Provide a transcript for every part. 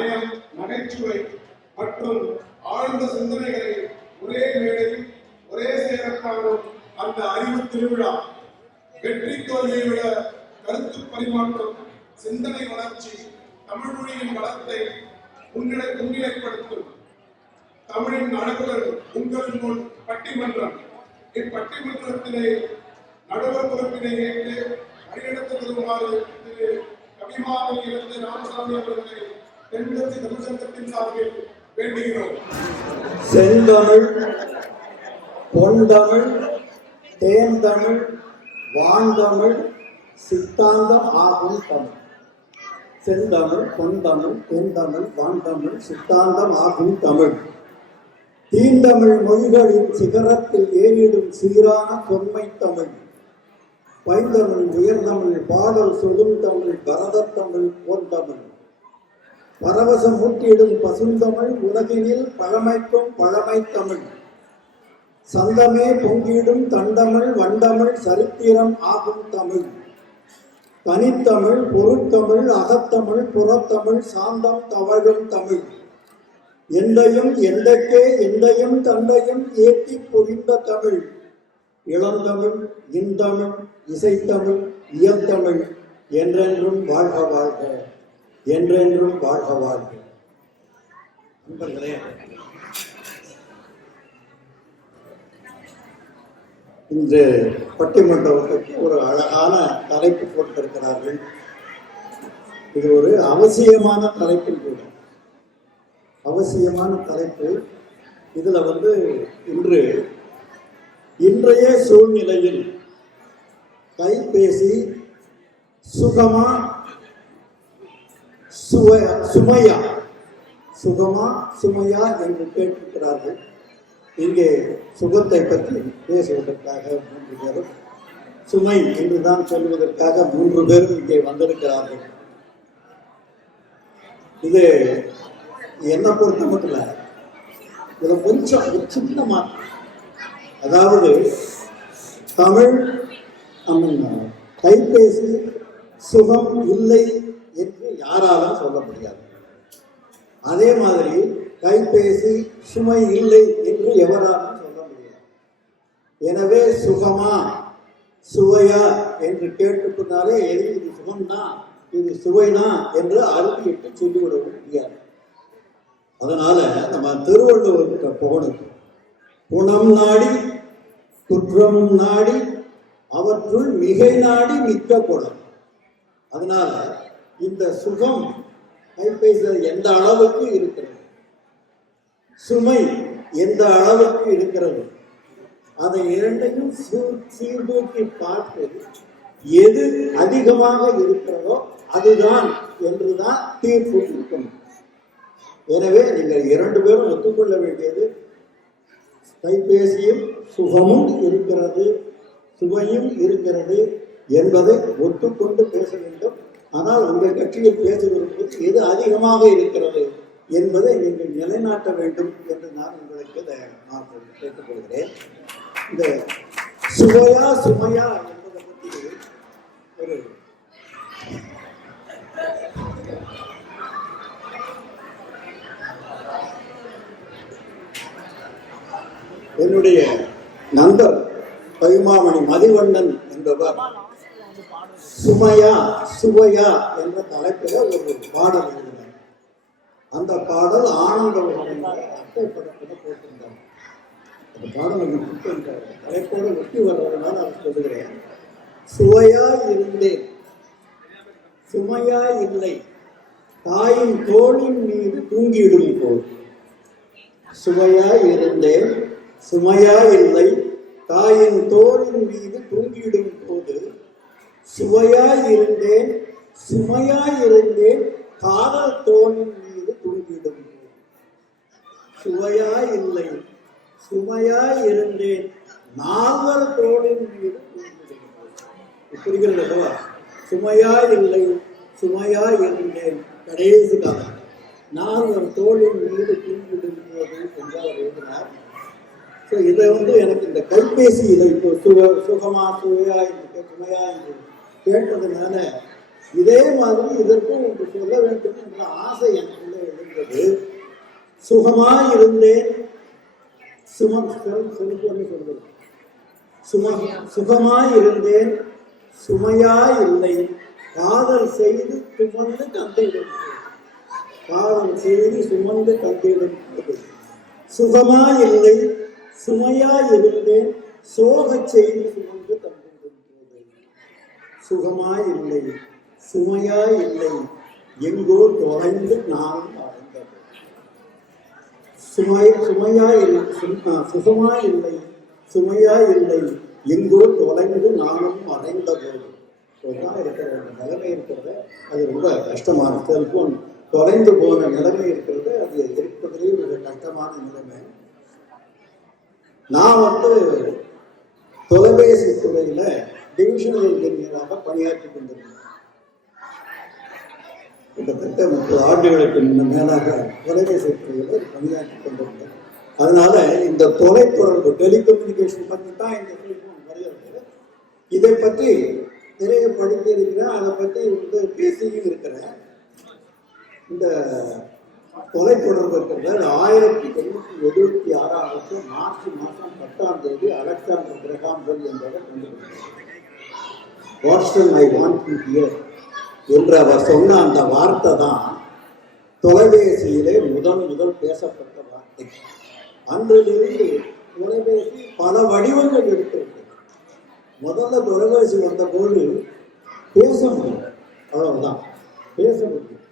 நயம், நகைச்சுவை மற்றும் ஆழ்ந்த சிந்தனைகளை ஒரே மேடையில் ஒரே சேரக்காணும் அந்த அறிவு திருவிழா வெற்றி தோல்வியை விட கருத்து பரிமாற்றம், சிந்தனை வளர்ச்சி, தமிழ் மொழியின் வளத்தை முன்னிலைப்படுத்தும் தமிழின் அழகுகள் உங்கள் முன் பட்டிமன்றம். இப்பட்டிமன்றத்திலே நடுவர் பொறுப்பினை ஏற்று வழிநடத்த திருமாறு திரு கவிமாவதி இருந்து ராமசாமி அவர்களை தென்கட்சி தமிழ்ச்சங்கத்தின் சார்பில் வேண்டுகிறோம். செந்தமிழ், பொன்தமிழ், தேன்தமிழ், வான்தமிழ், சித்தாந்தம் ஆகும் தமிழ். செந்தமிழ், பொன்தமிழ், தேன்தமிழ், வான்தமிழ், சித்தாந்தம் ஆகும் தமிழ். தீந்தமிழ் மொழிகளின் சிகரத்தில் ஏறிடும் சீரான தொன்மை தமிழ். பைந்தமிழ், உயர்தமிழ், பாடல் சொல்லும் தமிழ், பரதத்தமிழ், போர்த்தமிழ். பரவசம் ஊட்டியிடும் பசுந்தமிழ், உலகினில் பழமைக்கும் பழமை தமிழ். சந்தமே பொங்கிடும் தண்டமிழ், வண்டமிழ், சரித்திரம் ஆகும் தமிழ். தனித்தமிழ், பொருட்தமிழ், அகத்தமிழ், புறத்தமிழ், சாந்தம் தவழும் தமிழ். எந்தையும் எந்தைக்கே எந்தையும் தந்தையும் ஏற்றி பொழிந்த தமிழ். இளந்தமிழ், இன்தமிழ், இசைத்தமிழ், இயல்தமிழ், என்றென்றும் வாழ்க வாழ்க, என்றென்றும் வாழ்க வாழ்க. நண்பர்களே, இன்று பட்டிமன்றத்துக்கு ஒரு அழகான தலைப்பு போட்டிருக்கிறார்கள். இது ஒரு அவசியமான தலைப்பில் கூட அவசியமான தலைப்பு. இதுல இன்றைய சூழ்நிலையில் கைபேசி சுகமா சுமையா என்று கேட்டிருக்கிறார்கள். இங்கே சுகத்தை பற்றி பேசுவதற்காக 3 பேரும், சுமை என்றுதான் சொல்வதற்காக 3 பேரும் இங்கே வந்திருக்கிறார்கள். இது என்னை பொறுத்த மட்டும் இல்லை, இதுல கொஞ்சம் சின்ன மாற்றம். அதாவது தமிழ் கைபேசி சுகம் இல்லை என்று யாராலும் சொல்ல முடியாது. அதே மாதிரி கைபேசி சுமை இல்லை என்று எவராலும் சொல்ல முடியாது. எனவே சுகமா சுவையா என்று கேட்டுக்கொண்டாலே இது சுகம்தான், இது சுவைதான் என்று அறுதியிட்டு சொல்லிவிட முடியாது. அதனால நம்ம திருவள்ளுவர்கிட்ட போகணும். குணம் நாடி குற்றமும் நாடி அவற்றுள் மிகை நாடி மிக்க குணம். அதனால இந்த சுகம் கைபேசியில் எந்த அளவுக்கு இருக்கிறது, சுமை எந்த அளவுக்கு இருக்கிறது, அதை இரண்டையும் சீர்தூக்கி பார்த்து எது அதிகமாக இருக்கிறதோ அதுதான் என்றுதான் தீர்ப்பு இருக்கணும். எனவே நீங்கள் 2 பேரும் ஒத்துக்கொள்ள வேண்டியது, கைபேசியும் சுகமும் இருக்கிறது, சுவையும் இருக்கிறது என்பதை ஒத்துக்கொண்டு பேச வேண்டும். ஆனால் உங்கள் கட்சியில் பேசுவதற்கு எது அதிகமாக இருக்கிறது என்பதை நீங்கள் நிலைநாட்ட வேண்டும் என்று நான் உங்களுக்கு கேட்டுக்கொள்கிறேன். இந்த சுவையா சுமையா என்பதை பற்றி ஒரு என்னுடைய நண்பர் கவிமாமணி மதிவண்ணன் என்பவர் சுமையா சுவையா என்ற தலைப்பில் ஒரு பாடல் எழுதினார். அந்த பாடல் ஆனந்த அட்டைப்படத்தில் போட்டிருந்தார். அந்த பாடல் தலைப்போடு ஒட்டி வருவதனால நான் சொல்லுகிறேன். சுவையா இருந்தேன் சுமையா இல்லை, தாயின் தோளின் மீது தூங்கிடும் போது. சுவையா இருந்தேன் சுமையா இல்லை, தாயின் தோளின் மீது தூங்கிடும் போது. சுவையா இருந்தேன் சுமையா இருந்தேன், காதல் தோளின் மீது தூங்கிடும் போது. சுவையா இல்லை சுமையா இருந்தேன், நால்வர் தோளின் மீது தூங்கிடும் போது. புரிகிறது அல்லவா? சுமையா இல்லை சுமையா இருந்தேன், கடைசி காலம் நால்வர் தோளின் மீது தூங்கிடும் போது என்றால் எழுதினார். ஸோ இதை எனக்கு இந்த கைபேசியில் இப்போ சுகமா சுவையா என்று சுமையா என்று கேட்டதுனால இதே மாதிரி இதற்கும் ஒன்று சொல்ல வேண்டும் என்ற ஆசை எனக்குள்ளே இருக்கிறது. சுகமாயிருந்தேன் சொல்வது சுகமாயிருந்தேன் சுமையாயில்லை காதல் செய்து சுமந்து தந்திடும். காதல் செய்து சுமந்து தந்திடும். சுகமாயில்லை சுமையாயிருந்தேன் சோகச் செய்து சுமந்து தந்திடும். சுகமாயில்லை சுமையாயில்லை எங்கோ தொலைந்து நான் அடைந்தது. சுகமாயில்லை சுமையாயில்லை எங்கோ தொலைந்து நானும் அடைந்த போது இருக்கிற நிலைமை இருக்கிறத அது ரொம்ப கஷ்டமான செல்போன் தொலைந்து போன நிலைமை இருக்கிறது. அது இருப்பதிலேயே ஒரு கஷ்டமான நிலைமை. நான் தொலைபேசி துறையில டிவிஷனல் இன்ஜினியராக பணியாற்றி கொண்டிருந்தேன். கிட்டத்தட்ட 30 ஆண்டுகளுக்கு மேலாக தொலைபேசி துறையில் பணியாற்றி கொண்டிருந்தேன். அதனால இந்த தொலைத்தொடர்பு டெலிகம்யூனிகேஷன் பற்றி தான் இந்த வருகிறது. இதை பற்றி நிறைய படித்து இருக்கிறேன். அதை பற்றி பேசியும் இருக்கிறேன். இந்த தொலைத்தொடர்பு இருக்கிறது 1876 மார்ச் மாதம் 10ஆம் தேதி அலெக்சாண்டர் கிரஹாம் பெல் என்பவர் கண்டுபிடித்தார். Watson I want to hear என்று அவர் சொன்ன அந்த வார்த்தை தான் தொலைபேசியிலே முதல் பேசப்பட்ட வார்த்தை. அன்றிலிருந்து தொலைபேசி பல வடிவங்கள் இருக்கிறது. முதல்ல தொலைபேசி வந்தபோது பேச முடியும், அவ்வளவுதான், பேச முடியும்.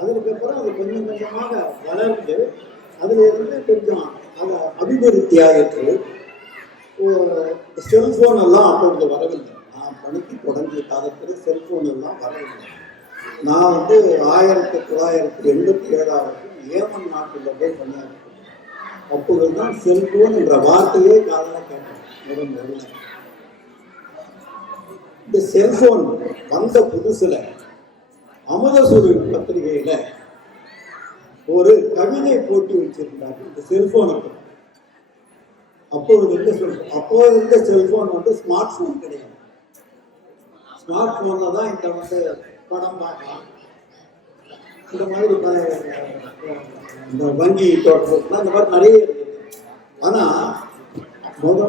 அதற்கப்புறம் அது கொஞ்சம் கொஞ்சமாக வளர்ந்து அதுல இருந்து கொஞ்சம் அதை அபிவிருத்தி ஆயிற்று. செல்போன் எல்லாம் அப்பொழுது வரவில்லை. நான் பணிக்கு தொடங்கிய காலத்தில் செல்போன் எல்லாம் வரவில்லை. நான் 1987 ஏமன் நாட்டில் போய் பணியாற்றேன். அப்பொழுதுதான் செல்போன் என்ற வார்த்தையே காதல கேட்டேன். இந்த செல்போன் வந்த புதுசுல அமுதசூரியன் பத்திரிகையில ஒரு கவிதை போட்டி வச்சிருந்தாங்க இந்த செல்போனுக்கு. அப்போது இருந்த செல்போன் ஸ்மார்ட் போன் கிடையாது. ஸ்மார்ட் போன்ல தான் இந்த படம் பார்க்கலாம், இந்த மாதிரி இந்த வங்கி தோற்றம்லாம் இந்த மாதிரி நிறைய இருக்குது. ஆனா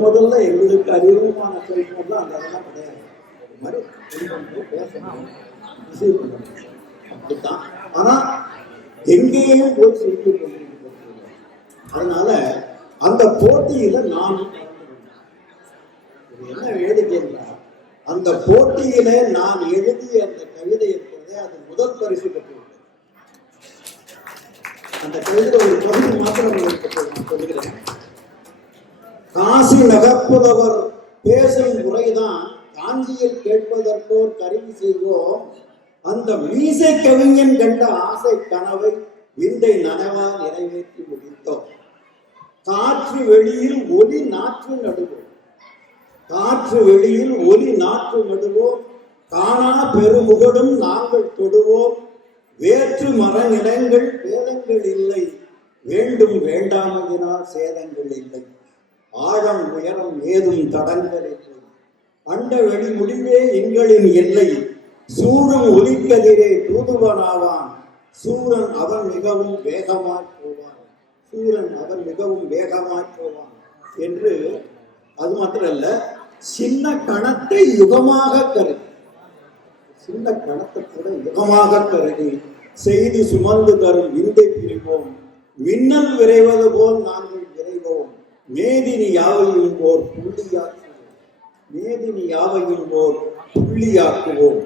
முதல்ல எங்களுக்கு அறிமுகமான செல்போன்லாம் அந்த அதெல்லாம் கிடையாது. இது மாதிரி பேசணும், ரிசீவ் பண்ணணும், அப்படித்தான். ஆனா எங்கேயும் போய் செய்தி கொண்டிருக்கிறது. அதனால அந்த போட்டியில நான் என்ன வேடிக்கை என்றால், அந்த போட்டியில நான் எழுதிய அந்த கவிதை இருக்கிறதே அது முதல் பரிசு பெற்றுவிட்டது. அந்த கவிதை ஒரு பகுதி மாத்திரம் நான் சொல்லுகிறேன். காசி நகர்ப்புதவர் பேசும் முறைதான் காஞ்சியில் கேட்பதற்கோர் கருவி செய்வோம். அந்த மீசை கவிஞன் கண்ட ஆசை கனவை விந்தை நனவால் நிறைவேற்றி முடித்தோம். காற்று வெளியில் ஒலி நாற்று நடுவோம், காற்று வெளியில் ஒலி நாற்று நடுவோம். காணா பெருமுகடும் நாங்கள் தொடுவோம். வேற்று மர நிலங்கள் வேதங்கள் இல்லை, வேண்டும் வேண்டாமதினால் சேதங்கள் இல்லை. ஆழம் உயரம் ஏதும் தடங்கள் இல்லை, அண்ட வெளி முடிவே எங்களின் எல்லை. சூடும் ஒலிக்கதிரே தூதுவனாவான், சூரன் அவன் மிகவும் வேகமாய் போவான், சூரன் அவன் மிகவும் வேகமாய் போவான் என்று. அது மாத்திரல்ல, சின்ன கணத்தை யுகமாக கருதி, சின்ன கணத்தை கூட யுகமாக கருதி செய்தி சுமந்து தரும் விந்தை பிரிவோம். மின்னல் விரைவது போல் நாங்கள் விரைவோம். மேதினி யாவையும் போர் புள்ளியாக்குவோம், மேதினி யாவையும் போர் புள்ளியாக்குவோம்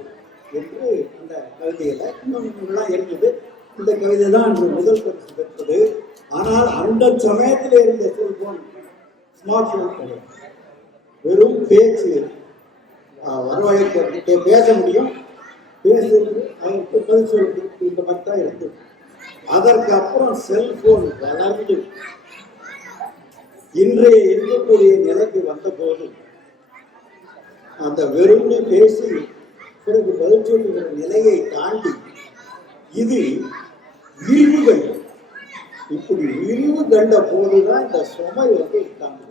என்று அந்த கவிதையில இன்னும் இருந்தது. இந்த கவிதை தான் அன்று முதல் பரிசு பெற்றது. ஆனால் அந்த சமயத்தில் இருந்த செல்போன் ஸ்மார்ட் போன் கிடையாது. வெறும் பேச்சு, வரவழைக்க பேச முடியும், பேசு அதற்கு பதில் சொல்லி இந்த மாதிரி தான் இருந்தது. அதற்கு அப்புறம் செல்போன் வளர்ந்து இன்றைய இருக்கக்கூடிய நிலைக்கு வந்த போது அந்த வெறும் பேசி பிறகு பதில் சொல்லுகிற நிலையை தாண்டி இது விரிவுகள், இப்படி விரிவு கண்ட போதுதான் இந்த சுமை தாங்க.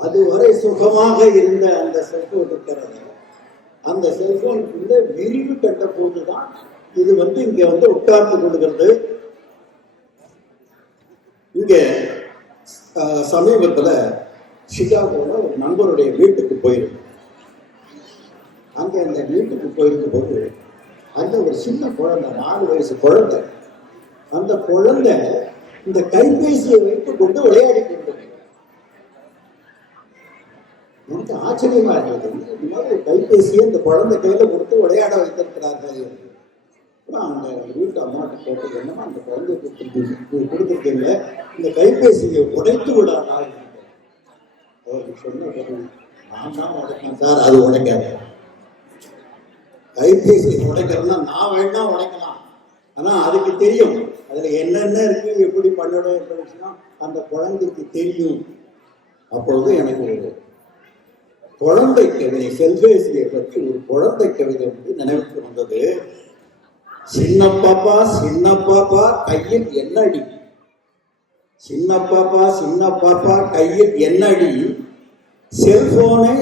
அதுவரை சுகமாக இருந்த அந்த செல்போன் இருக்கிறது, அந்த செல்போன் விரிவு கண்ட போதுதான் இது இங்க உட்கார்ந்து கொள்கிறது. இங்கே சமீபத்தில் சிகாகோவில் ஒரு நண்பருடைய வீட்டுக்கு போயிருந்தோம். அங்கே அந்த வீட்டுக்கு போயிருக்கும்போது அங்கே ஒரு சின்ன குழந்தை, 4 வயசு குழந்தை, அந்த குழந்தை இந்த கைபேசியை வைத்துக் கொண்டு விளையாடி கொண்டிருக்கிறது. எனக்கு ஆச்சரியமா இருந்தது. இந்த மாதிரி கைபேசியை இந்த குழந்தை கையில கொடுத்து விளையாட வைத்திருக்கிறார்கள். அந்த வீட்டு அம்மாட்ட போட்டு, என்னமா அந்த குழந்தைய கொடுத்துருக்கீங்க, இந்த கைபேசியை உடைத்து விடாதா? அவருக்கு சொன்ன, நான் தான் உடைக்கேன் சார், அது உடைக்காது. கைபேசியை உடைக்கிறதுனா நான் வேணா உடைக்கலாம், ஆனா அதுக்கு தெரியும் அதுல என்னென்ன இருக்கு, எப்படி பண்ணணும் என்பதுன்னா அந்த குழந்தைக்கு தெரியும். அப்பொழுது எனக்கு ஒரு குழந்தை கவிதை, செல்பேசியை பற்றி ஒரு குழந்தை கவிதை வந்து நினைவுக்கு வந்தது. சின்ன பாப்பா கையில் என்னடி, சின்ன பாப்பா கையில் என்னடி, செல்போனை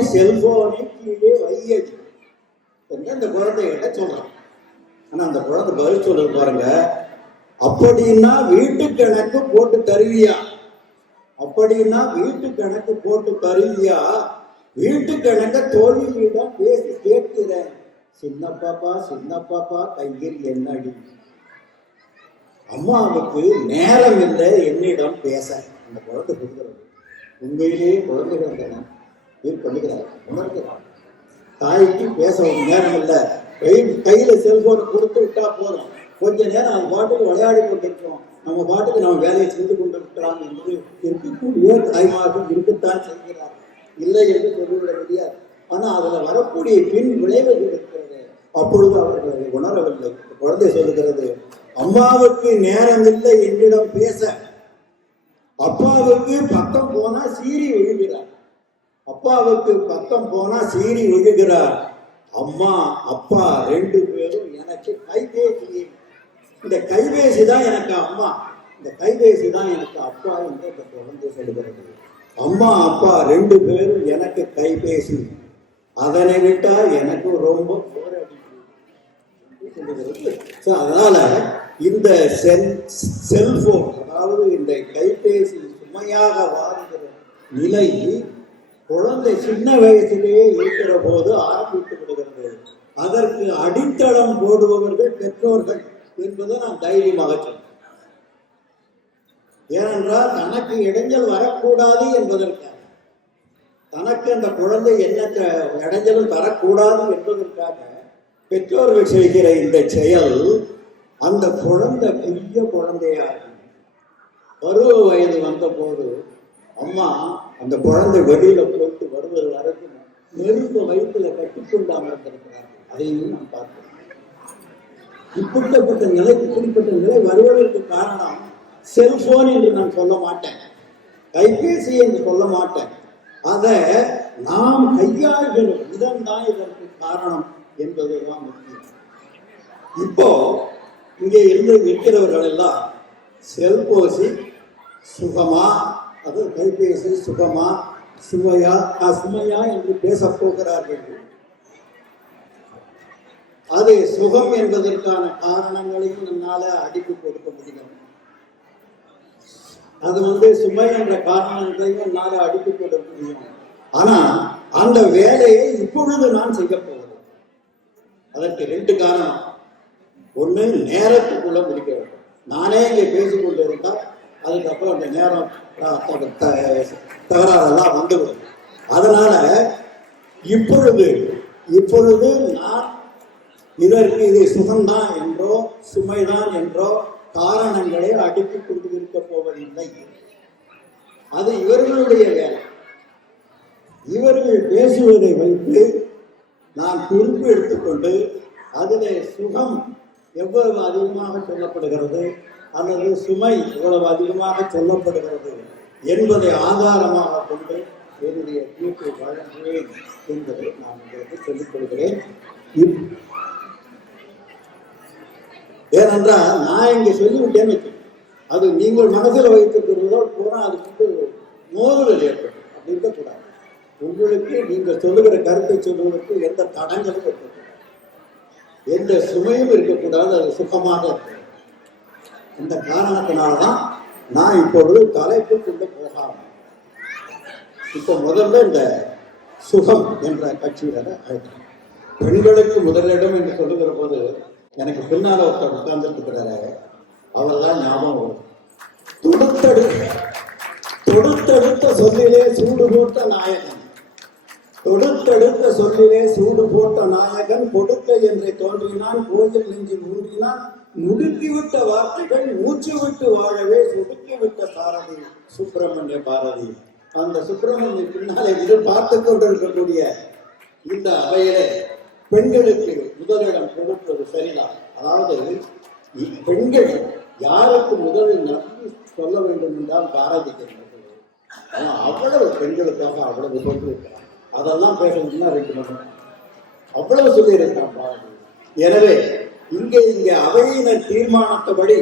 கீழே வையடி என்று அந்த குழந்தைகிட்ட சொல்றான். ஆனா அந்த குழந்தை பதில் சொல்றது பாருங்க, அப்படின்னா வீட்டு கணக்கு போட்டு தருவியா, அப்படின்னா வீட்டு கணக்கு போட்டு தருவியா, வீட்டு கணக்க தோழியிடம் பேசி கேட்கிறேன், சின்ன பாப்பா கையில் என்னடி. அம்மாவுக்கு நேரம் இல்லை என்னிடம் பேச. அந்த குழந்தை கொடுக்கிறது உண்மையிலேயே குழந்தைகள் பண்ணுகிறார், உணர்கிறார். தாய்க்கு பேச நேரம் இல்லை, கையில செல்போனை கொடுத்து விட்டா போதும், கொஞ்ச நேரம் அந்த பாட்டுக்கு விளையாடி கொண்டிருக்கோம், நம்ம பாட்டுக்கு நம்ம வேலையை செய்து கொண்டிருக்கலாம் என்று இருக்கக்கூடிய தாய்மார்கள் இருக்கத்தான் செய்கிறார், இல்லை என்று சொல்லிவிட முடியாது. ஆனா அதுல வரக்கூடிய பின் விளைவுகள் இருக்கிறது, அப்பொழுது அவர்கள் அதை உணரவில்லை. குழந்தை சொல்லுகிறது, அம்மாவுக்கு நேரம் இல்லை என்னிடம் பேச, அப்பாவுக்கு பக்கம் போனா சீறி விழுகிறார், அப்பாவுக்கு பக்கம் போனா சீறி விழுகிறார், அம்மா அப்பா 2 பேரும் எனக்கு கைபேசி, இந்த கைபேசி தான் எனக்கு அம்மா, இந்த கைபேசி தான் எனக்கு அப்பா என்று இந்த குழந்தை சொல்லுகிறது. அம்மா அப்பா 2 பேரும் எனக்கு கைபேசி, அதனை விட்டா எனக்கு ரொம்ப போர் அடிக்குது. அதனால இந்த செல்போன், அதாவது இந்த கைபேசி சுமையாக வாழ்கிற நிலை குழந்தை சின்ன வயசிலேயே இருக்கிற போது ஆரம்பித்து விடுகிறது. அதற்கு அடித்தளம் போடுபவர்கள் பெற்றோர்கள் என்பதை நான் தைரியமாக சொல்றேன். ஏனென்றால் தனக்கு இடைஞ்சல் வரக்கூடாது என்பதற்காக, தனக்கு அந்த குழந்தை என்ன இடைஞ்சலும் தரக்கூடாது என்பதற்காக பெற்றோர்கள் செய்கிற இந்த செயல், அந்த குழந்தை பெரிய குழந்தையாக பருவ வயது வந்த போது அம்மா அந்த குழந்தை வெளியில போட்டு வருவது வரைக்கும் நெருப்பு வயிற்றுல கட்டிக்கொண்டு அமர்ந்திருக்கிறார்கள். அதையும் நான் பார்த்தேன். இப்படிப்பட்ட நிலை வருவதற்கு காரணம் செல்போன் என்று நான் சொல்ல மாட்டேன், கைபேசி என்று சொல்ல மாட்டேன், அதை நாம் கையாளுகிற விதம் தான் இதற்கு காரணம் என்பதுதான் முக்கியம். இப்போ இங்கே இருந்து இருக்கிறவர்கள் எல்லாம் செல்போசி சுகமா, அது கைபேசி சுகமா சுமையா என்று பேசப் போகிறார்கள். அது சுகம் என்பதற்கான காரணங்களையும் என்னால அடுக்கி கொடுக்க முடியும், அது சுமை என்ற காரணங்களையும் என்னால அடுக்கி கொடுக்க முடியும். ஆனா அந்த வேலையை இப்பொழுது நான் செய்ய போகிறேன். அதற்கு 2 காரணம். ஒண்ணு, நேரத்துக்குள்ள முடிக்க வேண்டும். நானே இங்கே பேசிக்கொண்டு இருந்தால் அதுக்கப்புறம் அந்த நேரம் தகராறெல்லாம் வந்துவிடும். அதனால இப்பொழுது நான் இதற்கு இது சுகம்தான் என்றோ சுமைதான் என்றோ காரணங்களை அடுக்கிக் கொண்டு இருக்க போவதில்லை. அது இவர்களுடைய வேலை. இவர்கள் பேசுவதை வைத்து நான் குறிப்பு எடுத்துக்கொண்டு அதில் சுகம் எவ்வளவு அதிகமாக சொல்லப்படுகிறது அல்லது சுமை எவ்வளவு அதிகமாக சொல்லப்படுகிறது என்பதை ஆதாரமாக கொண்டு என்னுடைய தீர்ப்பை வழங்குவேன் என்பதை நான் உங்களுக்கு சொல்லிக் கொள்கிறேன். ஏனென்றால் நான் இங்கே சொல்லிவிட்டேன்னு அது நீங்கள் மனதில் வைத்திருக்கிறதோடு போனால் அதுக்கு மோதல் ஏற்படும். அப்படி இருக்கக்கூடாது. உங்களுக்கு நீங்கள் சொல்லுகிற கருத்தை சொல்வதற்கு எந்த தடங்களும் இருக்கக்கூடாது, எந்த சுமையும் இருக்கக்கூடாது. அது சுகமாக இருக்கும். இந்த காரணத்தினால்தான் நான் இப்பொழுது தலைப்புக்குள்ள போகாம இப்போ முதல்ல இந்த சுகம் என்ற கட்சியில அழைக்கிறேன். பெண்களுக்கு முதலிடம் என்று சொல்லுகிற போது எனக்கு பின்னால ஒருத்தர் உட்கார்ந்துட்டு இருக்கிறாரு, அவர் தான் ஞாபகம் வரும். தொடுத்தெடுத்த சொல்லிலே சூடு போட்ட நாயகன், தொடுத்தெடுத்த சொல்லிலே சூடு போட்ட நாயகன், கொடுக்க என்று தோன்றினான், கோயில் நெஞ்சில் ஊன்றினான், முடுக்கிவிட்ட வார்த்தைகள் மூச்சு விட்டு வாழவே சுடுக்கிவிட்ட சாரதி சுப்பிரமணிய பாரதி. அந்த சுப்பிரமணிய பின்னாலே இது பார்த்து கொண்டிருக்கக்கூடிய இந்த அவையிலே பெண்களுக்கு முதலிடம் கொடுப்பது சரிதான். அதாவது பெண்கள் யாருக்கு முதலில் நன்றி சொல்ல வேண்டும் என்றால் பாரதிக்கு. அவ்வளவு பெண்களுக்காக அவ்வளவு சொல்லியிருக்கிறார். அதெல்லாம் பேசணும்னா 2 மணி நேரம் அவ்வளவு சொல்லியிருக்கிறான் பாரதி. எனவே இங்கே அவையினர் தீர்மானத்தபடி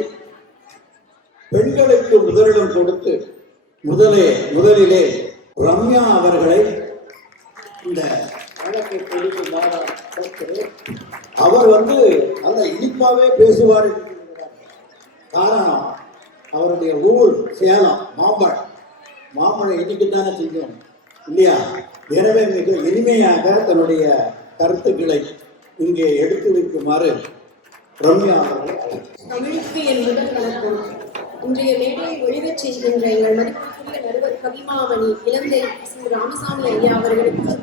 பெண்களுக்கு முதலிடம் கொடுத்து முதலிலே ரம்யா அவர்களை இந்த வழக்கை அவர் நல்ல இனிப்பாவே பேசுவார். காரணம் அவருடைய ஊர் சேலம், மாம்பழம் இன்னைக்குத்தானே செய்யும் இல்லையா? எனவே மிக இனிமையாக தன்னுடைய கருத்துக்களை இங்கே எடுத்து வைக்குமாறு ரம்யா அவர்களை தமிழுக்கு என் முதல் வணக்கம். இன்றைய மேடையை ஒளிரச் செய்கின்ற எங்கள் மதிப்புக்குரிய நடுவர் கவிமாமணி இலங்கை சு. ராமசாமி ஐயா அவர்களுக்கு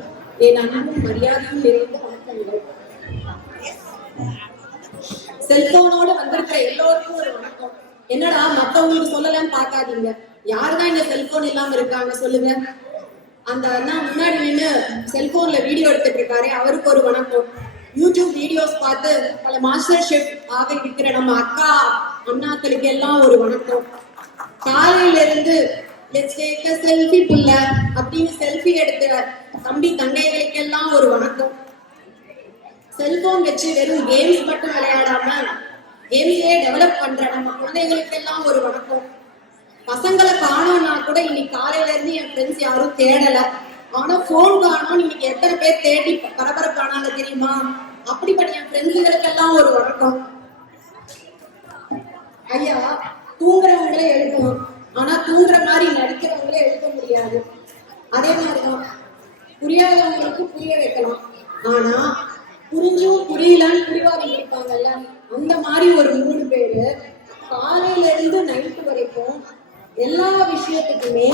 என் அன்பும் மரியாதையும் நிறைந்த வணக்கங்கள். செல்போனோட வந்திருக்கிற எல்லோருக்கும் ஒரு வணக்கம். என்னடா மத்தவங்களுக்கு சொல்லலன்னு பார்க்காதீங்க, யாருதான் இந்த செல்போன் இல்லாம இருக்காங்க சொல்லுங்க. அந்த அண்ணா முன்னாடி நின்று செல்போன்ல வீடியோ எடுத்துட்டு இருக்காரு, அவருக்கு ஒரு வணக்கம். யூடியூப் வீடியோஸ் பார்த்து பல மாஸ்டர் ஷெஃப் ஆக இருக்கிற நம்ம அக்கா அண்ணாக்களுக்கு எல்லாம் ஒரு வணக்கம். காலையில இருந்து லெட்ஸ் டேக் a செல்ஃபி புள்ள அப்படின்னு செல்ஃபி எடுக்கிற தம்பி தங்கைகளுக்கு எல்லாம் ஒரு வணக்கம். செல்போன் வச்சு வெறும் கேம்ஸ் மட்டும் விளையாடாம கேம்ஸே டெவலப் பண்ற நம்ம குழந்தைகளுக்கு எல்லாம் ஒரு வணக்கம். பசங்களை காணோம்னா கூட இன்னைக்கு காலையில இருந்து என் ஃப்ரெண்ட்ஸ் யாரும் தேடல, ஆனா போன் காணோம் இன்னைக்கு எத்தனை பேர் தேடி பரபரப்பானாங்க தெரியுமா? அப்படிப்பட்ட என் ஃப்ரெண்ட்ஸுகளுக்கெல்லாம் ஒரு வணக்கம். ஐயா, தூங்குறவங்களே எழுப்பணும், ஆனா தூங்குற மாதிரி நடிக்கிறவங்களே எழுத முடியாது. அதே மாதிரிதான் புரியாதவங்களுக்கு புரிய வைக்கலாம், ஆனா புரிஞ்சும் புரியலன்னு புரிவாதம் இருப்பாங்கல்ல, அந்த மாதிரி ஒரு 3 பேரு காலையில இருந்து நைட்டு வரைக்கும் எல்லா விஷயத்துக்குமே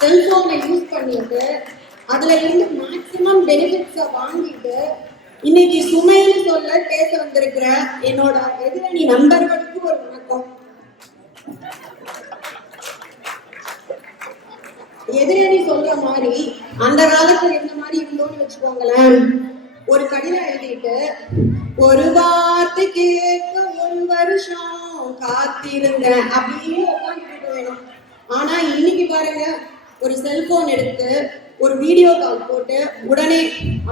செல்போனை யூஸ் பண்ணிட்டு அதுல இருந்து மேக்சிமம் பெனிஃபிட்ஸ வாங்கிட்டு இன்னைக்கு சுமைன்னு சொல்ல பேச வந்திருக்கிற என்னோட எதிரணி நண்பர்களுக்கு ஒரு வணக்கம். எதிரணி சொல்ற மாதிரி அந்த காலத்துல இந்த மாதிரி இருந்தோம்னு வச்சுக்கோங்களேன், ஒரு கடிதம் எழுதிட்டு ஒரு வார்த்தை கேட்க 1 வருஷம் காத்திருங்க அப்படின்னு உட்காந்துட்டு வேணும். ஆனா இன்னைக்கு பாருங்க, ஒரு செல்போன் எடுத்து ஒரு வீடியோ கால் போட்டு உடனே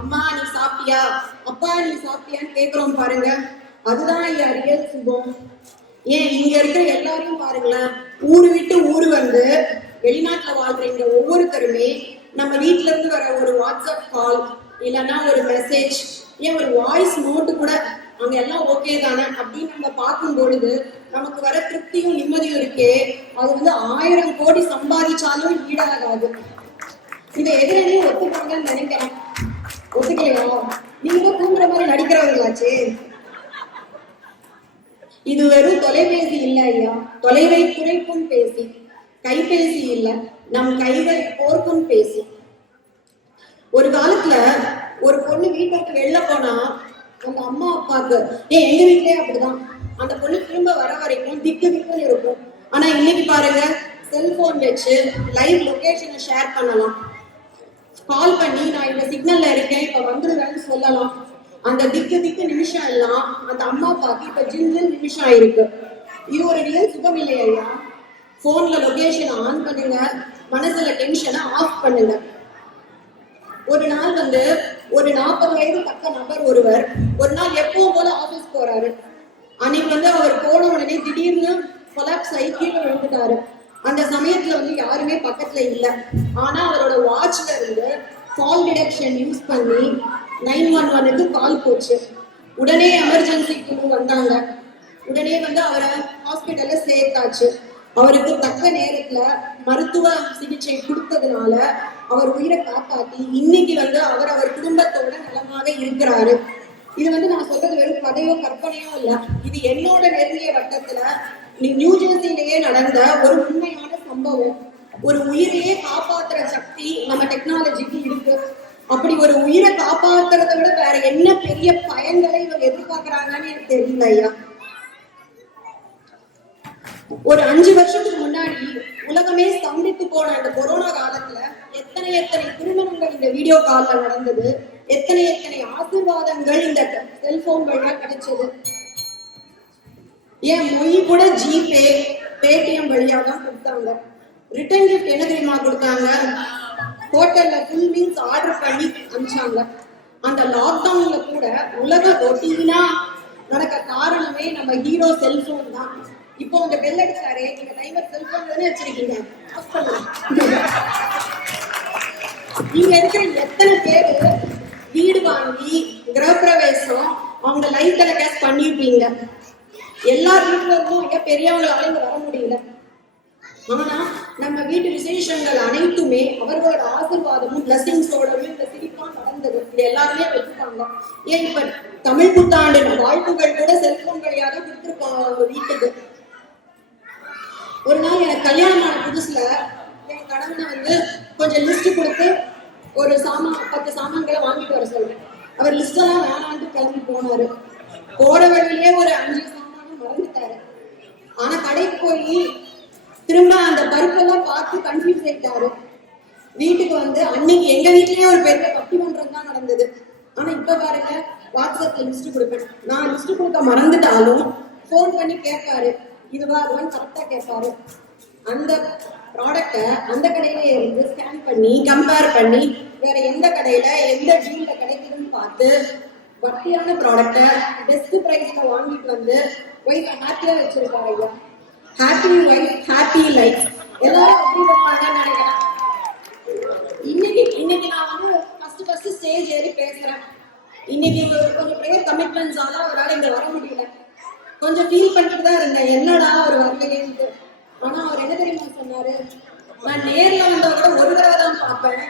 அம்மா நீ சாப்பிட்டியா, அப்பா நீ சாப்பிட்டியான்னு கேட்கிறோம் பாருங்க. அதுதான் ஐயா ரியல் சுகம். ஏன் இங்க இருக்கிற எல்லாரையும் பாருங்களேன், ஊரு விட்டு ஊரு வந்து வெளிநாட்டுல வாழ்றீங்க ஒவ்வொருத்தருமே நம்ம வீட்டுல இருந்து வர ஒரு வாட்ஸ்அப் கால் இல்லைன்னா ஒரு மெசேஜ், ஏன் ஒரு வாய்ஸ் நோட்டு கூட அங்க எல்லாம் ஓகே தானே அப்படின்னு நம்ம பார்க்கும் பொழுது நமக்கு வர திருப்தியும் நிம்மதியும் இருக்கே, அது 1000 கோடி சம்பாதிச்சாலும் ஈடாகாது. இதை எதிரே ஒத்துப்பாங்கன்னு நினைக்கிறேன். ஒத்துக்கலையா? நீங்க தூங்குற மாதிரி நடிக்கிறவங்களாச்சு. இது வெறும் தொலைபேசி இல்ல ஐயா, தொலைவை குறைக்கும் பேசி. கைபேசி இல்ல, நம் கைகள் கோர்க்கும் பேசி. ஒரு காலத்துல ஒரு பொண்ணு வீட்டுக்கு வெளில போனா அந்த அம்மா அப்பாவுக்கு எங்க வீட்லயே அப்படிதான், அந்த பொண்ணு திரும்ப வர வரைக்கும் திக்கு திக்குன்னு இருக்கும். ஆனா இன்னைக்கு பாருங்க, செல்போன் வச்சு லைவ் லொகேஷனை ஷேர் பண்ணலாம், கால் பண்ணி நான் இந்த சிக்னல்ல இருக்கேன் இப்ப வந்துடுவேன்னு சொல்லலாம். அந்த திக்கு நிமிஷம் எல்லாம் அந்த அம்மா அப்பாவுக்கு இப்ப ஜின்னு நிமிஷம் ஆயிருக்கு. இது ஒரு ரியல் சுகம் இல்லையா? போன்ல லொகேஷன் ஆன் பண்ணுங்க, மனசுல டென்ஷனை ஆஃப் பண்ணுங்க. ஒரு நாள் ஒரு 40 வயது தக்க நபர் ஒருவர் ஒரு நாள் எப்பவும் போல ஆபீஸ் போறாரு. அன்னைக்கு அவர் போன உடனே திடீர்னு கொலாப்ஸ் ஆகி கீழே விழுந்துட்டாரு. அந்த சமயத்துல யாருமே பக்கத்துல இல்லை. ஆனா அவரோட வாட்ச்ல இருந்து கால் டிடெக்ஷன் யூஸ் பண்ணி 911க்கு கால் போச்சு. உடனே எமர்ஜென்சி குழு வந்தாங்க. உடனே அவரை ஹாஸ்பிட்டல்ல சேர்த்தாச்சு. அவருக்கு தக்க நேரத்துல மருத்துவ சிகிச்சை கொடுத்ததுனால அவர் உயிரை காப்பாத்தி இன்னைக்கு வந்து அவர் குடும்பத்தோட நலமாக இருக்கிறாரு. இது வந்து நான் சொல்றது வெறும் கதையோ கற்பனையோ இல்ல, இது என்னோட நெருங்கிய வட்டத்துல நியூ ஜெர்சிலேயே நடந்த ஒரு உண்மையான சம்பவம். ஒரு உயிரையே காப்பாத்துற சக்தி நம்ம டெக்னாலஜிக்கு இருக்கு. அப்படி ஒரு உயிரை காப்பாத்துறதை விட வேற என்ன பெரிய பயன்களை இவங்க எதிர்பார்க்கறாங்கன்னு எனக்கு தெரியல ஐயா. ஒரு 5 வருஷத்துக்கு முன்னாடி உலகமே ஸ்தம்பித்து போன அந்த கொரோனா காலத்துல எத்தனை திருமணங்கள் இந்த வீடியோ கால்ல நடந்தது, எத்தனை ஆசீர்வாதங்கள் இந்த செல்போன் வழியா கிடைச்சது. ஏன் மொய் கூட ஜிபே, பேடிஎம் வழியா தான் கொடுத்தாங்க. ரிட்டர்ன் கிஃப்ட் என்ன தெரியுமா கொடுத்தாங்க? ஹோட்டல்ல ஃபுல் மீல்ஸ் ஆர்டர் பண்ணி அனுப்பிச்சாங்க. அந்த லாக்டவுன்ல கூட உலக ரொட்டீனா நடக்க காரணமே நம்ம ஹீரோ செல்போன் தான். இப்போ உங்க பெல் அடிச்சாரே, நீங்க டைமர் செல்போன் தானே வச்சிருக்கீங்க, ஆஃப் பண்ணுங்க. நீங்க இருக்கிற எத்தனை பேரு வீடு வாங்கி கிரகப்பிரவேசம் அவங்க லைவ் டெலிகாஸ்ட் பண்ணிருப்பீங்க. எல்லா வீட்டுல இருந்தும் பெரியவங்களால இங்க வர முடியல. ஆனா நம்ம வீட்டு விசேஷங்கள் அனைத்துமே அவர்களோட ஆசீர்வாதமும் பிளஸிங்ஸோடவும் இந்த சிரிப்பா நடந்தது. இது எல்லாருமே வச்சுட்டாங்க. ஏன் இப்ப தமிழ் புத்தாண்டு வாழ்த்துக்கள் கூட செல்போன் வழியாக கொடுத்துருக்கோம் அவங்க வீட்டுக்கு. ஒரு நாள் எனக்கு கல்யாணமான புதுசுல என் கணவனை வந்து கொஞ்சம் லிஸ்ட் கொடுத்து ஒரு 10 சாமான்களை வாங்கிட்டு வர சொல்றேன். அவர் லிஸ்ட் எல்லாம் வேணான்ட்டு கிளம்பி போனாரு. போற வழியிலே ஒரு 5 சாமானும் மறந்துட்டாரு. ஆனா கடைக்கு போய் திரும்ப அந்த பருப்பெல்லாம் பார்த்து கன்ஃபியூஸ் ஆயிட்டாரு. வீட்டுக்கு வந்து அன்னைக்கு எங்க வீட்லயே ஒரு பெரிய பட்டிமன்றம் தான் நடந்தது. ஆனா இப்ப பாருங்க, வாட்ஸ்அப்ல லிஸ்ட் கொடுப்பேன். நான் லிஸ்ட் கொடுக்க மறந்துட்டாலும் போன் பண்ணி கேட்பாரு, இதுவா அதுவான்னு கரெக்டா கேட்பாரு. அந்த ப்ராடக்ட அந்த கடையில இருந்து ஸ்கேன் பண்ணி கம்பேர் பண்ணி வேற எந்த கடையில எந்த டீல்ல கிடைக்குதுன்னு பார்த்து வட்டியான ப்ராடக்ட பெஸ்ட் பிரைஸ்ல வாங்கிட்டு வந்து ஒய்ஃப் ஹாப்பியா வச்சிருக்காரு ஐயா. ஹாப்பி ஒய்ஃப் ஹாப்பி லைஃப் எல்லாரும் அப்படி இருப்பாங்கன்னு நினைக்கிறேன். இன்னைக்கு நான் வந்து ஃபர்ஸ்ட் ஸ்டேஜ் ஏறி பேசுறேன். இன்னைக்கு கொஞ்சம் ப்ரேயர் கமிட்மெண்ட்ஸ் ஆனா அவரால் இங்க வர முடியல. கொஞ்சம் ஃபீல் பண்ணிட்டு தான் இருந்தேன், என்னடா அவர் வரலையேன்னு. ஆனா அவர் என்ன தெரியுமா சொன்னாரு, நான் நேர்ல வந்தவரை ஒரு தடவை தான் பார்ப்பேன்,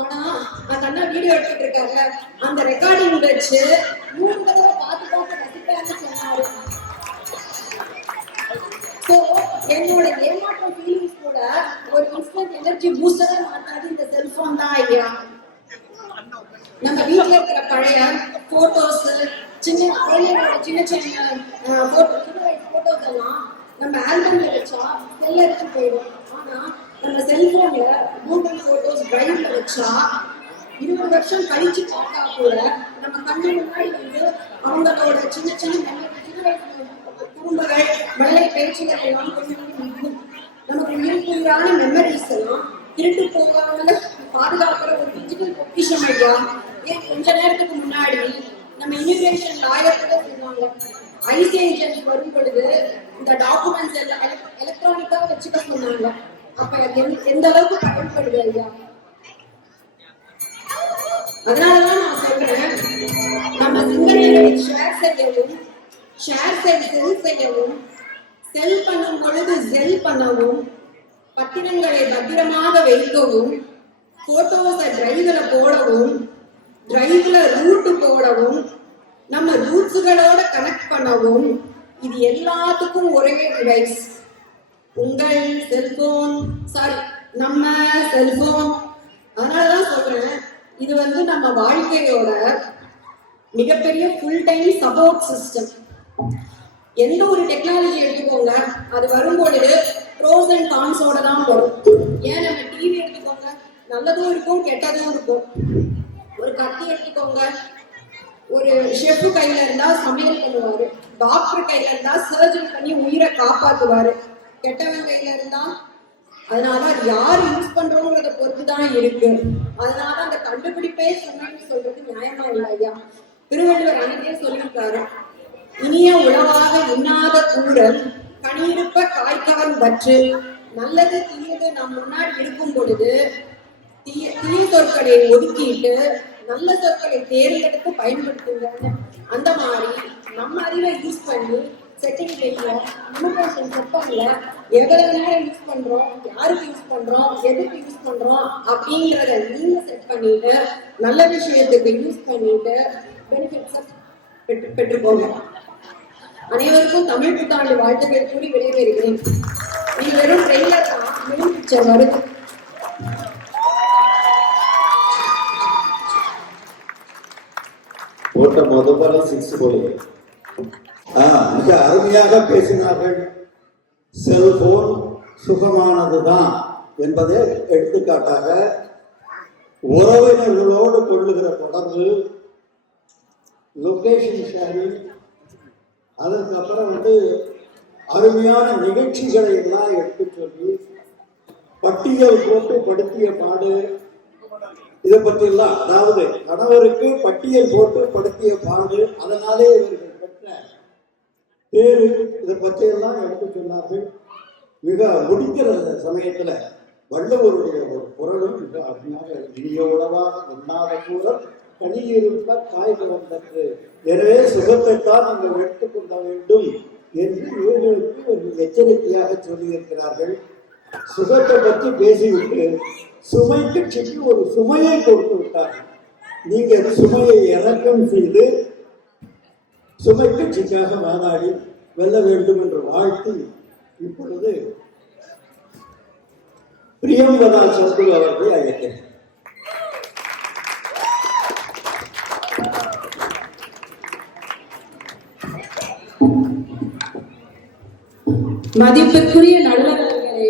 ஆனா அந்த அண்ணா வீடியோ எடுத்துட்டு இருக்காங்க, அந்த ரெக்கார்டிங் வச்சு 3 தடவை பார்த்து ரசிப்பான்னு சொன்னாரு. ஸோ என்னோட ஏமாற்றம் ஃபீலிங்ஸ் கூட ஒரு இன்ஸ்டன்ட் எனர்ஜி பூஸ்டரா மாட்டாது இந்த செல்போன் தான் ஐயா. நம்ம வீட்டுல இருக்கிற பழைய போட்டோஸ், சின்ன போட்டோஸ் எல்லாம் நம்ம ஆல்பம்ல வச்சா செல்ல எடுத்து போயிடும். ஆனா நம்ம செல்போன்ல கூகுள் போட்டோஸ் டிரைவ்ல வச்சா 20 வருஷம் கழிச்சு பார்த்தா கூட நம்ம கண்ணு முன்னாடி வந்து அவங்களோட சின்ன குறும்புகள், வெள்ளை பேச்சுகள் எல்லாம் கொஞ்சம் நமக்கு உயிருக்குயிரான மெமரிஸ் எல்லாம் திருட்டு போகாம பாதுகாக்கிற ஒரு டிஜிட்டல் பொக்கிஷம் ஐயா. ஏன் கொஞ்ச நேரத்துக்கு முன்னாடி நம்ம இமிகிரேஷன் லாயர் கூட சொன்னாங்க, ஐசி ஏஜென்ட் வரும் பொழுது இந்த டாக்குமெண்ட்ஸ் எல்லாம் எலக்ட்ரானிக்கா வச்சுக்க சொன்னாங்க. அப்ப எந்த அளவுக்கு பயன்படுது ஐயா. அதனாலதான் நான் சொல்றேன், நம்ம சிந்தனைகளை ஷேர் செய்யவும், செல் செய்யவும், செல் பண்ணும் பொழுது செல் பண்ணவும், பத்திரங்களை பத்திரமாக வைக்கவும், போட்டோஸை டிரைவ்ல போடவும், டிரைவ்ல ரூட் போடவும், நம்ம ரூட்ஸுகளோட கனெக்ட் பண்ணவும், இது எல்லாத்துக்கும் ஒரே டிவைஸ் உங்கள் செல்போன், சாரி நம்ம செல்போன். அதனாலதான் சொல்றேன், இது வந்து நம்ம வாழ்க்கையோட மிகப்பெரிய ஃபுல் டைம் சப்போர்ட் சிஸ்டம். எந்த ஒரு டெக்னாலஜி எடுத்துக்கோங்க, அது வரும்பொழுது ப்ரோஸ் அண்ட் கான்ஸோட தான் வரும். ஏன் நம்ம டிவி எடுத்துக்கோங்க, நல்லதும் இருக்கும் கெட்டதும் இருக்கும். ஒரு கத்தி எடுத்துக்கோங்க, ஒரு ஷெஃப் கையில இருந்தா சமையல் பண்ணுவாரு, டாக்டர் கையில இருந்தா சர்ஜரி பண்ணி உயிரை காப்பாத்துவாரு, கெட்டவன் கையில இருந்தா. அதனால யார் யூஸ் பண்றோங்கிறத பொறுத்து தான் இருக்கு. அதனால அந்த கண்டுபிடிப்பே சொன்னேன்னு சொல்றது நியாயமா இல்லை ஐயா. திருவள்ளுவர் அன்னைக்கே சொல்லியிருக்காரு, இனிய உணவாக இன்னாத கூறல் கனியிருப்ப காய்கவன் பற்று. நல்லது தீயது நம் முன்னாடி இருக்கும் பொழுது தீய சொற்களை ஒதுக்கிட்டு நல்ல சொற்களை தேர்ந்தெடுத்து பயன்படுத்துங்க. அந்த மாதிரி நம்ம அறிவை யூஸ் பண்ணி செட்டிங்லையும் லிமிடேஷன் செட் பண்ணல, எவ்வளவு நேரம் யூஸ் பண்றோம், யாருக்கு யூஸ் பண்றோம், எதுக்கு யூஸ் பண்றோம் அப்படிங்கறத நீங்க செட் பண்ணிட்டு நல்ல விஷயத்துக்கு யூஸ் பண்ணிட்டு பெனிஃபிட்ஸ் பெற்றுக்கோங்க. அனைவருக்கும் தமிழ் புத்தாண்டு வாழ்த்துக்கள் கூறி விடைபெறுகிறேன். இது வெறும் ட்ரெய்லர் தான், மெயின் பிக்சர் வருது. போட்ட முதல்ல 6 போய் மிக அருமையாக பேசினார்கள். செல்போன் சுகமானதுதான் என்பதை எடுத்துக்காட்டாக உறவினர்களோடு கொள்ளுகிற தொடர்பு, லொகேஷன் ஷேரிங், அதற்கப்புறம் அருமையான நிகழ்ச்சிகளை எல்லாம் எடுத்து சொல்லி பட்டியல் போட்டு படுத்திய பாடு, இதை பற்றி எல்லாம், அதாவது கணவருக்கு பட்டியல் போட்டு படுத்திய பாடு, அதனாலே இவர்கள் பெற்ற பேரு, இதை பற்றி எல்லாம் எடுத்து சொன்னார்கள். மிக முடிக்கிற சமயத்துல வள்ளுவருடைய ஒரு குரலும் மிக அருமையாக, இனிய உணவாக எண்ணாத கூறல் கனியிருப்ப காய்க வந்தது, எனவே சுகத்தைத்தான் நீங்கள் எடுத்துக்கொள்ள வேண்டும் என்று இவர்களுக்கு ஒரு எச்சரிக்கையாக சொல்லியிருக்கிறார்கள். சுகத்தை பற்றி பேசிவிட்டு சுமை கட்சிக்கு ஒரு சுமையை கொடுத்து விட்டார்கள். நீங்கள் சுமையை இறக்கம் செய்து சுமை கட்சிக்காக வாதாடி வெல்ல வேண்டும் என்று வாழ்த்தி இப்பொழுது பிரியம்பதா சந்து அவர்களை அழைக்கிறேன். மதிப்பிற்குரிய நடுவர்களே,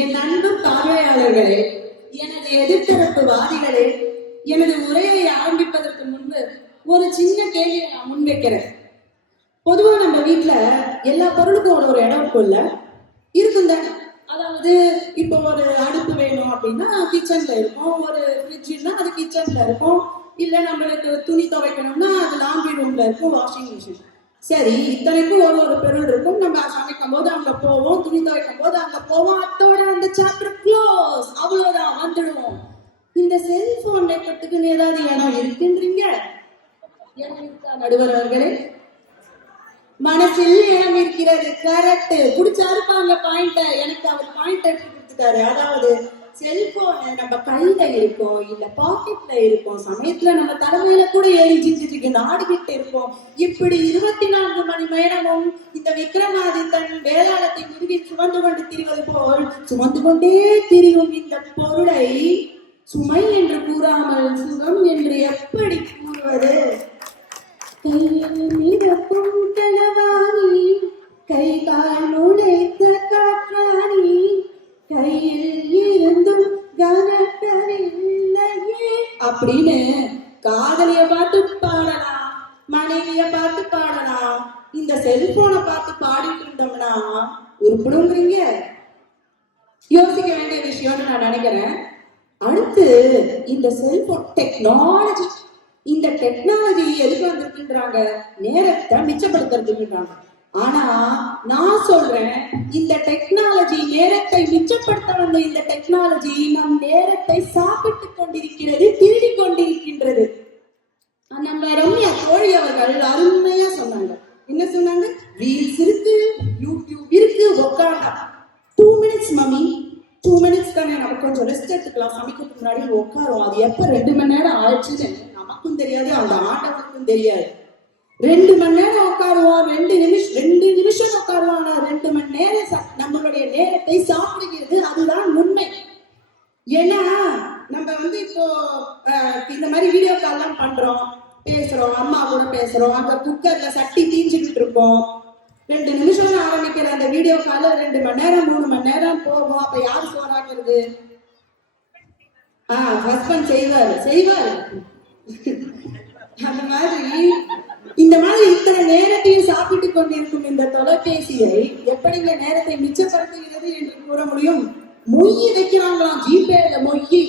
என் அன்பு பார்வையாளர்களே, எனது எதிர்த்தரப்பு வாதிகளே, எனது உரையை ஆரம்பிப்பதற்கு முன்பு ஒரு சின்ன கேள்வியை நான் முன்வைக்கிறேன். பொதுவா நம்ம வீட்டுல எல்லா பொருளுக்கும் ஒரு இடம் இருக்கும்ல, இருக்கும் தானே. அதாவது இப்போ ஒரு அடுப்பு வேணும் அப்படின்னா கிச்சன்ல இருக்கும், ஒரு ஃப்ரிட்ஜ்னா அது கிச்சன்ல இருக்கும், இல்ல நம்மளுக்கு துணி துவைக்கணும்னா அது லாண்ட்ரி ரூம்ல இருக்கும், வாஷிங் மிஷின். சரி, இத்தனைக்கும் ஒரு பொருள் இருக்கும். நம்ம சமைக்கும் போது அங்க போவோம், துணி துவைக்கும் போது அங்க போவோம், அத்தோட அந்த சாப்டர் க்ளோஸ், அவ்வளவுதான், வந்துடுவோம். இந்த செல்போன் வைக்கிறதுக்குன்னு ஏதாவது இடம் இருக்குன்றீங்க? நடுவர் அவர்களே, மனசில் இடம் இருக்கிறது, கரெக்ட். பிடிச்சாருப்பாங்க பாயிண்ட, எனக்கு அவர் பாயிண்ட் எடுத்து கொடுத்துட்டாரு. அதாவது செல்போன் நம்ம கையில இருக்கும், இல்ல பாக்கெட்ல இருக்கும், சமயத்துல நம்ம தலைமையில கூட ஏறி நாடுகிட்டு இருக்கும். இப்படி 24 மணி நேரமும் இந்த விக்ரமாதித்தன் வேளாளத்தை முதுகி சுமந்து கொண்டு திரிவது போல் சுமந்து கொண்டே திரியும் இந்த பொருளை சுமை என்று கூறாமல் சுகம் என்று எப்படி கூறுவது? கையில் மிதக்கும் கனவாணி, கை கால் நுழைத்த காற்றாணி, கையில் இருந்தும் கனக்கவில்லையே அப்படின்னு காதலிய பார்த்து பாடலாம், மனைவிய பார்த்து பாடலாம். இந்த செல்போனை பார்த்து பாடிட்டு இருந்தோம்னா உருப்பிடுங்கிறீங்க? யோசிக்க வேண்டிய விஷயம்னு நான் நினைக்கிறேன். அடுத்து இந்த செல்போன் டெக்னாலஜி, இந்த டெக்னாலஜி எதுக்கு வந்திருக்குன்றாங்க? நேரத்தை மிச்சப்படுத்துறதுக்குன்றாங்க. ஆனா நான் சொல்றேன், இந்த டெக்னாலஜி நேரத்தை மிச்சப்படுத்த வந்த இந்த டெக்னாலஜி நம் நேரத்தை சாப்பிட்டு கொண்டிருக்கிறது, திருடி கொண்டிருக்கின்றது. நம்ம ரம்யா தோழி அவர்கள் அருமையா சொன்னாங்க. என்ன சொன்னாங்க? ரீல்ஸ் இருக்கு, யூடியூப் இருக்கு, உட்காண்டா 2 minutes மம்மி, 2 minutes தானே, நம்ம கொஞ்சம் ரெஸ்ட் எடுத்துக்கலாம், சமைக்கிறதுக்கு முன்னாடி உட்காரும். அது எப்ப 2 மணி நேரம் ஆயிடுச்சுன்னு நமக்கும் தெரியாது, அந்த ஆண்டவனுக்கும் தெரியாது. 2 மணி நேரம் உட்காருவோம், 2 நிமிஷம் உட்காருவோம். ஆனா 2 மணி நேரம் நம்மளுடைய நேரத்தை சாப்பிடுகிறது, அதுதான் உண்மை. ஏன்னா நம்ம இப்போ இந்த மாதிரி வீடியோ கால் எல்லாம் பண்றோம், பேசுறோம், அம்மா கூட பேசுறோம், அங்க குக்கர்ல சட்டி தீஞ்சுக்கிட்டு இருக்கோம். 2 நிமிஷம் ஆரம்பிக்கிற அந்த வீடியோ கால 2 மணி நேரம் 3 மணி நேரம் போகும். அப்ப யாரு சோறாக்குறது? ஹஸ்பண்ட் செய்வார். அந்த மாதிரி இந்த மாதிரி இத்தனை நேரத்தையும் சாப்பிட்டு கொண்டிருக்கும் இந்த தொலைபேசியை எப்படிங்க நேரத்தை மிச்சப்படுத்துகிறது என்று கூற முடியும்? மொய் வைக்கிறாங்களாம், ஜிபேல மொய்.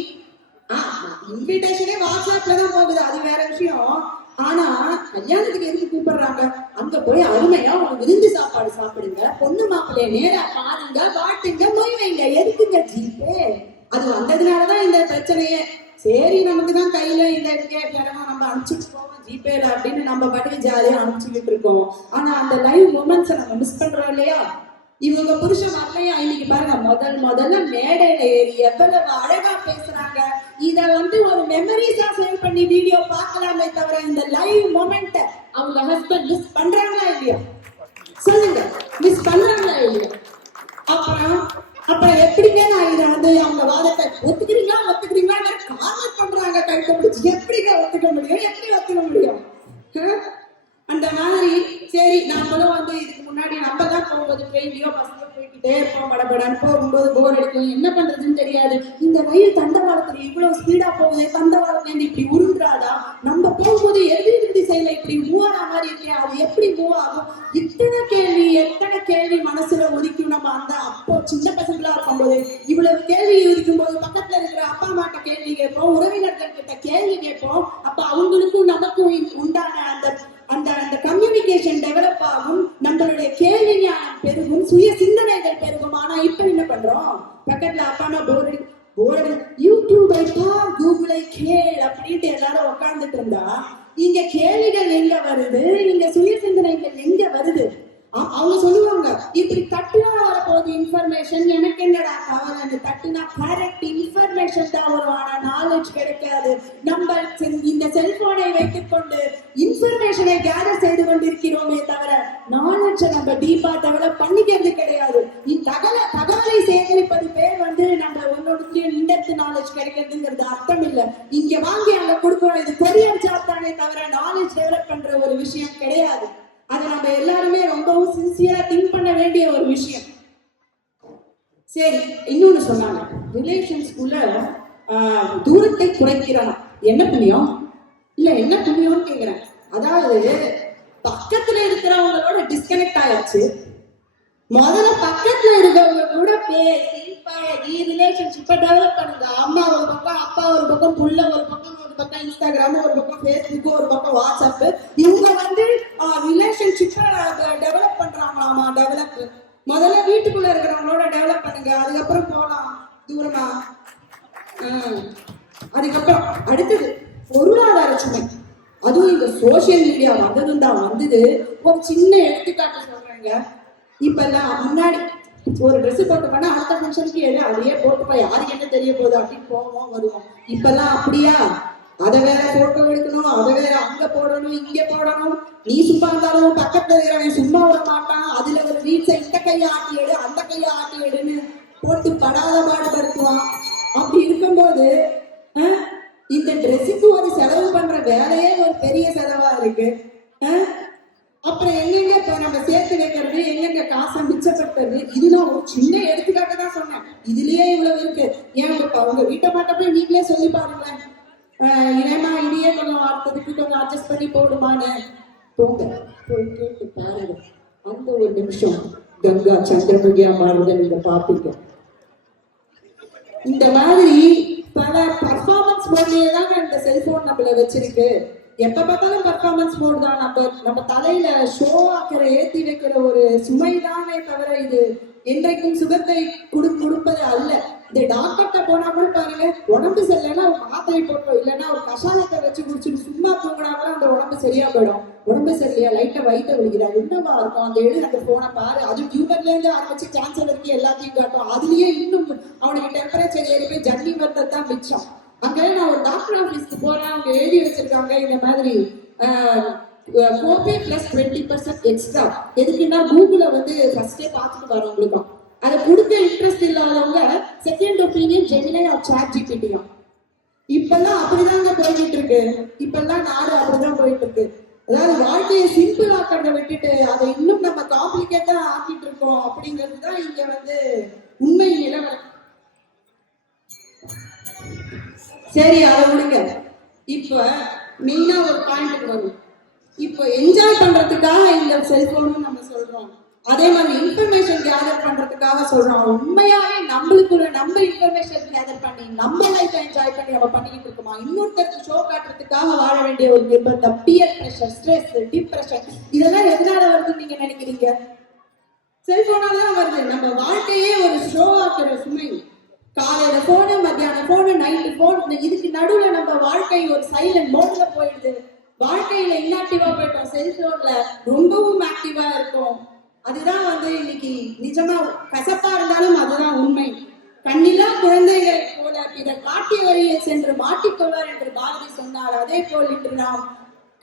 இன்விடேஷனே வாட்ஸ்அப்ல தான் போகுது, அது வேற விஷயம். ஆனா கல்யாணத்துக்கு எதுக்கு கூப்பிடுறாங்க? அங்க போய் அருமையா ஒரு விருந்து சாப்பாடு சாப்பிடுங்க, பொண்ணு மாப்பிள்ளைய நேரா பாருங்க, வாட்டுங்க, மொய் வைங்க. எதுக்குங்க ஜிபே? அது வந்ததுனாலதான் இந்த பிரச்சனையே. சரி நமக்கு தான் கையில இந்த கேட்டோம் நம்ம அனுப்பிச்சுட்டு போவோம் ஜிபேல அப்படின்னு நம்ம பாட்டுக்கு ஜாலியா அனுப்பிச்சுக்கிட்டு இருக்கோம். ஆனா அந்த லைவ் மொமெண்ட்ஸை நம்ம மிஸ் பண்றோம் இல்லையா? இவங்க புருஷன் வரலையா இன்னைக்கு பாருங்க, முதல்ல மேடையில ஏறி எவ்வளவு அழகா பேசுறாங்க. இத வந்து ஒரு மெமரிஸா சேவ் பண்ணி வீடியோ பார்க்கலாமே தவிர இந்த லைவ் மொமெண்ட அவங்க ஹஸ்பண்ட் மிஸ் பண்றாங்களா இல்லையா? சொல்லுங்க, மிஸ் பண்றாங்களா இல்லையா? அப்புறம் எப்படிங்க நான் இதை வந்து அவங்க வாதத்தை ஒத்துக்கிறீங்களா காரணம் பண்றாங்க கைட்ட பிடிச்சி. எப்படிங்க ஒத்துக்க முடியும்? எப்படி ஒத்துக்க முடியும்? அந்த மாதிரி சரி நாமளும் வந்து இதுக்கு முன்னாடி நம்ம தான் போகும்போது ட்ரெயின்லயோ பஸ்லயோ போய்கிட்டே இருப்போம், படபடான்னு போகும்போது போர் அடிக்கும், என்ன பண்றதுன்னு தெரியாது. இந்த ரயில் தண்டவாளத்துல இவ்வளவு ஸ்பீடா போகுது, தண்டவாளத்துல இப்படி உருண்டாதா, நம்ம போகும்போது எதிர்த்து செயல இப்படி மூவ் ஆன மாதிரி இருக்கேன், அது எப்படி மூவ் ஆகும்? எத்தனை கேள்வி மனசுல ஒதுக்கும். நம்ம அந்த அப்போ சின்ன பசங்களா இருக்கும்போது இவ்வளவு கேள்வி ஒதுக்கும் போது பக்கத்துல இருக்கிற அப்பா அம்மாட்ட கேள்வி கேட்போம், உறவினர்கள் கிட்ட கேள்வி கேட்போம். அப்ப அவங்களுக்கும் நமக்கும் உண்டான அந்த கம்யூனிகேஷன் டெவலப் ஆகும், நம்மளுடைய கேள்வி ஞானம் பெருகும், சுய சிந்தனைகள் பெருகும். ஆனா இப்ப என்ன பண்றோம்? பக்கத்துல அப்பா அம்மா போர்டு யூடியூபை பார், கூகுளை கேள் அப்படின்ட்டு எல்லாரும் உட்கார்ந்துட்டு இருந்தா இங்க கேள்விகள் எங்க வருது? இங்க சுய சிந்தனைகள் எங்க வருது? அவங்க சொல்லுவாங்க இப்படி தட்டுனா வரப்போகுது இன்ஃபர்மேஷன், எனக்கு என்னடா கவலை, தட்டுனா கரெக்ட் இன்ஃபர்மேஷன் தான் வரும், ஆனா நாலேஜ் கிடைக்காது. நம்ம இந்த செல்போனை வைத்துக் கொண்டு இன்ஃபர்மேஷனை கேதர் செய்து கொண்டிருக்கிறோமே தவிர நாலேஜை நம்ம டீப்பா டெவலப் பண்ணிக்கிறது கிடையாது. தகவலை சேகரிப்பது பேர் வந்து நம்ம ஒன்னொரு இன்டெப்த் நாலேஜ் கிடைக்கிறதுங்கிறது அர்த்தம் இல்லை. இங்க வாங்கி அங்க கொடுக்கணும், இது கொரியர் ஜாப் தானே தவிர நாலேஜ் டெவலப் பண்ற ஒரு விஷயம் கிடையாது. அதை நம்ம எல்லாருமே ரொம்பவும் சின்சியரா திங்க் பண்ண வேண்டிய ஒரு விஷயம். சரி, இன்னொன்னு சொன்னாங்க, ரிலேஷன்ஸ்குள்ள தூரத்தை குறைக்கிறான். என்ன புண்ணியம்? இல்ல என்ன புண்ணியம்னு கேக்குறேன். அதாவது பக்கத்துல இருக்கிறவங்களோட டிஸ்கனெக்ட் ஆயாச்சு, முதல்ல பக்கத்துல இருக்கிறவங்க கூட பேசி பழகி ரிலேஷன்ஷிப்பை டெவலப் பண்ணுங்க. அம்மா ஒரு பக்கம், அப்பா ஒரு பக்கம், புள்ள ஒரு பக்கம், இன்ஸ்டாகிராம் ஒரு பக்கம், ஃபேஸ்புக் ஒரு பக்கம், வாட்ஸ்அப், இவங்க வந்து ரிலேஷன்ஷிப்பை டெவலப் பண்றாங்களாமா. முதல்ல வீட்டுக்குள்ள இருக்கிறவங்களோட டெவலப் பண்ணுங்க, அதுக்கப்புறம் போலாம் தூரமா. அதுக்கப்புறம் அடுத்தது பொருளாதார சுமை. அதுவும் இந்த சோசியல் மீடியா வந்தது. ஒரு சின்ன எடுத்துக்காட்டு சொல்றேங்க. இப்ப எல்லாம் முன்னாடி ஒரு ட்ரெஸ் போட்டு போனா அடுத்த ஃபங்க்ஷனுக்கு அதையே போட்டுப்பா, யாருக்கு என்ன தெரிய போகுது அப்படின்னு போவோம் வருவோம். இப்பெல்லாம் அப்படியா? அதை வேற போட்டோ எடுக்கணும், அதை வேற அங்க போடணும், இங்க போடணும். நீ சும்மா இருந்தாலும் பக்கத்துல இருக்கிறவன் சும்மா வர மாட்டான். அதுல ஒரு ரீல்ஸை இந்த கையை ஆட்டி எடு, அந்த கையை ஆட்டி எடுன்னு போட்டு படாத பாடுபடுத்துவான். அப்படி இருக்கும்போது இந்த ட்ரெஸ்ஸுக்கு ஒரு செலவு பண்ற வேலையே ஒரு பெரிய செலவா இருக்கு. அப்புறம் எங்கெங்க இப்ப நம்ம சேர்த்து வைக்கிறது, எங்கெங்க காசை மிச்சப்படுத்துறது, இதுதான் ஒரு சின்ன எடுத்துக்காட்டு தான் சொன்னேன். இதுலயே இவ்வளவு இருக்கு. ஏன் உங்க வீட்டை மாட்ட போய் நீங்களே சொல்லி பாருங்களேன். இனமா இதையே கொஞ்சம் வார்த்ததுக்கு கொஞ்சம் அட்ஜஸ்ட் பண்ணி போடுமான்னு போங்க, போய் கேட்டு பாருங்க. அந்த ஒரு நிமிஷம் கங்கா சந்திரமுகியா மாறுதல் நீங்க பாப்பீங்க. இந்த மாதிரி பல பர்ஃபார்மன்ஸ் மோட்லயே தாங்க இந்த செல்போன் நம்மள வச்சிருக்கு. எப்ப பார்த்தாலும் பர்ஃபார்மன்ஸ் மோட் தான். நம்ம தலையில ஷோ ஆக்கிற ஏத்தி வைக்கிற ஒரு சுமை தானே தவிர இது என்றைக்கும் சுகத்தை கொடுப்பது அல்ல. இந்த டாக்டர்கிட்ட போனா கூட பாருங்க, உடம்பு சரியில்லைன்னா ஒரு மாத்திரை போட்டோம், இல்லைன்னா ஒரு கஷாயத்தை வச்சு குடிச்சுட்டு சும்மா தூங்கினா கூட அந்த உடம்பு சரியா போயிடும். உடம்பு சரியில்லையா, லைட்டா வயிற்ற வலிக்கிறா, என்னவா இருக்கும், அந்த போனை பாரு, அது டியூபர்ல இருந்து ஆரம்பிச்சு கேன்சர் வரைக்கும் எல்லாத்தையும் காட்டும். அதுலயே இன்னும் அவனுக்கு டெம்பரேச்சர் ஏறி போய் ஜன்னி வந்தது தான் மிச்சம். அங்க நான் ஒரு டாக்டர் ஆஃபீஸ்க்கு போறேன், அவங்க எழுதி வச்சிருக்காங்க இந்த மாதிரி கோபே பிளஸ் 20% எக்ஸ்ட்ரா. எதுக்குன்னா கூகுள வந்து ஃபர்ஸ்டே பார்த்துட்டு வரவங்களுக்கு அதை கொடுக்க இன்ட்ரெஸ்ட் இல்லாதவங்க second opinion Gemini or chat GPT. இப்பெல்லாம் அப்படிதாங்க போயிட்டு இருக்கு. இப்பெல்லாம் நாடு அப்படிதான் போயிட்டு இருக்கு. அதாவது வாழ்க்கையை சிம்பிள் ஆக்கிறத விட்டுட்டு அதை இன்னும் நம்ம காம்ப்ளிகேட்டா ஆக்கிட்டு இருக்கோம் அப்படிங்கிறது தான் இங்க வந்து உண்மை நிலவரம். சரி, அதை விடுங்க. இப்ப மெயினா ஒரு பாயிண்ட் வரும். இப்போ என்ஜாய் பண்றதுக்காக இந்த செல்போனும் நம்ம சொல்றோம், அதே மாதிரி இன்ஃபர்மேஷன் கேதர் பண்றதுக்காக சொல்றோம். உண்மையாவே நம்மளுக்குள்ள நம்ம இன்ஃபர்மேஷன் கேதர் பண்ணி நம்ம லைஃப் என்ஜாய் பண்ணி நம்ம பண்ணிக்கிட்டு இருக்கோமா? இன்னொருத்தருக்கு ஷோ காட்டுறதுக்காக வாழ வேண்டிய ஒரு நிர்பந்தம், பியர் பிரஷர், ஸ்ட்ரெஸ், டிப்ரெஷன், இதெல்லாம் எதனால வருதுன்னு நீங்க நினைக்கிறீங்க? செல்போனால தான் வருது. நம்ம வாழ்க்கையே ஒரு ஷோ ஆக்குற சுமை. காலையில போனு, மத்தியானம் போனு, நைட்டு போன், இதுக்கு நடுவுல நம்ம வாழ்க்கை ஒரு சைலண்ட் மோட்ல போயிடுது. வாழ்க்கையில இன்ஆக்டிவா போயிட்டோம், செல்போன்ல ரொம்பவும் ஆக்டிவா இருக்கும். அதுதான் இன்னைக்கு நிஜமா கசப்பா இருந்தாலும் அதுதான் உண்மை. கண்ணிலா குழந்தைகள் போல பிறர் காட்டிய வழியில் சென்று மாட்டிக்கொள்வார் என்று பாரதி சொன்னார். அதே போல் இன்று நாம்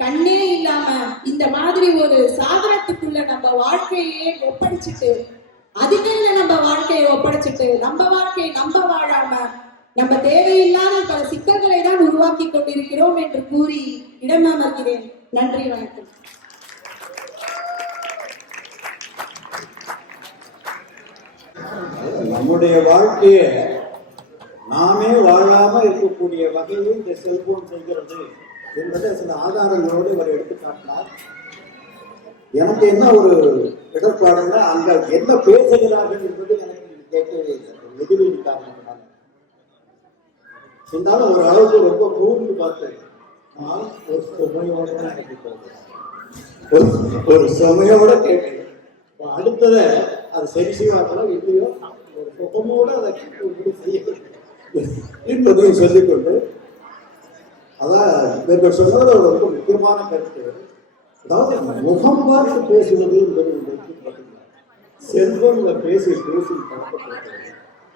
கண்ணே இல்லாம இந்த மாதிரி ஒரு சாதனத்துக்குள்ள நம்ம வாழ்க்கையே ஒப்படைச்சிட்டு, அதுக்கையில நம்ம வாழ்க்கையை ஒப்படைச்சிட்டு நம்ம வாழ்க்கையை நம்ம வாழாம நம்ம தேவையில்லாத பல சிக்கல்களை தான் உருவாக்கி கொண்டிருக்கிறோம் என்று கூறி இடமர்கிறேன். நன்றி, வணக்கம். நம்முடைய வாழ்க்கையை நாமே வாழாம இருக்கக்கூடிய வகையில் இந்த செல்போன் செய்கிறது என்பதை சில ஆதாரங்களோடு இவர் எடுத்துக்காட்டினார். எனக்கு என்ன ஒரு இடர்பாடுன்னா, அங்க என்ன பேசுகிறார்கள் என்பது எனக்கு கேட்கவே இல்லை. எதிர்வினை காரணத்தினால இருந்தாலும் ஒரு அளவுக்கு ரொம்ப கூர்ந்து பார்த்தேன். நான் ஒரு சுமையோட ஒரு சுமையோட கேட்டேன். அடுத்தத அது சரி செய்வார்களோ இல்லையோ ஒரு சுகமோடு அதை செய்ய என்பதையும் சொல்லிக்கொண்டு, அதான் இவர்கள் சொன்னது ரொம்ப முக்கியமான கருத்து. அதாவது முகம் பார்த்து பேசுவது என்பது பார்த்தீங்கன்னா செல்வன்ல பேசி பழக்கப்பட்டது.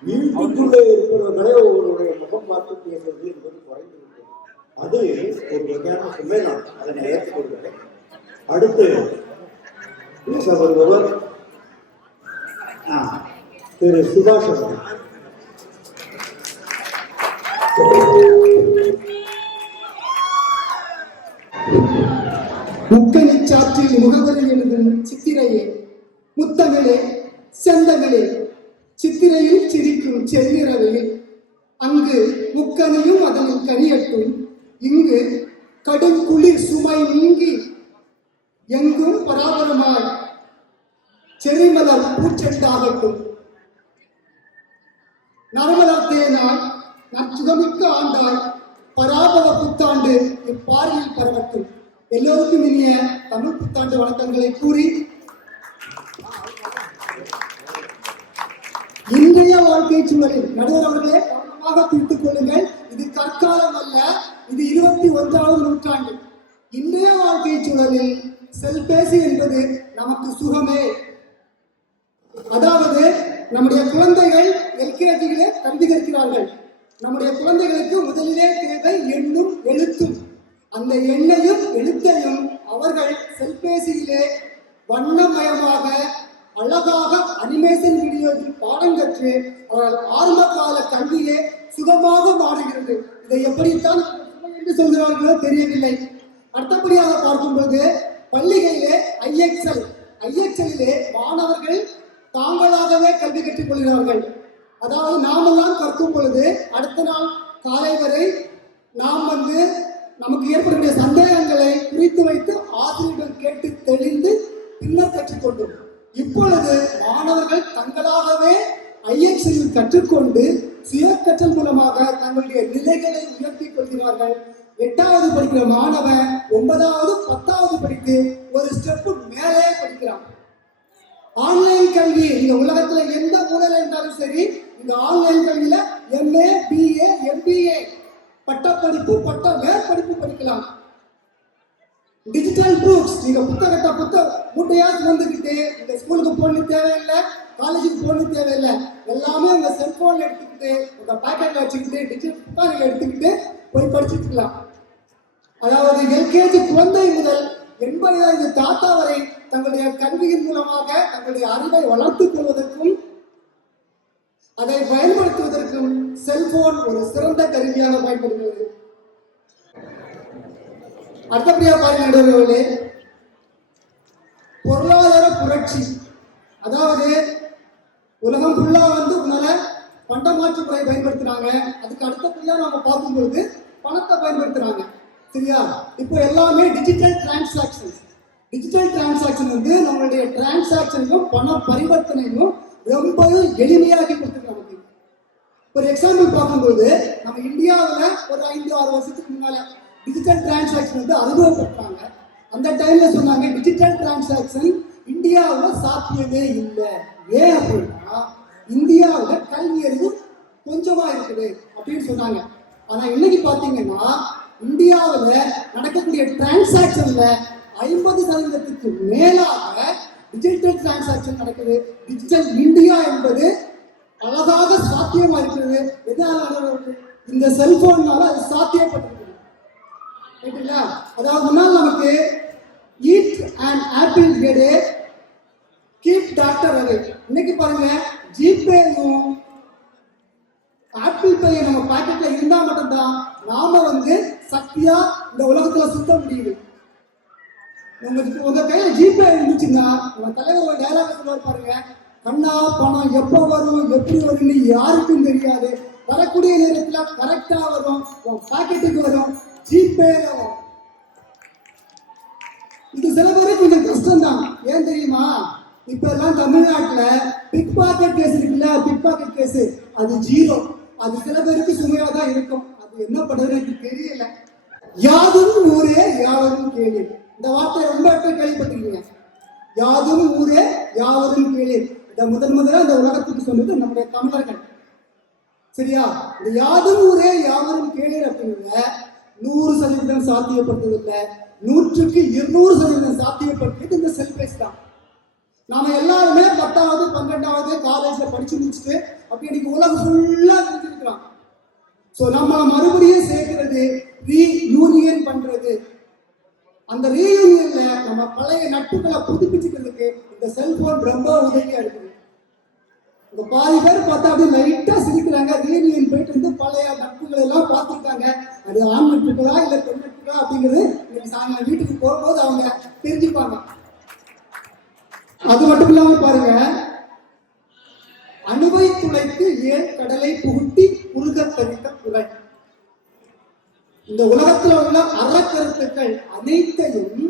வீட்டுக்குள்ளே இருக்கிறவர்களே ஒருவருடைய முகம் பார்த்து பேசுவது என்பது குறைந்து விட்டது. அது ஒரு வகையான சுமைதான், அதை நான் ஏற்றுக்கொள்கிறேன். அடுத்து பேச வருபவர் திரு சுபாஷ் அவர்கள். முக்கணிச்சாற்றில் முகவரி எழுதும் சித்திரையே, முத்தமிழே செந்தமிழே, சித்திரையில் சிரிக்கும் செந்நிறவையில் அங்கு முக்கனியும் அதனில் கனியட்டும், இங்கு கடும் குளிர் சுமை நீங்கி எங்கும் பராபரமாய் செறிமலர் பூச்செண்டாகட்டும். நரமலர் தேனாய் நற்சுகமிக்க ஆண்டாய் பராபர புத்தாண்டு இப்பாரியில் பரவட்டும். எல்லோருக்கும் இனிய தமிழ் புத்தாண்டு வணக்கங்களை கூறி, இன்றைய வாழ்க்கை சூழலில் நடுவர் அவர்களே கவனமாக பிரித்துக் கொள்ளுங்கள். இது கற்காலம் அல்ல, இது 21ஆம் நூற்றாண்டு. இன்றைய வாழ்க்கை சூழலில் செல்பேசி என்பது நமக்கு சுகமே. அதாவது நம்முடைய குழந்தைகள் எல்கேஜியிலே கல்வி கற்கிறார்கள். நம்முடைய குழந்தைகளுக்கு முதலிலே தேவை எண்ணும் எழுத்தும். அந்த எண்ணையும் எழுத்தையும் அவர்கள் செல்பேசியிலே வண்ணமயமாக அழகாக அனிமேஷன் வீடியோவில் பாடம் கற்று அவர்கள் ஆரம்ப கால கல்வியே சுகமாக மாறுகிறது. இதை எப்படித்தான் என்று சொல்கிறார்களோ தெரியவில்லை. அடுத்தபடியாக பார்க்கும்போது பள்ளிகளிலே ஐஎக்ஸலிலே மாணவர்கள் தாங்களாகவே கல்வி கற்றுக் கொள்கிறார்கள். அதாவது நாமெல்லாம் கற்கும் பொழுது அடுத்த நாள் காலை வரை நாம் நமக்கு ஏற்படக்கூடிய சந்தேகங்களை குறித்து வைத்து ஆசிரியர்கள் கேட்டு தெளிந்து பின்னர் கற்றுக்கொண்டோம். இப்பொழுது மாணவர்கள் தங்களாகவே ஐஎக்ஸலில் கற்றுக்கொண்டு சுய கற்றல் மூலமாக தங்களுடைய நிலைகளை உயர்த்திக் கொள்கிறார்கள். 8வது படிக்கிற மாணவன் 9வது 10வது படித்து ஒரு ஸ்டெப் மேலே படிக்கிறான். ஆன்லைன் கல்வி இந்த உலகத்துல எந்த மூலையில இருந்தாலும் சரி, இந்த ஆன்லைன் கல்வியில MA BA MBA பட்டப்படிப்பு பட்ட மேற்படிப்பு படிக்கலாம். டிஜிட்டல் புக்ஸ், நீங்க புத்தகத்தை மூட்டையா வந்துக்கிட்டு இந்த ஸ்கூலுக்கு போகணும் தேவையில்லை, காலேஜுக்கு போகணும் தேவையில்லை, எல்லாமே உங்க செல்போன்ல எடுத்துக்கிட்டு உங்க பாக்கெட்ல வச்சுக்கிட்டு டிஜிட்டல் புத்தகம் எடுத்துக்கிட்டு போய் படிச்சுக்கலாம். அதாவது எல்கேஜி குழந்தை முதல் 80 தாத்தா வரை தங்களுடைய கல்வியின் மூலமாக தங்களுடைய அறிவை வளர்த்துக் கொள்வதற்கும் அதை பயன்படுத்துவதற்கும் செல்போன் ஒரு சிறந்த கருவியாக பயன்படுகிறது. அடுத்தபடியாக பாருங்களே, பொருளாதார புரட்சி. அதாவது உலகம் ஃபுல்லா உன்னால பண்ட மாற்று முறை பயன்படுத்துறாங்க. அதுக்கு அடுத்தபடியாக நாம பார்க்கும்போது பணத்தை பயன்படுத்துறாங்க. சரியா? இப்போ எல்லாமே டிஜிட்டல் டிரான்சாக்சன். டிஜிட்டல் டிரான்சாக்சன் நம்மளுடைய டிரான்சாக்சனையும் பண பரிவர்த்தனையும் ரொம்பவும் எளிமையாகி கொடுத்துருக்காங்க. ஒரு எக்ஸாம்பிள் பார்க்கும்போது நம்ம இந்தியாவில் ஒரு 5-6 வருஷத்துக்கு முன்னால டிஜிட்டல் டிரான்சாக்சன் அறிமுகப்படுத்தாங்க. அந்த டைம்ல சொன்னாங்க டிஜிட்டல் டிரான்சாக்சன் இந்தியாவில் சாத்தியமே இல்லை. ஏன் அப்படின்னா இந்தியாவில் கல்வி அறிவு கொஞ்சமா இருக்குது அப்படின்னு சொன்னாங்க. ஆனா இன்னைக்கு பாத்தீங்கன்னா இந்தியாவுல நடக்கக்கூடிய டிரான்சாக்சன்ல 50% மேலாக டிஜிட்டல் டிரான்சாக்சன் நடக்குது. டிஜிட்டல் இந்தியா என்பது அழகாக சாத்தியமா இருக்கிறது. எதனால? இந்த செல்போன்னால அது சாத்தியப்பட்டிருக்கு. ரைட்டுங்களா? அதாவது முன்னால் நமக்கு ஈட் அண்ட் ஆப்பிள் எடு கீப் டாக்டர் அவே. இன்னைக்கு பாருங்க ஜிபேயும் ஆப்பிள் பேயை நம்ம பாக்கெட்ல இருந்தா மட்டும்தான் நாம சக்தியா இந்த உலகத்துல சுத்த முடியுது. உங்க கையில ஜிபே இருந்துச்சுன்னா நம்ம தலைவர் ஒரு டயலாக் சொல்லுவார் பாருங்க, கண்ணா பணம் எப்போ வரும் எப்படி வரும்னு யாருக்கும் தெரியாது, வரக்கூடிய நேரத்துல கரெக்டா வரும், பாக்கெட்டுக்கு வரும், ஜிபேல வரும். இது சில பேருக்கு கொஞ்சம் கஷ்டம் தான். ஏன் தெரியுமா? இப்ப எல்லாம் தமிழ்நாட்டுல பிக் பாக்கெட் கேஸ் இருக்குல்ல, பிக் பாக்கெட் கேஸ் அது 0. அது சில பேருக்கு சுமையா தான் இருக்கும். அது என்ன பண்றதுன்னு எனக்கு தெரியல. யாதும் ஊரே யாவரும் கேளு, இந்த வார்த்தையை ரொம்ப பேர் கேள்விப்பட்டிருக்கீங்க. யாதும் ஊரே யாவரும் கேளு, இதை முதல்ல இந்த உலகத்துக்கு சொன்னது நம்முடைய தமிழர்கள். சரியா? இந்த யாதும் ஊரே யாவரும் கேளு அப்படிங்கிற 100% சாத்தியப்படுத்ததில்லை, 100க்கு 200% சாத்தியப்படுத்தியது இந்த செல்பேஸ் தான். நாம எல்லாருமே 10வது 12வது காலேஜ்ல படிச்சு முடிச்சுட்டு அப்படி இன்னைக்கு உலகம் ஃபுல்லா தெரிஞ்சிருக்கிறோம். ஸோ நம்ம மறுபடியும் சேர்க்கிறது, ரீயூனியன் பண்றது. அந்த ரீயூனியன்ல நம்ம பழைய நட்புகளை புதுப்பிச்சுக்கிறதுக்கு இந்த செல்போன் ரொம்ப உதவியா இருக்குது. இந்த பாதி பேர் பார்த்தா அப்படியே லைட்டா சிரிக்கிறாங்க. ரீயூனியன் போயிட்டு பழைய நட்புகளை எல்லாம் பார்த்துருக்காங்க. அது ஆண் நட்புகளா இல்ல பெண் நட்புகளா அப்படிங்கிறது இன்னைக்கு சாயங்காலம் வீட்டுக்கு போகும்போது அவங்க தெரிஞ்சுப்பாங்க. அது மட்டும் இல்லாம பாருங்க, அணுவை துளைத்து ஏன் கடலை புகுட்டி உருக தவித்த குரல். இந்த உலகத்தில் உள்ள அறக்கருத்துக்கள் அனைத்தையும்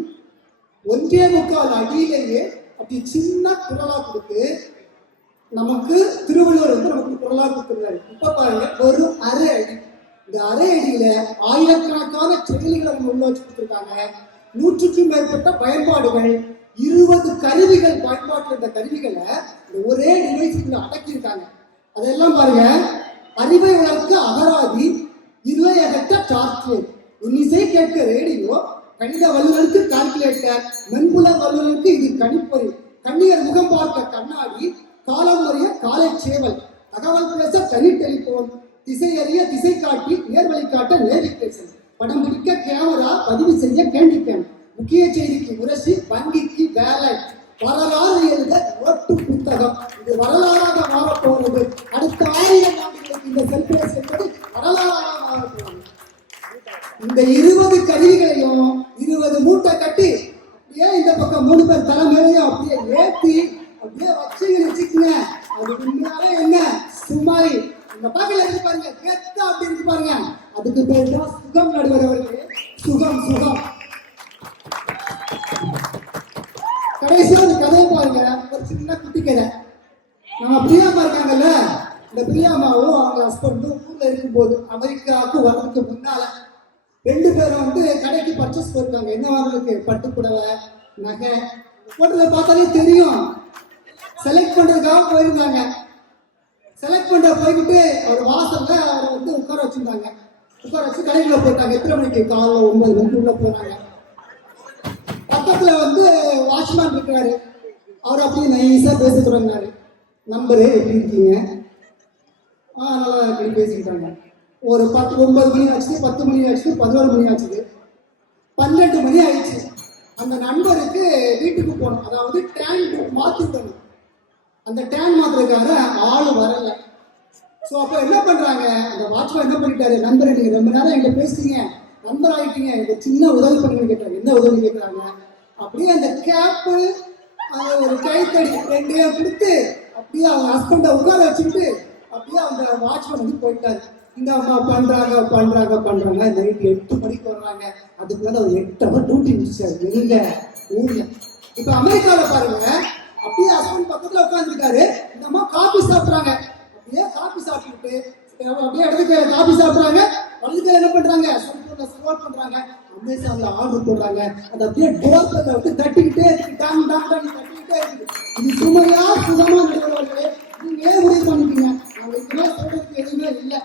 1.25 அடியிலேயே அப்படி சின்ன குரலா கொடுத்து நமக்கு திருவள்ளுவர் நமக்கு குரலா கொடுத்துருக்காரு. இப்ப பாருங்க, ஒரு அரை அடி. இந்த அரை அடியில ஆயிரக்கணக்கான செயலிகளை நம்ம உள்ள வச்சு கொடுத்துருக்காங்க. 100க்கும் மேற்பட்ட பயன்பாடுகள், 20 கருவிகள் பயன்பாட்டில் இந்த கருவிகளை ஒரே டிவைஸுக்குள்ள அடக்கியிருக்காங்க. அதெல்லாம் பாருங்க, அறிவை வளர்க்க அகராதி, இருளையகற்ற சார்ஜர், இன்னிசை கேட்க ரேடியோ, கணித வல்லுநருக்கு கால்குலேட்டர், மென்புல வல்லுநருக்கு இது கணிப்பொறி, கண்ணியர் முகம் பார்க்க கண்ணாடி, காலம் அறிய காலை சேவல், தகவல் பேச தனி டெலிபோன், திசை அறிய திசை காட்டி நேர்வழி காட்ட நேவிகேஷன், படம் பிடிக்க கேமரா, பதிவு செய்ய கேண்டி கேம், முக்கிய செய்திக்கு முரசு, வங்கிக்கு வேலட், வரலாறு எழுத நோட்டு புத்தகம். இது வரலாறாக மாறப்போகிறது. அடுத்த 1000 ஆண்டுகளுக்கு இந்த செல்பேசி என்பது வரலாறாக மாறப்போகிறது. இந்த 20 கருவிகளையும் 20 மூட்டை கட்டி அப்படியே இந்த பக்கம் 3 பேர் தலைமையிலையும் அப்படியே ஏற்றி அப்படியே வச்சுக்கங்க. அது உண்மையாவே என்ன சுமாரி இந்த பக்கத்துல இருக்கு பாருங்க, கெத்தா அப்படி இருக்கு பாருங்க. அதுக்கு பேர் தான் சுகம். நடுவர் அவர்களே, சுகம் சுகம். கடைசியா ஒரு கதையை பாருங்க, ஒரு சின்ன குட்டி கதை. நம்ம பிரியாமா இருக்காங்கல்ல, இந்த பிரியாமாவும் அவங்க ஹஸ்பண்டும் ஊர்ல இருக்கும்போது அமெரிக்காவுக்கு வர்றதுக்கு முன்னால 2 பேரும் கடைக்கு பர்ச்சேஸ் போயிருக்காங்க. என்ன வாங்குறதுக்கு? பட்டு புடவை, நகை. போட்டதை பார்த்தாலே தெரியும். செலக்ட் பண்றதுக்காக போயிருந்தாங்க. செலக்ட் பண்ற போய்கிட்டு அவர் வாசல்ல அவரை உட்கார வச்சிருந்தாங்க. உட்கார வச்சு கடைக்குள்ள போயிட்டாங்க. எத்தனை மணிக்கு? காலைல 9 மணிக்கு உள்ள போனாங்க. பக்கத்துல வாட்ச்மேன் இருக்காரு. அவர் அப்படியே நைஸா பேச தொடங்கினாரு. நம்பரு எப்படி இருக்கீங்க? நல்லா இருக்கு பேசிக்கிட்டாங்க. ஒரு 9 மணி ஆச்சு, 10 மணி ஆச்சு, 11 மணி ஆச்சு, 12 மணி ஆயிடுச்சு. அந்த நண்பருக்கு வீட்டுக்கு போகணும். அதாவது டேன் மாத்திக்கணும். அந்த டேன் மாத்துறதுக்காக ஆள் வரல. ஸோ அப்போ என்ன பண்றாங்க, அந்த வாட்ச்மேன் என்ன பண்ணிட்டாரு, நண்பரை நீங்க ரொம்ப நேரம் என்கிட்ட பேசுறீங்க, நண்பர் ஆகிட்டீங்க, எனக்கு சின்ன உதவி பண்ணுங்க கேட்டாங்க. என்ன உதவி கேட்குறாங்க? அப்படியே அந்த கேப்பு, ஒரு கைத்தடி 2 கொடுத்து அப்படியே அவங்க ஹஸ்பண்டை உட்கார வச்சுக்கிட்டு அப்படியே அந்த வாட்ச்மேன் போயிட்டாரு. இந்த அம்மா பண்றாங்க பண்றாங்க பண்றாங்க. நைட்டு 8 மணிக்கு வர்றாங்க. அதுக்கு மேல ஒரு 8 ஹவர் டியூட்டி முடிச்சாரு எங்க ஊர்ல. இப்ப அமெரிக்காவில் பாருங்க, அப்படியே ஹஸ்பண்ட் பக்கத்துல உட்காந்துருக்காரு. இந்த அம்மா காபி சாப்பிட்றாங்க. அப்படியே காபி சாப்பிட்டுட்டு அப்படியே இடத்துக்கு காபி சாப்பிட்றாங்க. வலதுக்கு என்ன பண்றாங்க, செல்போன்ல ஸ்க்ரோல் பண்றாங்க. அமேசான்ல ஆர்டர் போடுறாங்க. அதை அப்படியே டோர்ல தட்டிக்கிட்டே இருக்கு. டாங் டாங் டாங் தட்டிக்கிட்டே இருக்கு. இது சுமையா சுகமா நடுவர்களே, நீங்க ஏன் முடிவு பண்ணிட்டீங்க? நாங்க இதுவே சொல்றதுக்கு எதுவுமே இல்லை.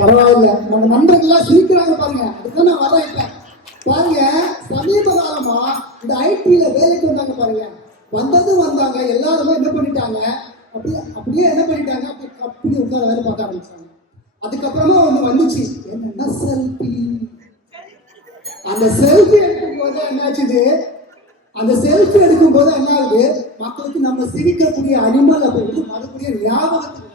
பரவாயில்ல, நம்ம நண்பர்கள்லாம் சிரிக்கிறாங்க பாருங்க. அதுதான் நான் வரேன். இப்ப பாருங்க, சமீப காலமா இந்த ஐடில வேலைக்கு வந்தாங்க பாருங்க. வந்தாங்க எல்லாருமே என்ன பண்ணிட்டாங்க, அப்படியே என்ன பண்ணிட்டாங்க, அப்படி உட்கார வேலை பார்க்க ஆரம்பிச்சாங்க. அதுக்கப்புறமா ஒண்ணு வந்துச்சு, என்னன்னா செல்ஃபி. அந்த செல்ஃபி எடுக்கும் போது என்னாச்சுது, அந்த செல்ஃபி எடுக்கும் போது என்ன ஆகுது, மக்களுக்கு நம்ம சிரிக்கக்கூடிய அனிமல் அப்படின்றது மறுபடியும் ஞாபகத்துக்கு.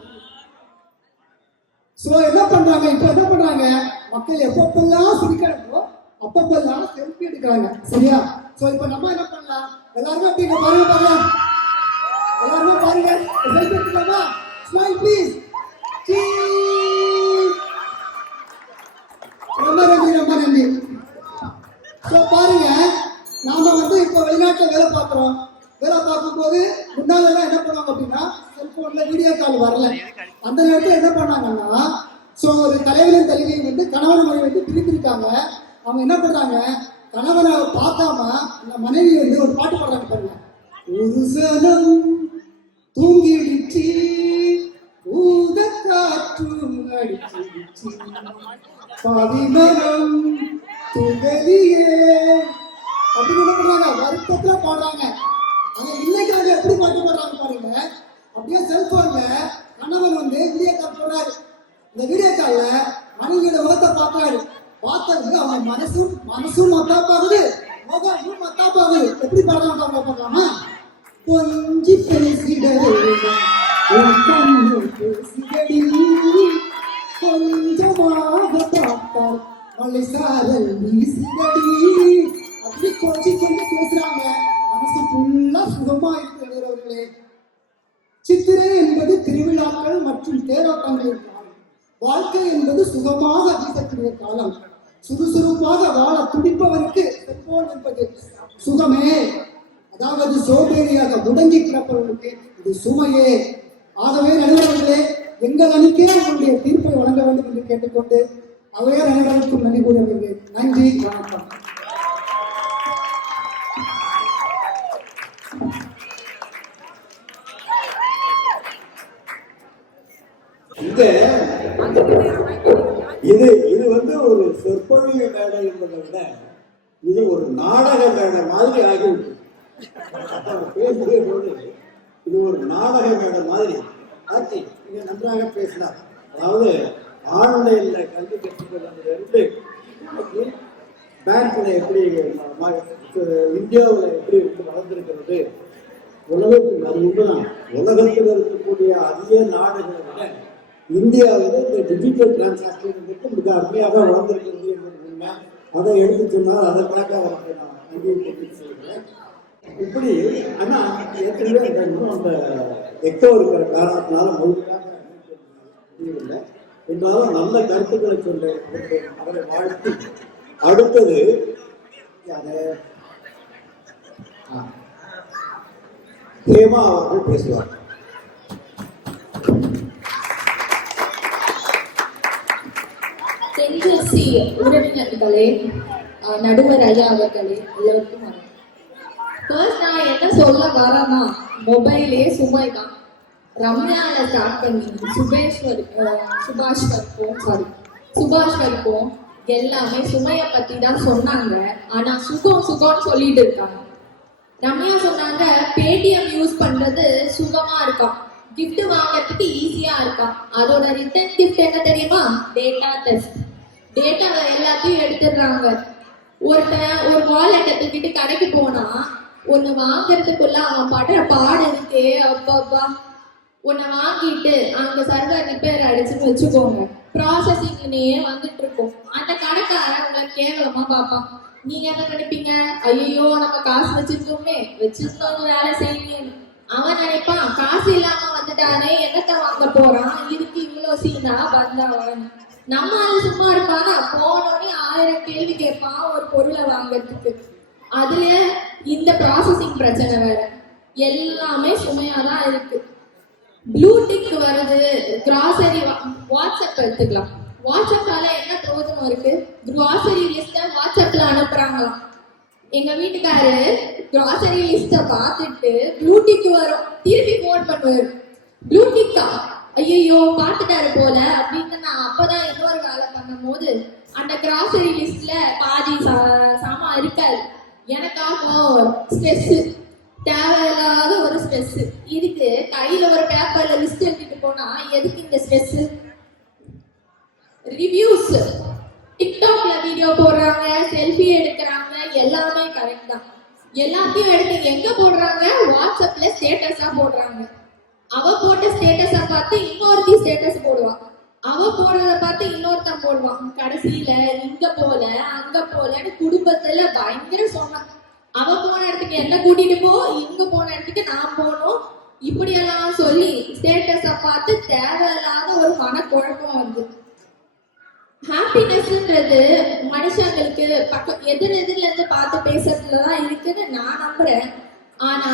சோ என்ன பண்றாங்க, இப்ப என்ன பண்றாங்க, மக்கள் எப்பப்பெல்லாம் சிரிக்கணுமோ அப்பப்பெல்லாம் செல்ஃபி எடுக்கிறாங்க. சரியா? சோ இப்ப நம்ம என்ன பண்ணலாம், எல்லாருமே அப்படி பாருங்க, எல்லாருமே பாருங்க, செல்ஃபி எடுக்கலாமா? Smile please. ரொம்ப நன்றி. சோ பாருங்க, நாம இப்ப வெளிநாட்டுல வேலை பார்க்கிறோம். வேலை பார்க்கும்போது முன்னால என்ன பண்ணுவாங்க அப்படின்னா, செல்போன்ல வீடியோ கால் வரல. அந்த நேரத்துல என்ன பண்ணாங்கன்னா, சோ ஒரு தலைவரின் தலைவியை கணவன் மனைவி பிரித்திருக்காங்க. அவங்க என்ன பண்றாங்க, கணவனை பார்க்காம அந்த மனைவி ஒரு பாட்டு பாடுறாங்க பாருங்க. ஒரு சனம் தூங்கிடுச்சு, ஊத காற்றும் அடிச்சிடுச்சு, பவிமரம் துகலியே அப்படின்னு என்ன பண்றாங்க, வருத்தத்துல பாடுறாங்க. ஆனா இன்னைக்கு எப்படி பாட்டு பாடுறாங்க பாருங்க. அப்படியே செல்போன்ல கணவன் வீடியோ கால் போடுறாரு. இந்த வீடியோ கால்ல மனைவியோட முகத்தை பார்க்கறாரு. பார்த்தது அவங்க மனசும் மத்தாப்பாகுது, முகமும் மத்தாப்பாகுது. எப்படி பாடுறாங்க பார்க்கலாமா? கொஞ்சி பேசிடடி, கொஞ்சமாக பார்த்தால் மலை சாரல் வீசிடடி. அப்படி கொஞ்சம் பேசுறாங்க. மனசு ஃபுல்லா சுகமா இருக்கிறவர்களே. சித்திரை என்பது திருவிழாக்கள் மற்றும் தேரோட்டங்களின் காலம். வாழ்க்கை என்பது சுகமாக வீசக்கூடிய காலம். சுறுசுறுப்பாக வாழ துடிப்பவருக்கு செல்போன் என்பது சுகமே, அதாவது சோம்பேறியாக முடங்கி கிடப்பவர்களுக்கு இது சுமையே. ஆகவே நண்பர்களே, எங்கள் அணிக்கே உங்களுடைய தீர்ப்பை வழங்க வேண்டும் என்று கேட்டுக்கொண்டு அவையார் அனைவருக்கும் நன்றி கூறுகிறேன். நன்றி, வணக்கம். இது ஒரு சொற்பொழிவு மேடை என்பதை விட இது ஒரு நாடக மேடை மாதிரி ஆகிவிட்டு பேசுகிற போது இது ஒரு நாடக மேடை மாதிரி ஆச்சு. நீங்க நன்றாக பேசினார். அதாவது ஆன்லைன்ல கல்வி கற்றுக்கொள்வதிலிருந்து பேங்க்ல எப்படி இந்தியாவில் எப்படி வளர்ந்திருக்கிறது, உலகத்தில் அது உண்மைதான். உலகத்தில் இருக்கக்கூடிய அதிக நாடுகளை விட இந்தியாவில் இந்த டிஜிட்டல் டிரான்சாக்ஷன் மிக அருமையாக வளர்ந்திருக்கிறது என்பது உண்மை. அதை எடுத்து சொன்னால் அதற்காக அவருக்கு நான் நன்றியை தெரிவித்து செய்கிறேன். இப்படி ஆனால் ஏற்கனவே அந்த எக்கோ இருக்கிற காரணத்தினால முழுமையாக முடியவில்லை என்றாலும் நல்ல கருத்துக்களை சொல்றேன். அவரை வாழ்த்தி அடுத்தது ஹேமா அவர்கள் பேசுவார். தென்காசி உறவினர்களே, நடுவர் ஐயா அவர்களே, எல்லாருக்கும் வணக்கம். ஃபர்ஸ்ட் நான் என்ன சொல்ல வரேன்னா, மொபைலே சுமை தான். ரம்யால ஸ்டார்ட் பண்ணி சுபாஷ் வரைக்கும் எல்லாமே சுமைய பத்தி தான் சொன்னாங்க. ஆனா சுகம்னு சொல்லிட்டு இருக்காங்க. ரம்யா சொன்னாங்க, பேடிஎம் யூஸ் பண்றது சுகமா இருக்கான், கிஃப்ட் வாங்கறதுக்கு ஈஸியா இருக்கான். அதோட ரிட்டர்ன் கிஃப்ட் என்ன தெரியுமா? Data test. டேட்டாவை எல்லாத்தையும் எடுத்துடுறாங்க. ஒரு வாலெட்டை தூக்கிட்டு கடைக்கு போனா ஒன்னு வாங்கறதுக்குள்ள அவன் படுற பாடு இருக்கே, அப்பப்பா. ஒன்னு வாங்கிட்டு அங்க சர்வர் ரிப்பேர் ஆயிடுச்சுன்னு வச்சுக்கோங்க, ப்ராசஸிங்னே வந்துட்டு இருக்கும். அந்த கடைக்காரன் உங்களை கேவலமா பார்ப்பான். நீங்க என்ன நினைப்பீங்க? ஐயோ நம்ம காசு வச்சிருந்தோம் வேலை செய்யணும். அவன் நினைப்பான், காசு இல்லாம வந்துட்டானே, என்னத்த வாங்க போறான், இதுக்கு இவ்வளவு சீனா வந்தாவன். நம்ம அது சும்மா இருப்பானா, போனோடனே 1000 கேள்வி கேட்பான் ஒரு பொருளை வாங்கறதுக்கு. அதுல இந்த ப்ராசஸிங் பிரச்சனை வேற. எல்லாமே சுமையாதான் இருக்கு. ப்ளூடிக் வருது, கிராசரி, வாட்ஸ்அப் எடுத்துக்கலாம். வாட்ஸ்அப்பால என்ன பிரயோஜனம் இருக்கு? கிராசரி லிஸ்ட வாட்ஸ்அப்ல அனுப்புறாங்களாம். எங்க வீட்டுக்காரு கிராசரி லிஸ்ட பார்த்துட்டு ப்ளூடிக் வரும், திருப்பி போன் பண்ணுவாரு. ப்ளூடிக்கா? ஐயோ பார்த்துட்டாரு போல அப்படின்னு நான் அப்பதான் இன்னொரு கிராசரி லிஸ்ட்ல பாதி சாமான் இருக்காது. எனக்காக ஸ்ட்ரெஸ், தேவையில்லாத ஒரு ஸ்ட்ரெஸ். இதுக்கு கையில ஒரு பேப்பர்ல லிஸ்ட் எழுதிட்டு போனா எதுக்கு இந்த ஸ்ட்ரெஸ்? ரிவ்யூஸ், டிக்டாக்ல வீடியோ போடுறாங்க, செல்ஃபி எடுக்கிறாங்க, எல்லாமே கரெக்ட் தான். எல்லாத்தையும் எடுத்து எங்க போடுறாங்க? வாட்ஸ்அப்ல ஸ்டேட்டஸா போடுறாங்க. அவ போட்ட ஸ்டேட்டஸா பார்த்து இன்னொருத்தி ஸ்டேட்டஸ் போடுவான், அவ போடுறத பார்த்து இன்னொருத்தன் போடுவான். கடைசியில இங்க போல அங்க போலன்னு குடும்பத்துல பயங்கர சொன்னான். அவ போன இடத்துக்கு என்ன கூட்டிட்டு போ, இங்க போன இடத்துக்கு நான் போகணும், இப்படியெல்லாம் சொல்லி ஸ்டேட்டஸ பார்த்து தேவையில்லாத ஒரு மனக்குழப்பம் வந்து. ஹாப்பினஸ்ன்றது மனுஷங்களுக்கு எதிர்ல இருந்து பார்த்து பேசுறதுலதான் இருக்குன்னு நான் நம்புறேன். ஆனா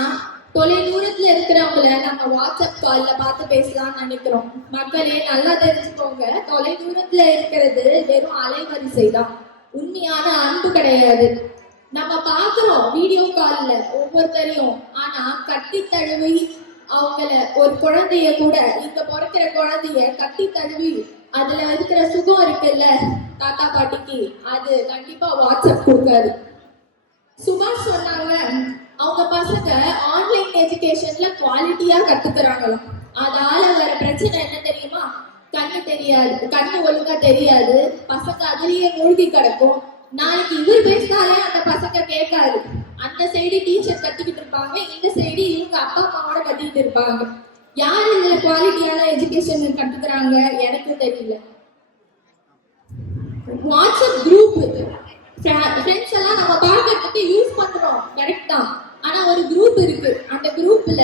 தொலை தூரத்துல இருக்கிறவங்கள நம்ம வாட்ஸ்அப் கால்ல பார்த்து பேசலாம்னு நினைக்கிறோம். மக்களே நல்லா தெரிஞ்சுக்கோங்க, தொலை தூரத்துல இருக்கிறது வெறும் அலைவரிசை தான், உண்மையான அன்பு கிடையாது. நம்ம பாக்குறோம் வீடியோ கால்ல ஒவ்வொருத்தரையும், ஆனா கட்டி தழுவி அவங்கள ஒரு குழந்தைய கூட, இங்க பிறக்கிற குழந்தைய கட்டி தழுவி அதுல இருக்கிற சுகம் இருக்குல்ல தாத்தா பாட்டிக்கு, அது கண்டிப்பா வாட்ஸ்அப் கொடுக்காது. சுபாஷ் சொன்னாங்க அவங்க பசங்க ஆன்லைன் எஜுகேஷன்ல குவாலிட்டியா கத்துக்கிறாங்களாம். அதால வர பிரச்சனை என்ன தெரியுமா? கண்ணு தெரியாது, கண்ணு ஒழுங்கா தெரியாது, பசங்க அதுலயே மூழ்கி கிடக்கும். நாளைக்கு இவர் பேசினாலே அந்த பசங்க கேட்காது. அந்த சைடு டீச்சர் கத்திக்கிட்டு இருப்பாங்க, இந்த சைடு இவங்க அப்பா அம்மாவோட கத்திக்கிட்டு இருப்பாங்க. யார் இதுல குவாலிட்டியான எஜுகேஷன் கத்துக்கிறாங்க எனக்கு தெரியல. வாட்ஸ்அப் குரூப் ஃப்ரெண்ட்ஸ் எல்லாம் நம்ம பார்க்கறதுக்கு யூஸ் பண்றோம், கரெக்ட் தான். ஆனா ஒரு குரூப் இருக்கு, அந்த குரூப்ல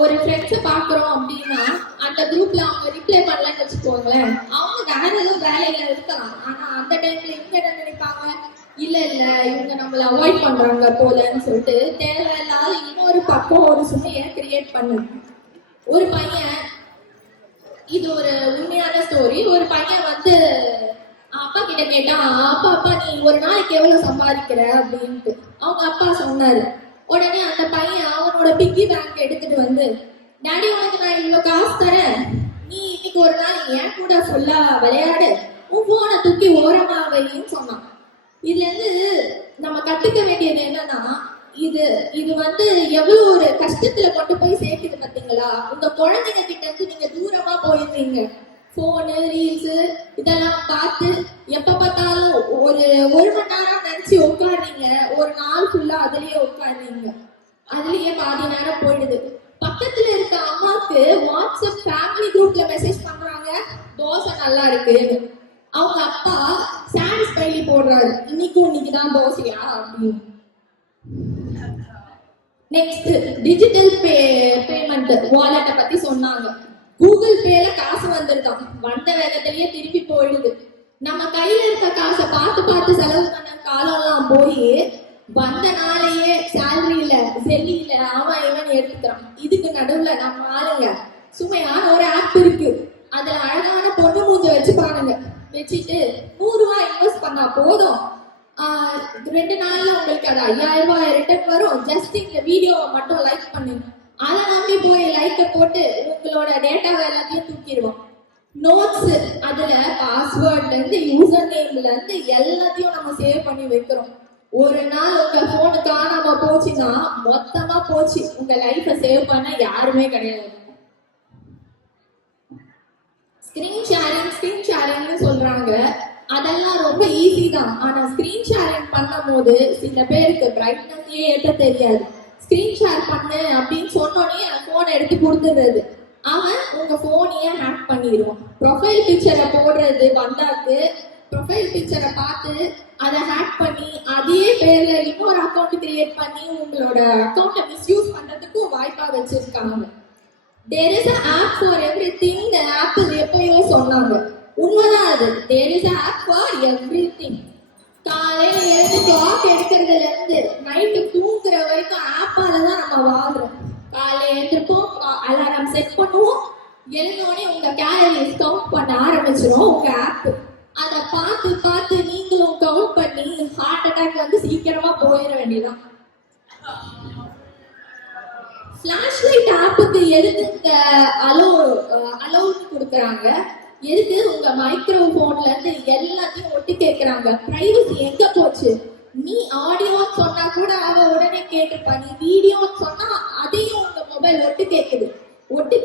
ஒரு ஃப்ரெண்ட்ஸை பாக்குறோம் அப்படின்னா அந்த குரூப்ல அவங்க ரிப்ளை பண்ணலன்னு வச்சுக்கோங்களேன், அவங்க வேற ஏதோ வேலையில இருக்கலாம். ஆனா அந்த டைம்ல இவங்க என்ன நினைப்பாங்க, இல்ல இவங்க நம்மள அவாய்ட் பண்றாங்க போலன்னு சொல்லிட்டு தேவையில்லாத இன்னொரு பக்கம் ஒரு சுமையை கிரியேட் பண்ணுது. ஒரு பையன், இது ஒரு உண்மையான ஸ்டோரி, ஒரு பையன் வந்து அப்பா கிட்ட கேட்டான், அப்பா நீ ஒரு நாளைக்கு எவ்வளவு சம்பாதிக்கிற அப்படின்ட்டு. அவங்க அப்பா சொன்னாரு. உடனே அந்த பையன் அவனோட பிக்கி பேங்க் எடுத்துட்டு வந்து, டாடி உனக்கு நான் இவ்வளவு காசு தரேன், நீ இன்னைக்கு ஒரு நாள் என் கூட ஃபுல்லா விளையாடு, உன் போனை தூக்கி ஓரமா வைன்னு சொன்னான். இதுல இருந்து நம்ம கத்துக்க வேண்டியது என்னன்னா, இது வந்து எவ்வளவு ஒரு கஷ்டத்துல கொண்டு போய் சேர்க்குது பாத்தீங்களா? உங்க குழந்தைங்க கிட்ட இருந்து நீங்க தூரமா போயிருந்தீங்க, போனு ரீல்ஸ் இதெல்லாம் பார்த்து எப்ப பார்த்தாலும் ஒரு மணி நேரம் நினைச்சு உட்காடுறீங்க, ஒரு நாள் ஃபுல்லா அதுலயே உட்காடுறீங்க, அதுலயே பாதி நேரம் போயிடுது. பக்கத்துல இருக்க அம்மாக்கு வாட்ஸ்அப் ஃபேமிலி குரூப்ல மெசேஜ் பண்றாங்க, தோசை நல்லா இருக்கு, அவங்க அப்பா சாட்டிஸ்ஃபைலி போடுறாரு, இன்னைக்குதான் தோசையா அப்படின்னு. நெக்ஸ்ட் டிஜிட்டல் பேமெண்ட் வாலெட்டை பத்தி சொன்னாங்க. கூகுள் பேல காசு வந்துருக்கான், வந்த வேகத்திலேயே திருப்பி போயிடுது. நம்ம கையில இருக்க காசை பார்த்து செலவு பண்ண காலம் எல்லாம் போய் வந்த நாளையே சேலரியில செல்லியில அவன் இவன் எடுத்துக்கிறான். இதுக்கு நடுவுல நம்ம ஆளுங்க சுமையான ஒரு ஆப் இருக்கு, அதுல அழகான பொண்ணு மூஞ்ச வச்சுப்பானுங்க, வச்சுட்டு 100 ரூபாய் இன்வெஸ்ட் பண்ணா போதும், 2 நாள்ல உங்களுக்கு அது 5000 ரூபாய் ரிட்டர்ன் வரும், ஜஸ்ட் இந்த வீடியோவை மட்டும் லைக் பண்ணுங்க. அதை நம்பி போய் லைக்க போட்டு உங்களோட டேட்டாவை எல்லாத்தையும் தூக்கிடுவோம். நோட்ஸ், அதுல பாஸ்வேர்ட்ல இருந்து யூசர் நேம்ல இருந்து எல்லாத்தையும் நம்ம சேவ் பண்ணி வைக்கிறோம். ஒரு நாள் உங்க போனு காணாம போச்சுன்னா மொத்தமா போச்சு, உங்க லைஃப சேவ் பண்ண யாருமே கிடையாது. ஸ்கிரீன் ஷேரிங்னு சொல்றாங்க, அதெல்லாம் ரொம்ப ஈஸி தான். ஆனா ஸ்கிரீன் ஷேரிங் பண்ணும் போது சில பேருக்கு பிரைட்னஸே ஏற்ற தெரியாது. ஸ்கிரீன் ஷேர் பண்ணு அப்படின்னு சொன்னோடனே போன் எடுத்து கொடுத்துடுறது, அவன் உங்க போனையே ஹேக் பண்ணிடுவான். ப்ரொஃபைல் பிக்சரை போடுறது வந்தாக்கு ப்ரொஃபைல் பிக்சரை பார்த்து அதை ஹேக் பண்ணி அதே பேர்ல இன்னொரு அக்கௌண்ட் கிரியேட் பண்ணி உங்களோட அக்கௌண்ட்டை மிஸ்யூஸ் பண்றதுக்கும் வாய்ப்பா வச்சிருக்காங்க. There is an app for everything. இந்த ஆப் எப்பயோ சொன்னாங்க, உண்மைதான் அது. There is an app for everything. காலையில எழுந்து கிளாக் எடுக்கிறதுல இருந்து நைட்டு தூங்குற வரைக்கும் ஆப்பால தான் நம்ம வாழ்றோம். காலையில எழுந்திருப்போம், அலாரம் செட் பண்ணுவோம், எழுந்தோடனே உங்க கேலரிஸ் கவுண்ட் பண்ண ஆரம்பிச்சிடும் உங்க ஆப். அதை பார்த்து நீங்களும் கவுண்ட் பண்ணி ஹார்ட் அட்டாக் வந்து சீக்கிரமா போயிட வேண்டியதான். ஃபிளாஷ் லைட் ஆப்புக்கு எதுக்கு அலோன்னு கொடுக்குறாங்க? எதுக்கு உங்க மைக்ரோஃபோன்ல இருந்து எல்லாத்தையும் ஒட்டு கேக்குறாங்க? பிரைவசி எங்க போச்சு? நீ ஆடியோன்னு சொன்னா கூட அவ உடனே கேட்டுப்பா, நீ வீடியோன்னு சொன்னா அதையும் உங்க மொபைல் ஒட்டு கேக்குது. ஒட்டு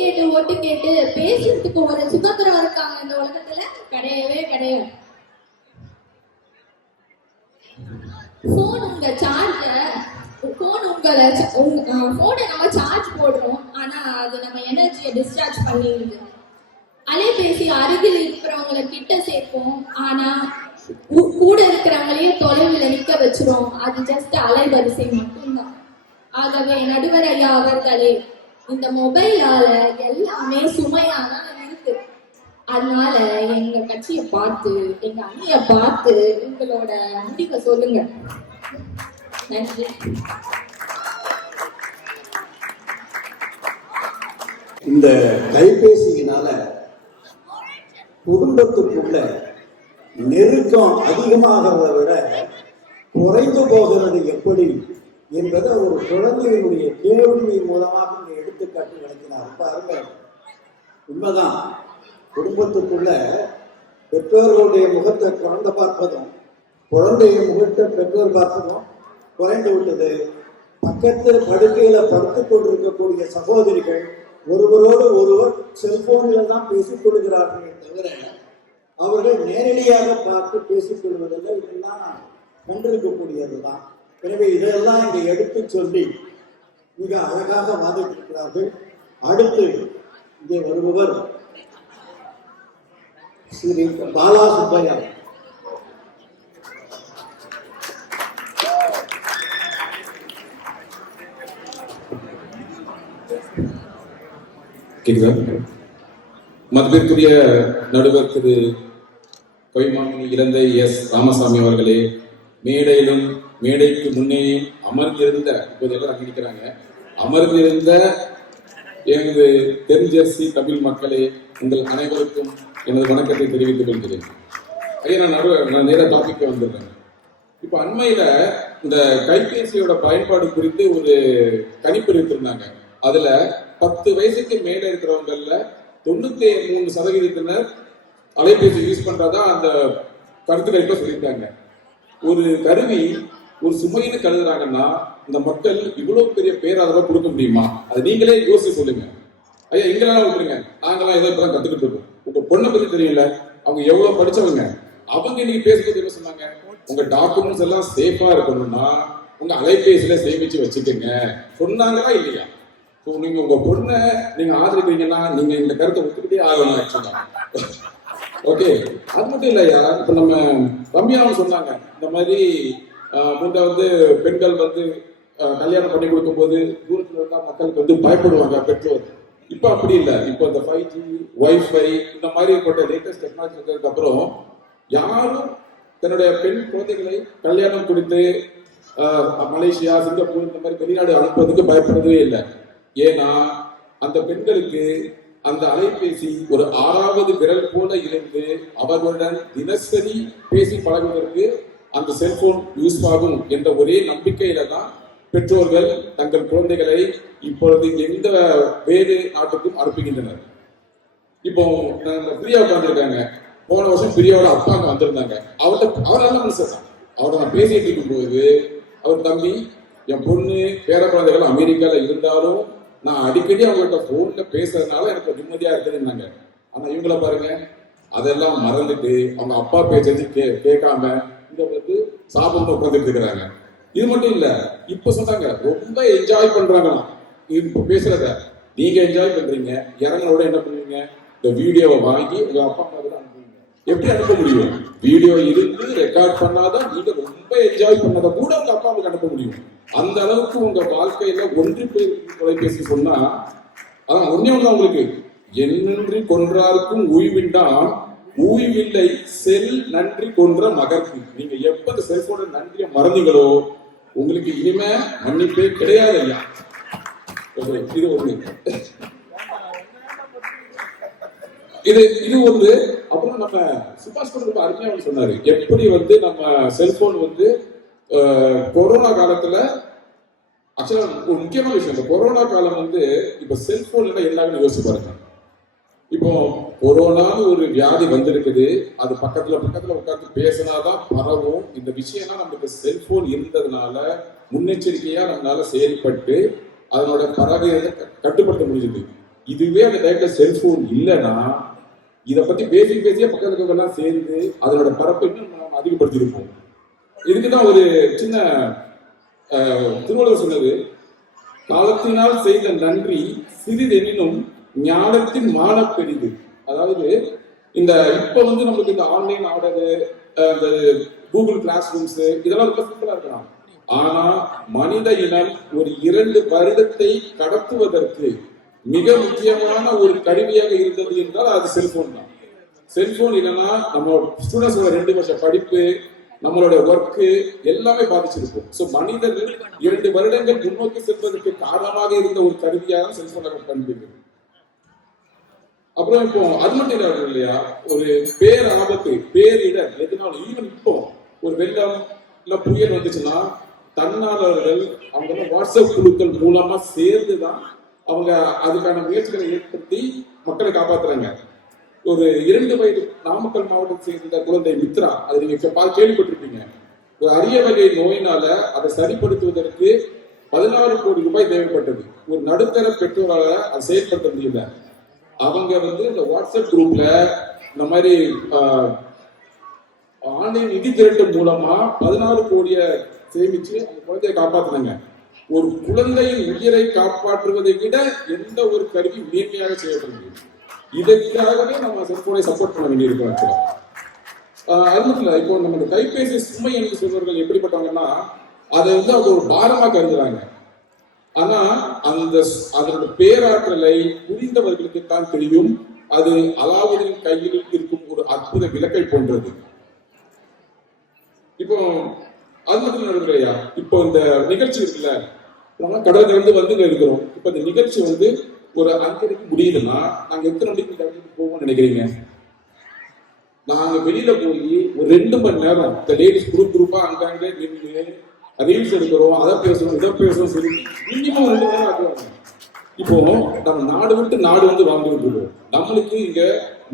கேட்டு பேசுறதுக்கு ஒரு சுதந்திரம் இருக்காங்க இந்த உலகத்துல? கிடையவே கிடையாது. போனை நம்ம சார்ஜ் போடுறோம், ஆனா அது நம்ம எனர்ஜியை டிஸ்சார்ஜ் பண்ணிடுது. அலைபேசி அருகில் இருக்கிறவங்களை கிட்ட சேர்ப்போம், ஆனா கூட இருக்கிறவங்களையே தொலைவில் நிக்க வச்சிரும். அது ஜஸ்ட் அலைவரிசை மட்டும்தான். ஆகவே நடுவர் ஐயா அவர்களே, இந்த மொபைலால எல்லாமே சுமையாதான் இருக்கு. அதனால எங்க கட்சியை பார்த்து, எங்க அண்ணிய பார்த்து உங்களோட முடிவை சொல்லுங்க. நன்றி. இந்த கைபேசியினால குடும்பத்துக்குள்ள நெருக்கம் அதிகமாகிறதை விட குறைந்து போகிறது எப்படி என்பதை ஒரு குழந்தையினுடைய கேள்வி மூலமாக இந்த எடுத்துக்காட்டு விளக்கினார். பாருங்க, உண்மைதான். குடும்பத்துக்குள்ள பெற்றோர்களுடைய முகத்தை குழந்தை பார்ப்பதும் குழந்தைய முகத்தை பெற்றோர் பார்ப்பதும் குறைந்து விட்டது. பக்கத்தில் படுக்கையில படுத்துக் கொண்டிருக்கக்கூடிய சகோதரிகள் ஒருவரோடு ஒருவர் செல்போனில் தான் பேசிக் கொள்கிறார்களே தவிர அவர்கள் நேரடியாக பார்த்து பேசிக் கொள்வதில்லை. இதெல்லாம் கண்டிருக்கக்கூடியதுதான். எனவே இதெல்லாம் இங்கே எடுத்து சொல்லி மிக அழகாக வாதிட்டிருக்கிறார்கள். அடுத்து இங்கே வருபவர் ஸ்ரீ பாலா சுப்பையா. மதிப்பிற்குரிய நடுவர் திரு கொய்மாமணி இலந்தை எஸ் ராமசாமி அவர்களே, மேடையிலும் மேடைக்கு முன்னே அமர்ந்திருந்த, இப்போதெல்லாம் அங்கிருக்கிறாங்க, அமர்ந்திருந்த எனது தென்ஜெர்சி தமிழ் மக்களே, உங்கள் அனைவருக்கும் எனது வணக்கத்தை தெரிவித்துக் கொள்கிறேன். ஐயா, நான் நேர டாபிக் வந்துடுறேன். இப்ப அண்மையில இந்த கைபேசியோட பயன்பாடு குறித்து ஒரு கணிப்பு எடுத்திருந்தாங்க. அதுல 10 வயசுக்கு மேல இருக்கிறவங்கல 93% அலைபேசி யூஸ் பண்றதா அந்த கருத்து கணிப்பை சொல்லியிருக்காங்க. ஒரு கருவி ஒரு சுமைன்னு கருதுறாங்கன்னா இந்த மக்கள் இவ்வளவு பெரிய பேராதரவை கொடுக்க முடியுமா? அது நீங்களே யோசிச்சு சொல்லுங்க. ஐயா, இங்கெல்லாம் விட்டுருங்க, நாங்கெல்லாம் ஏதோ இப்பதான் கத்துக்கிட்டு இருக்கோம். உங்க பொண்ணை பத்தி தெரியல, அவங்க எவ்வளவு படிச்சவங்க. அவங்க இன்னைக்கு பேசுறது என்ன சொன்னாங்க? உங்க டாக்குமெண்ட்ஸ் எல்லாம் சேஃபா இருக்கணும்னா உங்க அலைபேசியில சேமிச்சு வச்சுக்கோங்க சொன்னாங்களா இல்லையா? நீங்க உங்க பொண்ணை நீங்க ஆதரிக்கிறீங்கன்னா நீங்க இந்த கருத்தை ஒத்துக்கிட்டே ஆகணும். ஆக்சுவலா ஓகே, அது மட்டும் இல்லையா, இப்ப நம்ம ரம்யாவும் சொன்னாங்க, இந்த மாதிரி முன்ன பெண்கள் கல்யாணம் பண்ணி கொடுக்கும் போது தூரத்துல இருந்தா மக்களுக்கு பயப்படுவாங்க பெற்றோர். இப்ப அப்படி இல்லை. இப்போ இந்த 5G வைஃபை இந்த மாதிரி லேட்டஸ்ட் டெக்னாலஜி வந்ததுக்கு அப்புறம் யாரும் தன்னுடைய பெண் குழந்தைகளை கல்யாணம் கொடுத்து மலேசியா, சிங்கப்பூர் இந்த மாதிரி வெளிநாடு அனுப்புறதுக்கு பயப்படுறதே இல்லை. ஏன்னா அந்த பெண்களுக்கு அந்த அலைபேசி ஒரு 6வது விரல் போல இருந்து அவர்களுடன் தினசரி பேசி பழகுவதற்கு அந்த செல்போன் யூஸ் ஆகும் என்ற ஒரே நம்பிக்கையில தான் பெற்றோர்கள் தங்கள் குழந்தைகளை இப்பொழுது எந்த வேறு நாட்டுக்கும் அனுப்புகின்றனர். இப்போ பிரியா உட்காந்துருக்காங்க. போன வருஷம் பிரியாவோட அப்பா அங்க வந்திருந்தாங்க. அவர் நல்ல மனுஷன் தான். அவரை நான் பேசிட்டு இருக்கும் போது அவர் தம்பி, என் பொண்ணு பேர குழந்தைகள் அமெரிக்கால இருந்தாலும் நான் அடிக்கடி அவங்கள்ட்ட போன்ல பேசுறதுனால எனக்கு நிம்மதியா இருக்குதுன்னாங்க. ஆனா இவங்கள பாருங்க, அதெல்லாம் மறந்துட்டு அவங்க அப்பா பேச்சு கேட்காம இங்க சாப்பிட்டு உட்காந்துட்டு இருக்கிறாங்க. இது மட்டும் இல்ல, இப்ப சொன்னாங்க ரொம்ப என்ஜாய் பண்றாங்களாம். இப்ப பேசுறத நீங்க என்ஜாய் பண்றீங்க, இறங்களோட என்ன பண்ணுவீங்க? இந்த வீடியோவை வாங்கி உங்க அப்பா அம்மாவுக்கு அனுப்புவீங்க. எப்படி அனுப்ப முடியும்? வீடியோ இருந்து ரெக்கார்ட் பண்ணாதான் நீங்க ரொம்ப என்ஜாய் பண்ணதை கூட உங்க அப்பா அம்மாவுக்கு அனுப்ப முடியும். அந்த அளவுக்கு உங்க வாழ்க்கையில ஒன்று பேர் தொலைபேசி சொன்னா அதான் ஒன்னே ஒண்ணு உங்களுக்கு, என்னன்றி கொன்றாருக்கும் உய்வின்றான் ஊய்வில்லை செல் நன்றி கொன்ற மகற்கு. நீங்க எப்ப இந்த செல்போன நன்றிய மறந்தீங்களோ உங்களுக்கு இனிமே மன்னிப்பே கிடையாது ஐயா. இது ஒண்ணு. இது ஒண்ணு. அப்புறம் நம்ம சுபாஷ் ரொம்ப அருமையா சொன்னாரு, எப்படி நம்ம செல்போன் கொரோனா காலத்துல ஆக்சுவலா ஒரு முக்கியமான விஷயம். இந்த கொரோனா காலம் இப்ப செல்போன் என்ன யோசிச்சு பாருங்க. இப்போ கொரோனான்னு ஒரு வியாதி வந்திருக்குது. அது பக்கத்துல உட்கார்ந்து பேசினாதான் பரவும். இந்த விஷயம்லாம் நமக்கு செல்போன் இருந்ததுனால முன்னெச்சரிக்கையா நம்மளால செயல்பட்டு அதனோட பரவியதை கட்டுப்படுத்த முடியுது. இதுவே அந்த டைம்ல செல்போன் இல்லைன்னா இதை பத்தி பேசியே பக்கத்துல இருக்கவங்கெல்லாம் சேர்ந்து அதனோட பரப்பை இன்னும் நம்ம அதிகப்படுத்தியிருப்போம். இதுக்குதான் ஒரு சின்ன திருவள்ளுவர் சொன்னது, காலத்தினால் செய்த நன்றி சிறிதெனினும் ஞானத்தின் மான பெரிது. அதாவது இந்த இப்ப வந்து நமக்கு இந்த ஆன்லைன் ஆர்டரு, இந்த கூகுள் கிளாஸ் ரூம்ஸ் இதெல்லாம் ரொம்ப சிம்பிளா இருக்கலாம். ஆனா மனித இனம் ஒரு 2 வருடத்தை கடத்துவதற்கு மிக முக்கியமான ஒரு கருவியாக இருந்தது என்றால் அது செல்போன் தான். செல்போன் இல்லைன்னா நம்ம ஸ்டூடெண்ட்ஸோட 2 வருஷ படிப்பு, நம்மளோட ஒர்க்கு எல்லாமே பாதிச்சிருக்கும். ஸோ மனிதர்கள் 2 வருடங்கள் முன்னோக்கி செல்வதற்கு காரணமாக இருந்த ஒரு கருவியாக செல்போனை பயன்படுகிறது. அப்புறம் இப்போ அது மட்டும் இல்லாத இல்லையா, ஒரு பேராபத்து பேரிடர் எதுனாலும் ஈவன் இப்போ ஒரு வெள்ளம் இல்ல புயல் வந்துச்சுன்னா தன்னாளர்கள் அவங்க வாட்ஸ்அப் குழுக்கள் மூலமா சேர்ந்துதான் அவங்க அதுக்கான முயற்சிகளை ஏற்படுத்தி மக்களை காப்பாத்துறாங்க. ஒரு 2 வயது நாமக்கல் மாவட்டத்தை சேர்ந்த குழந்தை மித்ரா, அது நீங்க கேள்விப்பட்டிருப்பீங்க. ஒரு அரிய வகை நோயினால அதை சரிப்படுத்துவதற்கு 16 கோடி ரூபாய் தேவைப்பட்டது. ஒரு நடுத்தர பெற்றோரால அதை செயல்படுத்த முடியல. அவங்க வந்து இந்த வாட்ஸ்அப் குரூப்ல இந்த மாதிரி ஆன்லைன் நிதி திரட்டு மூலமா 16 கோடியை சேமிச்சு அந்த குழந்தையை காப்பாத்தினாங்க. ஒரு குழந்தையின் உயிரை காப்பாற்றுவதை விட எந்த ஒரு கருவி மேன்மையாக செய்யப்படுது. இதற்காகவே நம்ம செல்போனை சப்போர்ட் பண்ண வேண்டியிருக்கோம். அது மட்டும் இல்ல, இப்போ நம்ம இந்த கைபேசி சுமை என்று சொல்றவர்கள் எப்படிப்பட்டவங்கன்னா அதை வந்து அவங்க ஒரு பாரமா கருதுறாங்க. ஆனா அதோட பேராற்றலை புரிந்தவர்களுக்கு தான் தெரியும். அது அலாவுதீன் கையில் இருக்கும் ஒரு அற்புத விளக்கை போன்றது. இப்போ அது மட்டும் நடக்கலையா, இப்போ இந்த நிகழ்ச்சி இருக்குல்ல, நம்ம கடல்ல வந்து இருக்கிறோம். இப்ப இந்த நிகழ்ச்சி வந்து ஒரு 5:30 முடியுதுன்னா நாங்க எத்தனை மணிக்கு இந்த இடத்துக்கு போவோம்னு நினைக்கிறீங்க? நாங்க வெளியில போய் ஒரு 2 மணி நேரம் இந்த லேடிஸ் குரூப்பா அங்கங்கே நின்று ரீல்ஸ் எடுக்கிறோம், அதை பேசுறோம், இதை பேசுறோம், சரி மினிமம் 2 மணி நேரம் ஆக்குவாங்க. இப்போ நம்ம நாடு விட்டு நாடு வந்து வாழ்ந்துட்டு இருக்கோம். நம்மளுக்கு இங்க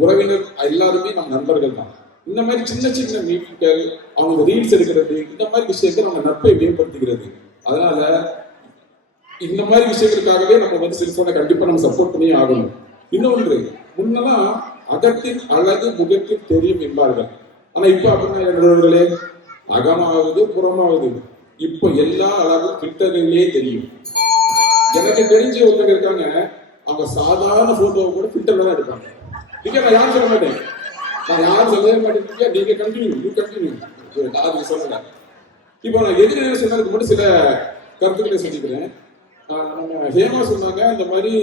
உறவினர் எல்லாருமே நம்ம நண்பர்கள் தான். இந்த மாதிரி சின்ன சின்ன மீட்டிங்கள், அவங்க ரீல்ஸ் எடுக்கிறது, இந்த மாதிரி விஷயங்கள் நம்ம நட்பை மேம்படுத்துகிறது. அதனால இந்த மாதிரி விஷயங்களுக்காகவே நம்ம வந்து செல்போனை கண்டிப்பா நம்ம சப்போர்ட் பண்ணி ஆகணும். இன்னொன்று, முன்னெல்லாம் அகத்தின் அழகு முகத்தில் தெரியும் என்பார்கள். ஆனா இப்ப அப்படின்னா அகமாவது புறமாவது, இப்போ எல்லா அழகும் ஃபில்டர்லயே தெரியும். எனக்கு தெரிஞ்ச ஒருத்தங்க இருக்காங்க, அவங்க சாதாரண போட்டோவை கூட ஃபில்டர்ல தான் எடுப்பாங்க. நான் யாரும் சொல்ல மாட்டேன், நான் யாரும் சொல்லவே மாட்டேன். நீங்க கண்டினியூ நான் சொல்லுங்க. இப்போ நான் எதிர்ப்பு சொன்னதுக்கு மட்டும் சில கருத்துக்களை சொல்லிக்கிறேன். நம்ம ஹேமா சொன்னாங்க, இந்த மாதிரி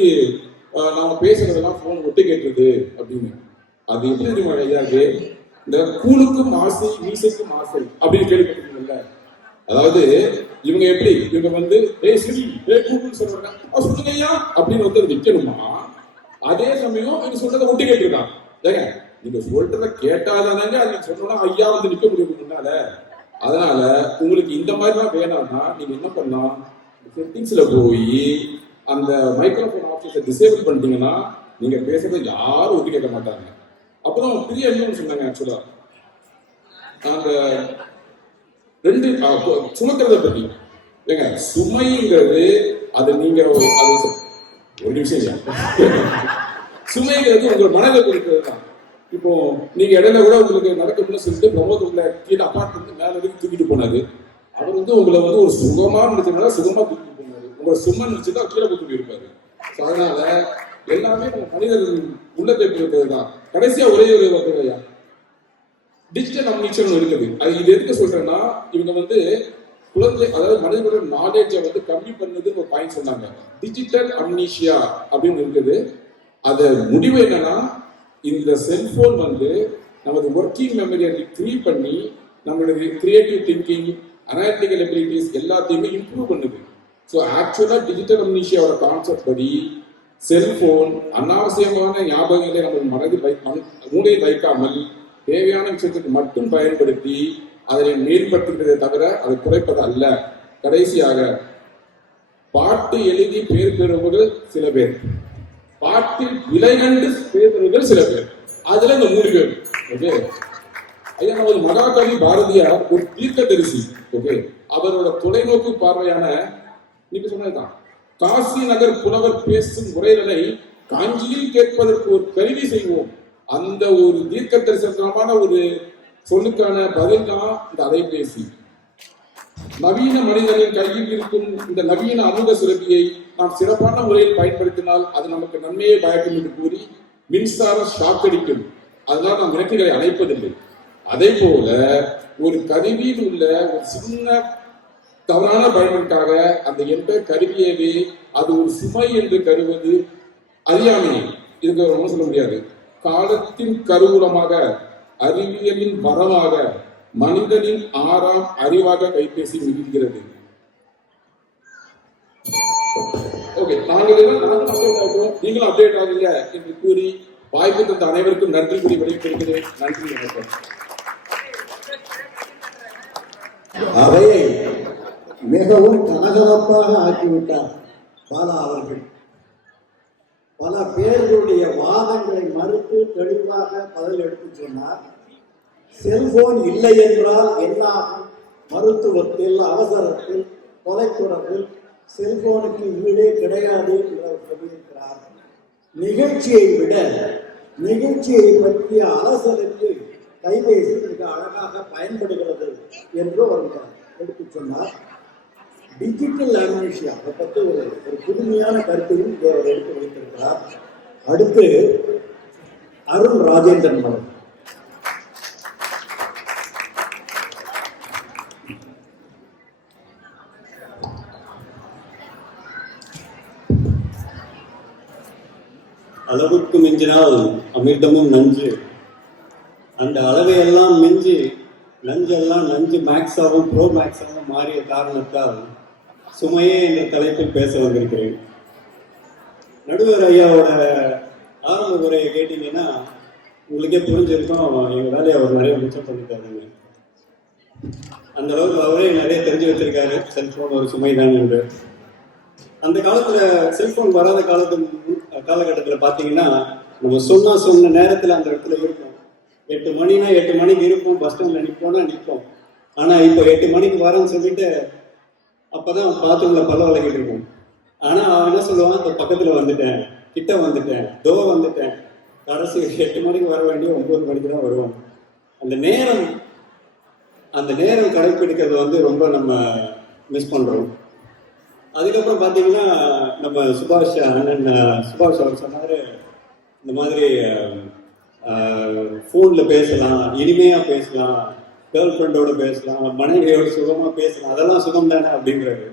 நாம பேசுறதெல்லாம் போன் ஒட்டு கேட்டுருது அப்படின்னு. அது எப்படி தெரியுமா ஐயாக்கு, இந்த கூழுக்கும் ஆசை மீசைக்கும் ஆசை அப்படின்னு கேள்விப்பட்டிருக்கீங்கல்ல. அதாவது இவங்க எப்படி, இவங்க வந்து சிரி கூகுள் சொல்றாங்க சொல்லுங்க ஐயா அப்படின்னு வந்து நிக்கணுமா, அதே சமயம் இவங்க சொல்றதை ஒட்டி கேட்டுருக்கான். ஏங்க நீங்க சொல்றத கேட்டாதானங்க அது சொன்னா ஐயா வந்து நிக்க முடியும் முன்னால. அதனால உங்களுக்கு இந்த மாதிரிலாம் வேணாம்னா நீங்க என்ன பண்ணலாம், செட்டிங்ஸ்ல போய் அந்த மைக்ரோஃபோன் ஆப்ஷன்ஸை டிசேபிள் பண்ணிட்டீங்கன்னா நீங்க பேசுறதை யாரும் ஒட்டி கேட்க மாட்டாங்க. அப்புறம் பெரிய என்ன சொன்னாங்க, ஆக்சுவலா நாங்க 2 சுமக்கிறத பத்தி ஏங்க, சுமைங்கிறது அது நீங்க அது ஒரு நிமிஷம் சுமைங்கிறது உங்க மனதில் இருக்கிறது தான். இப்போ நீங்க இடையில கூட உங்களுக்கு நடக்கணும்னு சொல்லிட்டு பிரமோத் உங்களை கீழே அப்பார்ட்மெண்ட் மேல வரைக்கும் தூக்கிட்டு போனாரு. அவர் வந்து உங்களை வந்து ஒரு சுகமா நினைச்சதுனால சுகமா தூக்கிட்டு போனாரு, உங்களை சும்மா நினைச்சுதான் கீழே தூக்கிட்டு இருப்பாரு. அதனால எல்லாமே நம்ம மனிதர்கள் உள்ளத்தை இருக்கிறது தான். கடைசியா ஒரே ஒரு வார்த்தையா, டிஜிட்டல் அம்னிஷன் இருக்குது. அது இது எதுக்கு சொல்றேன்னா, இவங்க வந்து குழந்தை, அதாவது மனிதர்களோட நாலேஜை வந்து கம்மி பண்ணதுன்னு ஒரு பாயிண்ட் சொன்னாங்க. டிஜிட்டல் அம்னீஷியா அப்படின்னு இருக்குது. அது முடிவு என்னன்னா, இந்த செல்போன் வந்து நமது ஒர்க்கிங் மெமரியை ரிட்ரீவ் பண்ணி நம்மளுடைய கிரியேட்டிவ் திங்கிங், அனாலிட்டிக்கல் எபிலிட்டிஸ் எல்லாத்தையுமே இம்ப்ரூவ் பண்ணுது. ஸோ ஆக்சுவலா டிஜிட்டல் அம்னீஷியாவோட கான்செப்ட் படி செல்போன் அனாவசியமான ஞாபகங்களை நம்ம மனதில் மூளையில் வைக்காமல் தேவையான விஷயத்துக்கு மட்டும் பயன்படுத்தி அதனை மேம்படுத்துகிறதை தவிர அதை குறைப்பது அல்ல. கடைசியாக, பாட்டு எழுதி பேர் பெறுவது சில பேர், பாட்டில் விலை கண்டு பேசுறவர்கள் சில பேர், அதுல இந்த 3 பேர். ஓகே, ஐயா நமது மகாகவி பாரதியார் ஒரு தீர்க்கதரிசி. ஓகே, அவரோட தொலைநோக்கு பார்வையான நீங்க சொன்னதுதான், காசி நகர் புலவர் பேசும் உரைகளை காஞ்சியில் கேட்பதற்கு ஒரு கருவி செய்வோம். அந்த ஒரு தீர்க்க தரிசனமான ஒரு சொல்லுக்கான பதில் தான் இந்த அலைபேசி. நவீன மனிதனின் கையில் இருக்கும் இந்த நவீன அமுக சுரபியை நாம் சிறப்பான முறையில் பயன்படுத்தினால் அது நமக்கு நன்மையை பயக்கும் என்று கூறி மின்சார ஷாக் அடிக்கும். அதனால் நாம் விளக்குகளை அணைப்பதில்லை. அதே போல ஒரு கருவியில் உள்ள ஒரு சின்ன தவறான பயனுக்காக அந்த எந்த கருவியவே அது ஒரு சுமை என்று கருவது அறியாமை. இதுக்கு ஒன்றும் சொல்ல முடியாது. காலத்தின் கருவூலமாக, அறிவியலின் வரமாக, மனிதனின் 6ஆம் அறிவாக கைபேசி மிகுகிறது. ஓகே, நீங்களும் அப்டேட் ஆகுங்க என்று கூறி வாய்ப்பு தந்த அனைவருக்கும் நன்றி கூறி விடைபெறுகிறேன். நன்றி, வணக்கம். அவையை மிகவும் கலகலப்பாக ஆக்கிவிட்டார் பாலா அவர்கள். பல பேர்களுடைய வாதங்களை மறுத்து தெளிவாக பதில் எடுத்து சொன்னார். செல்போன் இல்லை என்றால் என்னாகும்? மருத்துவத்தில், அவசரத்தில், தொலைத்தொடர்பில் செல்போனுக்கு ஈடே கிடையாது என்று அவர் சொல்லியிருக்கிறார். நிகழ்ச்சியை விட நிகழ்ச்சியை பற்றிய அலசலுக்கு கைபேசி மிக அழகாக பயன்படுகிறது என்று அவர் எடுத்து சொன்னார். டிஜிட்டல் அம்னீசியா அதை பற்றி ஒரு புதுமையான கருத்தையும் அவர் எடுத்து வைத்திருக்கிறார். அடுத்து அருண் ராஜேந்திரன் அவர்கள். அளவுக்கு மிஞ்சினால் அமிர்தமும் நஞ்சு. அந்த அளவையெல்லாம் மிஞ்சி நஞ்செல்லாம் நஞ்சு மேக்ஸாகவும் ப்ரோ மேக்ஸாகவும் மாறிய காரணத்தால் சுமையே என்ற தலைப்பில் பேச வந்திருக்கிறேன். நடுவர் ஐயாவோட ஆரம்ப உரையை கேட்டீங்கன்னா உங்களுக்கே புரிஞ்சிருக்கும். எங்கள் வேலையை அவர் நிறைய மிச்சம் பண்ணிட்டாருங்க. அந்த அளவுக்கு அவரே நிறைய தெரிஞ்சு வச்சிருக்காரு. செல்போன் ஒரு சுமை தான் என்று. அந்த காலத்தில் செல்போன் வராத காலகட்டத்தில் பார்த்தீங்கன்னா நம்ம சொன்ன நேரத்தில் அந்த இடத்துல இருக்கும். 8 மணினா 8 மணிக்கு இருப்போம். பஸ் ஸ்டாண்டில் நிற்போம். ஆனால் இப்போ 8 மணிக்கு வரேன்னு சொல்லிட்டு அப்போதான் பாத்ரூமில் பல்ல விளக்கிட்டு இருப்போம். ஆனால் அவன் என்ன சொல்லுவான், இப்போ பக்கத்தில் வந்துட்டேன், கிட்ட வந்துட்டேன், வந்துட்டேன். கடைசி 8 மணிக்கு வர வேண்டிய 9 மணிக்கு தான் வருவோம். அந்த நேரம் கடைப்பிடிக்கிறது வந்து ரொம்ப நம்ம மிஸ் பண்ணுறோம். அதுக்கப்புறம் பார்த்தீங்கன்னா நம்ம சுபாஷ் அவர் சொன்னார், இந்த மாதிரி ஃபோனில் பேசலாம், இனிமையாக பேசலாம், கேர்ள் ஃப்ரெண்டோட பேசலாம், மனைவியோட சுகமாக பேசலாம், அதெல்லாம் சுகம் தானே அப்படின்றாரு.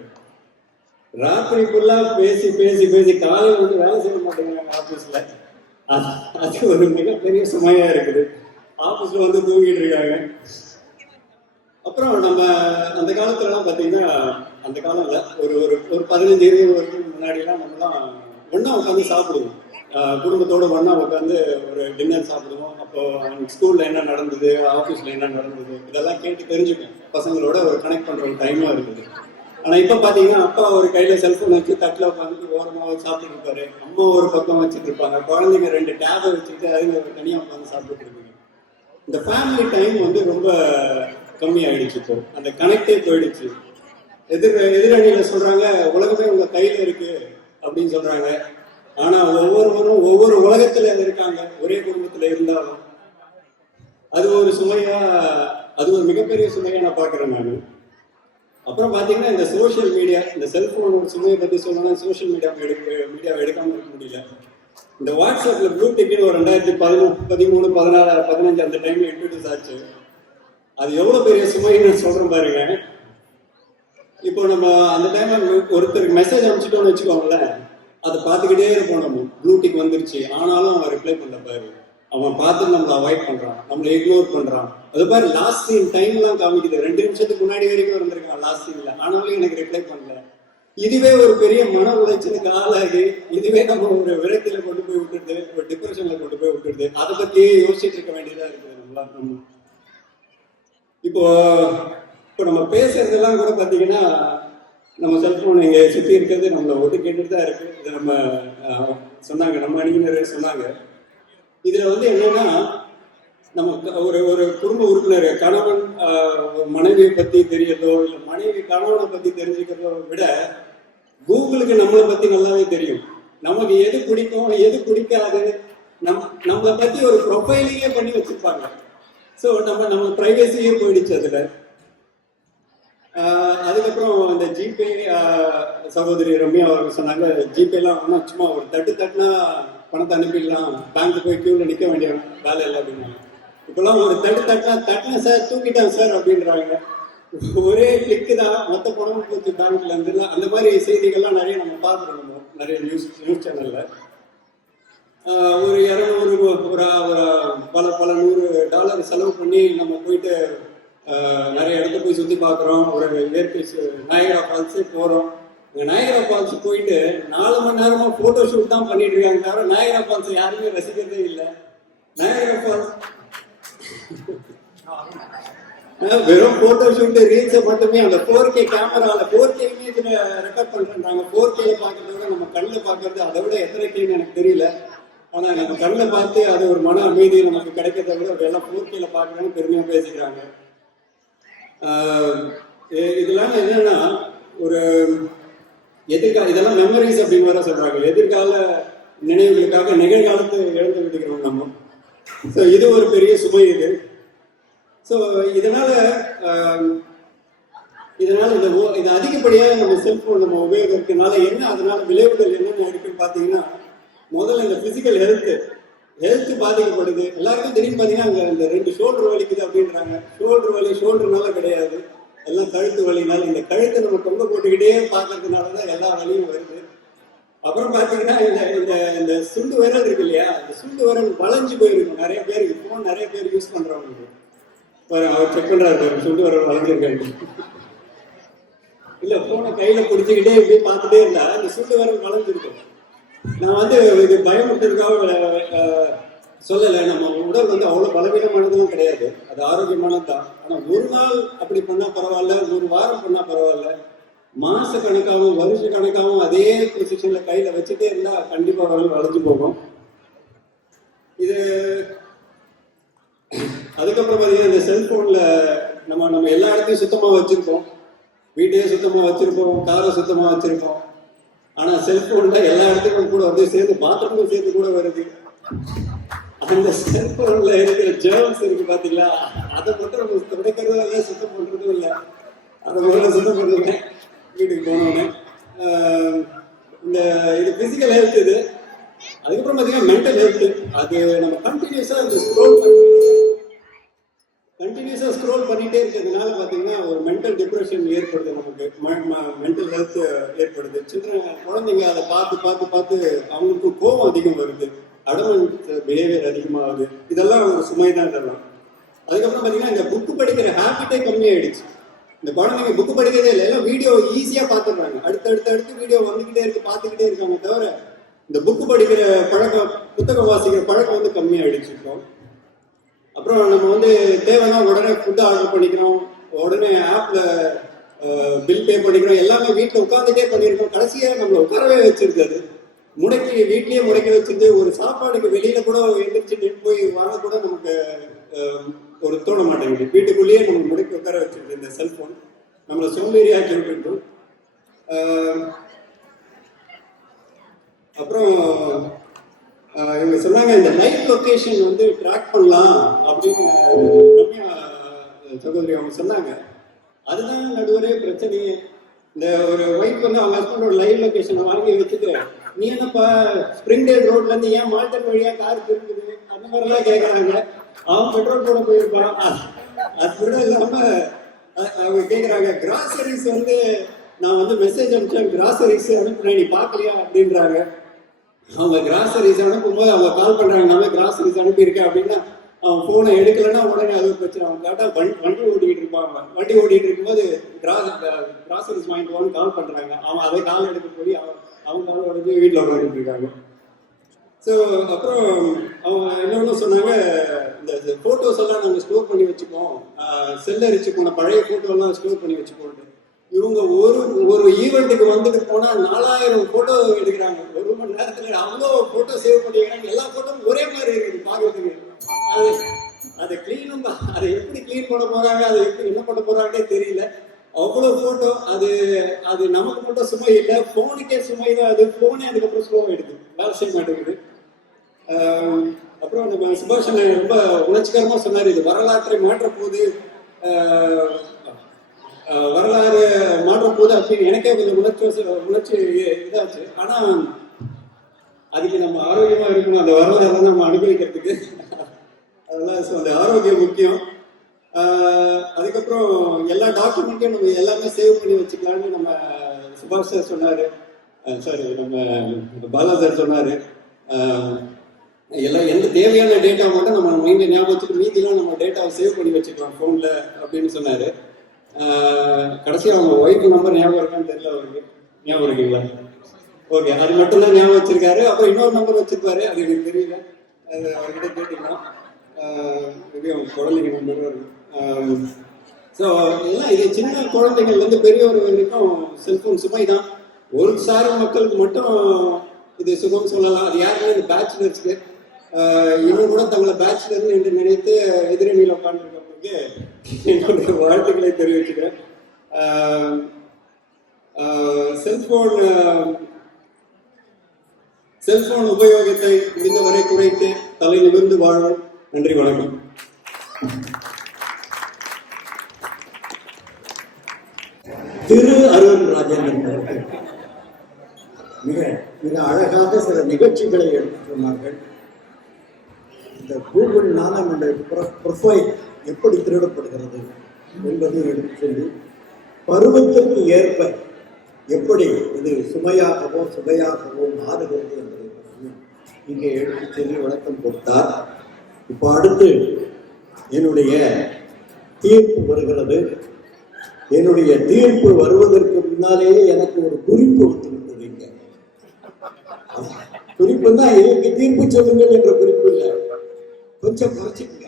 ராத்திரி ஃபுல்லாக பேசி காலையில் வந்து வேலை செய்ய மாட்டேங்கிறாங்க ஆஃபீஸில். அது ஒரு மிகப்பெரிய சுமையாக இருக்குது. ஆஃபீஸில் வந்து தூங்கிட்டு இருக்காங்க. அப்புறம் நம்ம அந்த காலத்துலலாம் பார்த்தீங்கன்னா, அந்த காலத்தில் ஒரு 15-20 வருஷத்துக்கு முன்னாடிலாம் நம்மலாம் ஒன்றா உட்காந்து சாப்பிடுவோம். குடும்பத்தோடு ஒன்றா உட்காந்து ஒரு டின்னர் சாப்பிடுவோம். அப்போ ஸ்கூலில் என்ன நடந்தது, ஆஃபீஸில் என்ன நடந்தது, இதெல்லாம் கேட்டு தெரிஞ்சுப்போம். பசங்களோட ஒரு கனெக்ட் பண்ணுற ஒரு டைமாக இருக்குது. ஆனால் இப்போ பார்த்தீங்கன்னா அப்பா ஒரு கையில் செல்ஃபோன் வச்சு தட்டில் உட்காந்துட்டு ஓரமாக சாப்பிட்டு இருப்பாரு. அம்மா ஒரு பக்கம் வச்சுட்டு இருப்பாங்க. குழந்தைங்க 2 டேபை வச்சுட்டு அதுங்க தனியாக உட்காந்து சாப்பிட்டு இருப்பாங்க. இந்த ஃபேமிலி டைம் வந்து ரொம்ப கம்மியாயிடுச்சு. இப்போ அந்த கனெக்டே போயிடுச்சு. எதிரணியில் சொல்றாங்க, உலகமே உங்க கையில இருக்கு அப்படின்னு சொல்றாங்க. ஆனா ஒவ்வொருவரும் ஒவ்வொரு உலகத்துல இருக்காங்க. ஒரே குடும்பத்துல இருந்தாலும் அது ஒரு சுமையா, அது ஒரு மிகப்பெரிய சுமையா நான் பாக்குறேன் நான். அப்புறம் பாத்தீங்கன்னா இந்த சோசியல் மீடியா, இந்த செல்போன் ஒரு சுமையை பத்தி சொல்லணும்னா சோசியல் மீடியாவை எடுக்காம இருக்க முடியல. இந்த வாட்ஸ்அப்ல ப்ளூ டிக்கெட் ஒரு 2013, 14, 15 அந்த டைம்ல இன்ட்ரோடியூஸ் ஆச்சு. அது எவ்வளவு பெரிய சுமைன்னு சொல்றேன் பாருங்க. இப்போ நம்ம அந்த டைம்ல ஒருத்தருக்கு மெசேஜ் அனுப்பிச்சிட்டோம்னு வச்சுக்கோங்களேன், அதை பார்த்துக்கிட்டே இருப்போம். நம்ம ப்ளூடிக் வந்துருச்சு, ஆனாலும் அவன் ரிப்ளை பண்ணல பாரு. அவன் பார்த்து நம்மளை அவாய்ட் பண்றான், நம்மளை இக்னோர் பண்றான். அது பாரு லாஸ்ட் சீன் டைம்லாம் காமிக்குது. 2 நிமிஷத்துக்கு முன்னாடி வரைக்கும் இருந்திருக்கான் லாஸ்ட் சீன்ல, ஆனாலும் எனக்கு ரிப்ளை பண்ணல. இதுவே ஒரு பெரிய மன உளைச்சலுக்கு ஆளாகி, இதுவே நம்ம ஒரு விரக்தியில கொண்டு போய் விட்டுருது, ஒரு டிப்ரெஷன்ல கொண்டு போய் விட்டுருது. அதை பத்தியே யோசிச்சுட்டு இருக்க வேண்டியதா இருக்குது நம்மளா. இப்போ நம்ம பேசுறதெல்லாம் கூட பாத்தீங்கன்னா நம்ம செல்ஃபோன் இங்கே சுற்றி இருக்கிறது நம்மளை ஒதுக்கிட்டு தான் இருக்குது. இது நம்ம சொன்னாங்க, நம்ம அணியினர் சொன்னாங்க. இதில் வந்து என்னன்னா, நம்ம ஒரு குடும்ப உறுப்பினர் கணவன் மனைவியை பற்றி தெரியறதோ இல்லை மனைவி கணவனை பற்றி தெரிஞ்சுக்கிறதோ விட கூகுளுக்கு நம்மளை பற்றி நல்லாவே தெரியும். நமக்கு எது பிடிக்கும் எது பிடிக்காது நம்மளை பற்றி ஒரு ப்ரொஃபைலிங்கே பண்ணி வச்சுருப்பாங்க. ஸோ நம்ம ப்ரைவேசியே போயிடுச்சு அதில். அதுக்கப்புறம் இந்த ஜிபே சகோதரி ரம்யா அவர்கள் சொன்னாங்க, ஜிபேலாம் ஒன்றும் சும்மா ஒரு தட்டுனா பணத்தை அனுப்பிடலாம், பேங்க்கு போய் கியூவில் நிற்க வேண்டிய வேலை இல்லை அப்படின்னாங்க. இப்போல்லாம் ஒரு தட்டின சார் தூக்கிட்டாங்க சார் அப்படின்றாங்க. ஒரே கிளிக்கு தான் மொத்த பணமும் போச்சு பேங்க்ல இருந்து. அந்த மாதிரி செய்திகள்லாம் நிறைய நம்ம பார்க்குறோம், நிறைய நியூஸ் சேனல்ல. ஒரு 200 பல $100 செலவு பண்ணி நம்ம போயிட்டு நிறைய இடத்த போய் சுற்றி பார்க்குறோம். ஒரு இயற்கை நயகரா ஃபால்ஸே போகிறோம். நயகரா ஃபால்ஸ் போயிட்டு 4 மணி நேரமாக ஃபோட்டோ ஷூட் தான் பண்ணிட்டு இருக்காங்க, தவிர நயகரா ஃபால்ஸை யாருமே ரசிக்கிறதே இல்லை. நயகரா ஃபால்ஸ் வெறும் போட்டோ ஷூட்டு ரீல்ஸை மட்டுமே அந்த 4K கேமராவில் 4K இமேஜில் ரெக்கார்ட் பண்ணுறாங்க. 4Kல பார்க்கறத விட நம்ம கண்ணில் பார்க்கறது அதை விட எத்தனை கேன்னு எனக்கு தெரியல. ஆனால் நம்ம கண்ணில் பார்த்து அது ஒரு மன அமைதி நமக்கு கிடைக்கிறத விட அதெல்லாம் 4Kல பார்க்கணும்னு பெருமையாக பேசிக்கிறாங்க. இதெல்லாம் என்னன்னா ஒரு இதெல்லாம் மெமரிஸ் அப்படின்னு வர சொல்றாங்க. எதிர்கால நினைவுகளுக்காக நிகழ்காலத்தை இழந்து விடுகிறோம் நம்ம. ஸோ இது ஒரு பெரிய சுமை இது. ஸோ இதனால இது அதிகப்படியாக நம்ம செல்போன் நம்ம உபயோகிக்கிறதுனால என்ன அதனால விளைவுகள் என்னென்ன இருக்குன்னு பார்த்தீங்கன்னா, முதல்ல இந்த பிசிக்கல் ஹெல்த் பாதிக்கப்படுது. எல்லாருக்கும் தெரியும் பார்த்தீங்கன்னா, அங்கே இந்த 2 ஷோல்டர் வலிக்குது அப்படின்றாங்க. ஷோல்டர்னால கிடையாது, எல்லாம் கழுத்து வலினால. இந்த கழுத்தை நம்ம தொங்க போட்டுக்கிட்டே பார்க்கறதுனால தான் எல்லா வலியும் வருது. அப்புறம் பார்த்தீங்கன்னா இந்த சுண்டு விரல் இருக்கு இல்லையா, இந்த சுண்டு விரல் வளைஞ்சு போயிருக்கும் நிறைய பேருக்கு. ஃபோன் நிறைய பேர் யூஸ் பண்றவங்க அவர் செக் பண்றாரு, சுண்டு விரல் வளைஞ்சிருக்காங்க. இல்ல போனை கையில பிடிச்சிக்கிட்டே இப்படி பார்த்துட்டே இருந்தா இந்த சுண்டு விரல் வளைஞ்சிருக்கும். நான் வந்து இது பயமுறுத்துறதுக்காக சொல்லலை. நம்ம உடல் வந்து அவ்வளோ பலவீனமானதும் கிடையாது, அது ஆரோக்கியமானதுதான். ஆனால் ஒரு நாள் அப்படி பண்ணால் பரவாயில்ல, ஒரு வாரம் பண்ணால் பரவாயில்ல, மாச கணக்காகவும் வருஷ கணக்காகவும் அதே பொசிஷன்ல கையில வச்சுட்டே இருந்தா கண்டிப்பா வளைஞ்சு போகும். இது அதுக்கப்புறம் பார்த்தீங்கன்னா, இந்த செல்போன்ல நம்ம எல்லா இடத்தையும் சுத்தமா வச்சிருப்போம், வீட்டையே சுத்தமா வச்சிருப்போம், காரை சுத்தமா வச்சிருப்போம். ஆனா செல்போன்ல எல்லா இடத்துக்கும் கூட வந்து சேர்ந்து பாத்ரூமும் சேர்த்து கூட வருது. அந்த செல்போன்ல இருக்கிற ஜெர்ம்ஸ் இருக்கு பாத்தீங்களா, அதை மட்டும் நம்ம துடைக்கிறதும் இல்லை, சுத்தம் பண்றதும் இல்லை. அதை முதல்ல சுத்தம் பண்ணுவேன் வீட்டுக்கு போனோன்னு. இது பிசிக்கல் ஹெல்த். இது அதுக்கப்புறம் பார்த்தீங்கன்னா மென்டல் ஹெல்த். அது நம்ம கண்டினியூஸாக ஸ்க்ரோல் பண்ணிட்டே இருக்கிறதுனால பார்த்தீங்கன்னா ஒரு மென்டல் டிப்ரெஷன் ஏற்படுது, நமக்கு மென்டல் ஹெல்த் ஏற்படுது. சின்ன குழந்தைங்க அதை பார்த்து அவங்களுக்கு கோபம் அதிகம் வருது, அடமெண்ட் பிஹேவியர் அதிகமாகுது. இதெல்லாம் ஒரு சுமை தான் இதெல்லாம். அதுக்கப்புறம் பார்த்தீங்கன்னா இந்த புக்கு படிக்கிற ஹேபிட்டே கம்மியாயிடுச்சு. இந்த குழந்தைங்க புக்கு படிக்கிறதே இல்லை, எல்லாம் வீடியோ ஈஸியாக பார்த்துடுறாங்க. அடுத்து வீடியோ வந்துக்கிட்டே இருக்கு, பார்த்துக்கிட்டே இருக்காங்க. தவிர இந்த புக்கு படிக்கிற பழக்கம், புத்தகம் வாசிக்கிற பழக்கம் வந்து கம்மியாயிடுச்சு இப்போ. அப்புறம் நம்ம வந்து தேவைன்னா உடனே ஃபுட்டு ஆர்டர் பண்ணிக்கிறோம், உடனே ஆப்ல பில் பே பண்ணிக்கிறோம், எல்லாமே வீட்டில் உட்காந்துட்டே பண்ணியிருக்கோம். கடைசியாக நம்மளை உட்காரவே வச்சிருக்கு, அது வீட்லயே முடக்கி வச்சிருந்து. ஒரு சாப்பாடுக்கு வெளியில கூட எழுந்திரிச்சு போய் வாங்க கூட நமக்கு ஒரு தோண மாட்டேங்குது. வீட்டுக்குள்ளேயே நம்ம முடக்கி உட்கார வச்சிருக்கு இந்த செல்போன், நம்மளை சோம்பேறியாக்கி விட்டுருக்கு. அப்புறம் இவங்க சொன்னாங்க இந்த லைவ் லொகேஷன் வந்து ட்ராக் பண்ணலாம் அப்படின்னு சகோதரி அவங்க சொன்னாங்க. அதுதான் நடுவரே பிரச்சனையே. இந்த ஒரு ஒய்ஃப் வந்து அவங்க ஹஸ்பண்டோட லைவ் லொகேஷனை வாங்கி வச்சுட்டு, நீ என்னப்பா ஸ்பிரிங்டேல் ரோட்ல இருந்து ஏன் மால்டன் வழியா கார் இருக்குது அந்த மாதிரிலாம் கேட்கறாங்க. அவன் பெட்ரோல் போட போயிருப்பான். அது கூட இல்லாம அவங்க கேட்கறாங்க, கிராசரிஸ் வந்து நான் வந்து மெசேஜ் அனுப்பிச்சேன், கிராசரிஸ் அனுப்புனேன் நீ பார்க்கலையா அப்படின்றாங்க. அவங்க கிராசரிஸ் அனுப்பும்போது அவங்க கால் பண்றாங்க, நான் கிராசரிஸ் அனுப்பியிருக்கேன் அப்படின்னா அவன் போனை எடுக்கலைன்னா உடனே அது பிரச்சனை. அவங்க கேட்டா வண்டி ஓட்டிக்கிட்டு இருப்பாங்க, வண்டி ஓட்டிட்டு இருக்கும்போது கிராசரிஸ் வாங்கிட்டு போன்னு கால் பண்றாங்க. அவன் அதை கால் எடுக்க போய் அவங்க உடனே வீட்டில் உட்காந்துட்டு இருக்காங்க. ஸோ அப்புறம் அவங்க இன்னொன்னு சொன்னாங்க, இந்த போட்டோஸ் எல்லாம் நாங்கள் ஸ்டோர் பண்ணி வச்சுப்போம், செல்லரிச்சு போன பழைய போட்டோ எல்லாம் ஸ்டோர் பண்ணி வச்சுப்போம். இவங்க ஒரு ஈவெண்ட்டுக்கு வந்துட்டு போனா 4000 போட்டோ எடுக்கிறாங்க. 1 மணி நேரத்துல அவ்வளோ போட்டோ சேவ் பண்ணிக்கிறாங்க. எல்லா போட்டோவும் ஒரே மாதிரி இருக்குது பார்க்கறதுக்கு. அதை கிளீனும் அதை எப்படி கிளீன் பண்ண போறாங்க, அதை எப்படி என்ன பண்ண போறாங்கன்னே தெரியல. அவ்வளோ போட்டோ. அது நமக்கு மட்டும் சுமை இல்லை, போனுக்கே சுமை தான். அது போனே அதுக்கப்புறம் ஸ்லோவாக எடுக்குது, வேலை செய்ய மாட்டேங்குது. அப்புறம் நம்ம சுபாஷ் ரொம்ப உணர்ச்சிகரமா சொன்னார், இது வரலாற்றை மாற்றப்போகுது, வரலாறு மாற்றப்போகுது அப்படின்னு எனக்கே கொஞ்சம் உணர்ச்சி இதாச்சு. ஆனா அதுக்கு நம்ம ஆரோக்கியமா இருக்கணும், அந்த வரலாறு நம்ம அனுபவிக்கிறதுக்கு. அதெல்லாம் அந்த ஆரோக்கியம் முக்கியம். அதுக்கப்புறம் எல்லா டாக்குமெண்ட்டையும் நம்ம எல்லாமே சேவ் பண்ணி வச்சுக்கலாம்னு நம்ம சுபாஷ் சார் சொன்னாரு, சாரி நம்ம பாலா சார் சொன்னாரு. எல்லாம் எந்த தேவையான டேட்டா மட்டும் நம்ம மைண்டில் ஞாபகம் வச்சுட்டு மீதிலாம் நம்ம டேட்டாவை சேவ் பண்ணி வச்சுக்கலாம் ஃபோனில் அப்படின்னு சொன்னார். கடைசியாக அவங்க ஒய்ஃபு நம்பர் ஞாபகம் இருக்கான்னு தெரியல அவருக்கு. ஞாபகம் இருக்குங்களா? ஓகே, அது மட்டும்தான் ஞாபகம் வச்சிருக்காரு. அப்புறம் இன்னொரு நம்பர் வச்சிருப்பாரு, அது எனக்கு தெரியல, அது அவர்கிட்ட கேட்டுக்கலாம். அவங்க குழந்தைங்க நம்பரும் இருக்கு. ஸோ எல்லாம் இது சின்ன குழந்தைங்கள்லேருந்து பெரியவர் வரைக்கும் செல்ஃபோன் சுமை தான். ஒரு சாரி மக்களுக்கு மட்டும் இது சுகம் சொல்லலாம். அது யாருமே இந்த பேச்சுலர்ஸ்க்கு இன்னும் கூட தங்களை பேச்சுலர் என்று நினைத்து எதிரணியில் உட்காந்துருக்கவங்களுக்கு என்னுடைய வாழ்த்துக்களை தெரிவிச்சுக்கிறேன். செல்போன் உபயோகத்தை முடிந்தவரை குறைத்து தலை நிமிர்ந்து வாழும். நன்றி, வணக்கம். திரு அருண் ராஜேந்திரன் மிக மிக அழகாக சில நிகழ்ச்சிகளை எடுத்து சொன்னார்கள். இந்த கூகுள் நாணம் என்ற ப்ரொஃபைல் எப்படி திருடப்படுகிறது என்பதை எடுத்து சொல்லி, பருவத்திற்கு ஏற்ப எப்படி இது சுமையாகவோ சுவையாகவோ மாறுகிறது என்பதை பற்றியும் இங்கே எடுத்து சொல்லி விளக்கம் கொடுத்தார். இப்போ அடுத்து என்னுடைய தீர்ப்பு வருகிறது. என்னுடைய தீர்ப்பு வருவதற்கு முன்னாலேயே எனக்கு ஒரு குறிப்பு வந்துவிட்டது. இங்க குறிப்பு தான், எனக்கு தீர்ப்பு சொல்லுங்கள் என்ற குறிப்பு இல்லை, கொஞ்சம் குறைச்சிக்கங்க.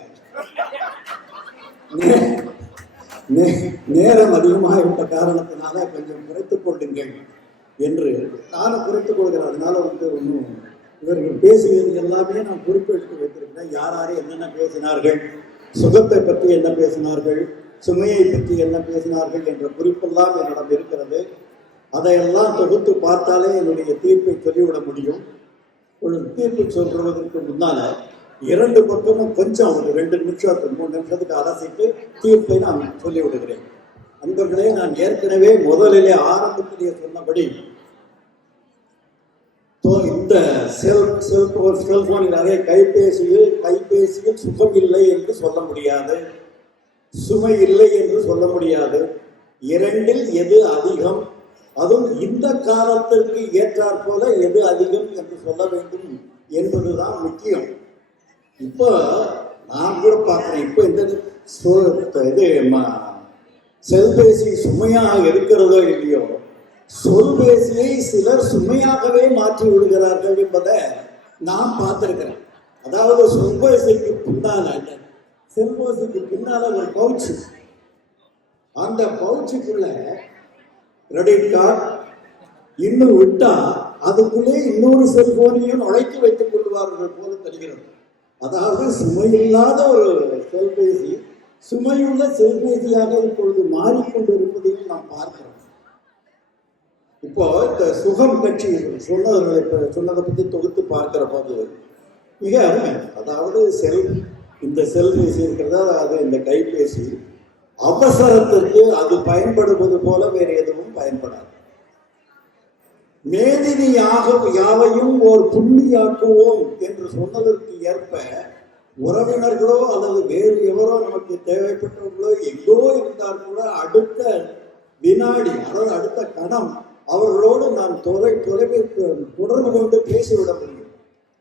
நேரம் அதிகமாக இருந்த காரணத்தினால கொஞ்சம் குறைத்துக் கொள்ளுங்கள் என்று நானும் குறைத்துக் கொள்கிறேன். அதனால ஒன்றும் இவர்கள் பேசியது எல்லாமே நான் குறிப்பு எடுத்து வைத்திருக்கிறேன். யார் யாரும் என்னென்ன பேசினார்கள், சுகத்தை பற்றி என்ன பேசினார்கள், சுமையை பற்றி என்ன பேசினார்கள் என்ற குறிப்பெல்லாம் என்னிடம் இருக்கிறது. அதையெல்லாம் தொகுத்து பார்த்தாலே என்னுடைய தீர்ப்பை சொல்லிவிட முடியும். ஒரு தீர்ப்பு சொல்வதற்கு முன்னால 2 பக்கமும் கொஞ்சம் ஒரு 2 நிமிஷத்துக்கு 3 நிமிஷத்துக்கு அலசிட்டு தீர்ப்பை நான் சொல்லிவிடுகிறேன். நண்பர்களே, நான் ஏற்கனவே முதலிலே ஆரம்பத்திலேயே சொன்னபடி இந்த செல்போனில் அதே கைபேசியில் சுகம் இல்லை என்று சொல்ல முடியாது, சுமை இல்லை என்று சொல்ல முடியாது. 2ல் எது அதிகம், அதுவும் இந்த காலத்திற்கு ஏற்றாற் போல எது அதிகம் என்று சொல்ல வேண்டும் என்பதுதான் முக்கியம். இப்போ நான் கூட பார்க்குறேன், இப்போ இந்த செல்பேசி சுமையாக இருக்கிறதோ இல்லையோ, சொல்பேசியை சிலர் சுமையாகவே மாற்றி விடுகிறார்கள் என்பதை நான் பார்த்திருக்கிறேன். அதாவது சொல்பேசிக்கு பின்னால, செல்பேசிக்கு பின்னால ஒரு பவுச்சு, அந்த பவுச்சுக்குள்ள கிரெடிட் கார்டு இன்னும் விட்டா அதுக்குள்ளே இன்னொரு செல்போனையும் நுழைத்து வைத்துக் கொள்வார்கள் போல தெரிகிறது. அதாவது சுமையில்லாத ஒரு செல்பேசி சுமையுள்ள செல்பேசியாக இப்பொழுது மாறிக்கொண்டிருப்பதையும் நாம் பார்க்கிறோம். இப்போ இந்த சுகம் கட்சி சொன்னதை பற்றி தொகுத்து பார்க்கிற போது மிக அருமை. அதாவது இந்த செல்பேசி இருக்கிறதா, அது இந்த கைபேசி அவசரத்திற்கு அது பயன்படுவது போல வேறு எதுவும் பயன்படாது. மேதினியாக யாவையும் ஓர் புண்ணியாக்குவோம் என்று சொன்னதற்கு ஏற்ப உறவினர்களோ அல்லது வேறு எவரோ நமக்கு தேவைப்பட்டவர்களோ எங்கோ இருந்தால் கூட அடுத்த வினாடி அல்லது அடுத்த கணம் அவர்களோடு நாம் தொடர்பு கொண்டு பேசிவிட முடியும்.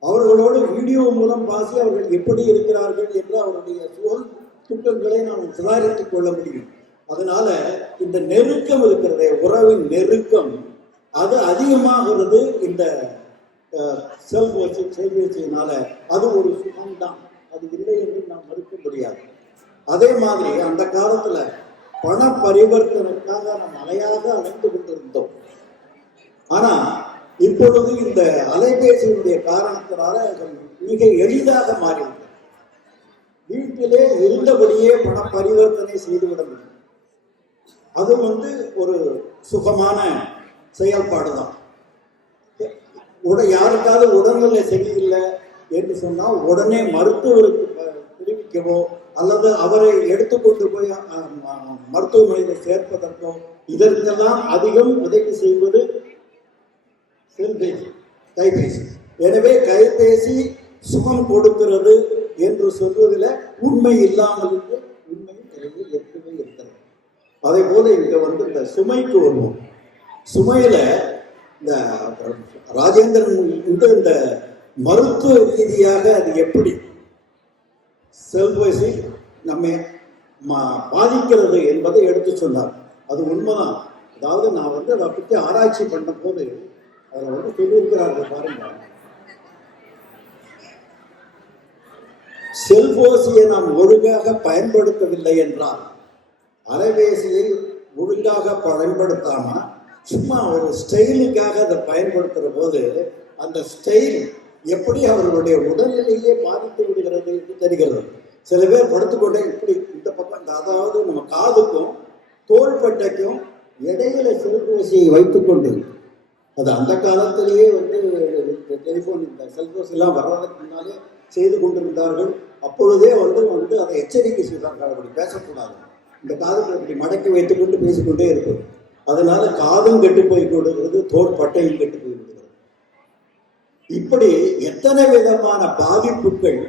அவர்களோடு வீடியோ மூலம் பேசி அவர்கள் எப்படி இருக்கிறார்கள் என்று அவருடைய சொல் துக்கங்களை நாம் விசாரித்துக் கொள்ள முடியும். அதனால இந்த நெருக்கம் இருக்கிறதே, உறவின் நெருக்கம், அது அதிகமாகிறது இந்த செல்பேசியினால. அது ஒரு சுகம்தான், அது இல்லை என்று நாம் மறுக்க முடியாது. அதே மாதிரி அந்த காலத்துல பண பரிவர்த்தனைக்காக நாம் அலையாக அலைந்து கொண்டிருந்தோம். ஆனா இப்பொழுது இந்த அலைபேசியினுடைய காரணத்தினால அது மிக எளிதாக மாறிவிட்டது. வீட்டிலே இருந்தபடியே பண பரிவர்த்தனை செய்துவிட முடியும். அது ஒரு சுகமான செயல்பாடு தான். யாருக்காவது உடல்நிலை சரியில்லை என்று சொன்னால் உடனே மருத்துவருக்கு தெரிவிக்கவோ அல்லது அவரை எடுத்துக்கொண்டு போய் மருத்துவமனையில் சேர்ப்பதற்கோ இதற்கெல்லாம் அதிகம் உதவி செய்வது செல்பேசி, கைபேசி. எனவே கைபேசி சுகம் கொடுக்கிறது என்று சொல்வதில் உண்மை இல்லாமல் உண்மை இருக்கவே இருக்கிறது. அதே போல இங்க இந்த சுமைக்கு வருவோம். சுமையில இந்த ராஜேந்திரன் இந்த மருத்துவ ரீதியாக அது எப்படி செல்பேசி நம்மை பாதிக்கிறது என்பதை எடுத்து சொன்னார். அது உண்மைதான். அதாவது நான் அதை பற்றி ஆராய்ச்சி பண்ண போது அதில் சொல்லியிருக்கிறார்கள் பாருங்க. செல்பேசியை நாம் ஒழுங்காக பயன்படுத்தவில்லை என்றால், அலைபேசியை ஒழுங்காக பயன்படுத்தாம சும்மா ஒரு ஸ்டைலுக்காக அதை பயன்படுத்துகிற போது அந்த ஸ்டைல் எப்படி அவர்களுடைய உடல்நிலையே பாதித்து விடுகிறது என்று தெரிகிறது. சில பேர் படுத்துக்கொண்டே இப்படி இந்த பக்கம், அதாவது நம்ம காதுக்கும் தோள்பட்டைக்கும் இடையில செல்பேசியை வைத்துக்கொண்டு, அது அந்த காலத்திலேயே டெலிஃபோன் இந்த செல்போன் எல்லாம் வர்றதுக்கு முன்னாலே செய்து கொண்டிருந்தார்கள். அப்பொழுதே அதை எச்சரிக்கை செய்தார்கள், அப்படி பேசக்கூடாது, இந்த காதுக்கு அப்படி மடக்கி வைத்துக்கொண்டு பேசிக்கொண்டே இருக்கும். அதனால காதும் கெட்டு போய் கொடுக்கிறது, தோள்பட்டையும் கெட்டு போய் விடுகிறது. இப்படி எத்தனை விதமான பாதிப்புகள்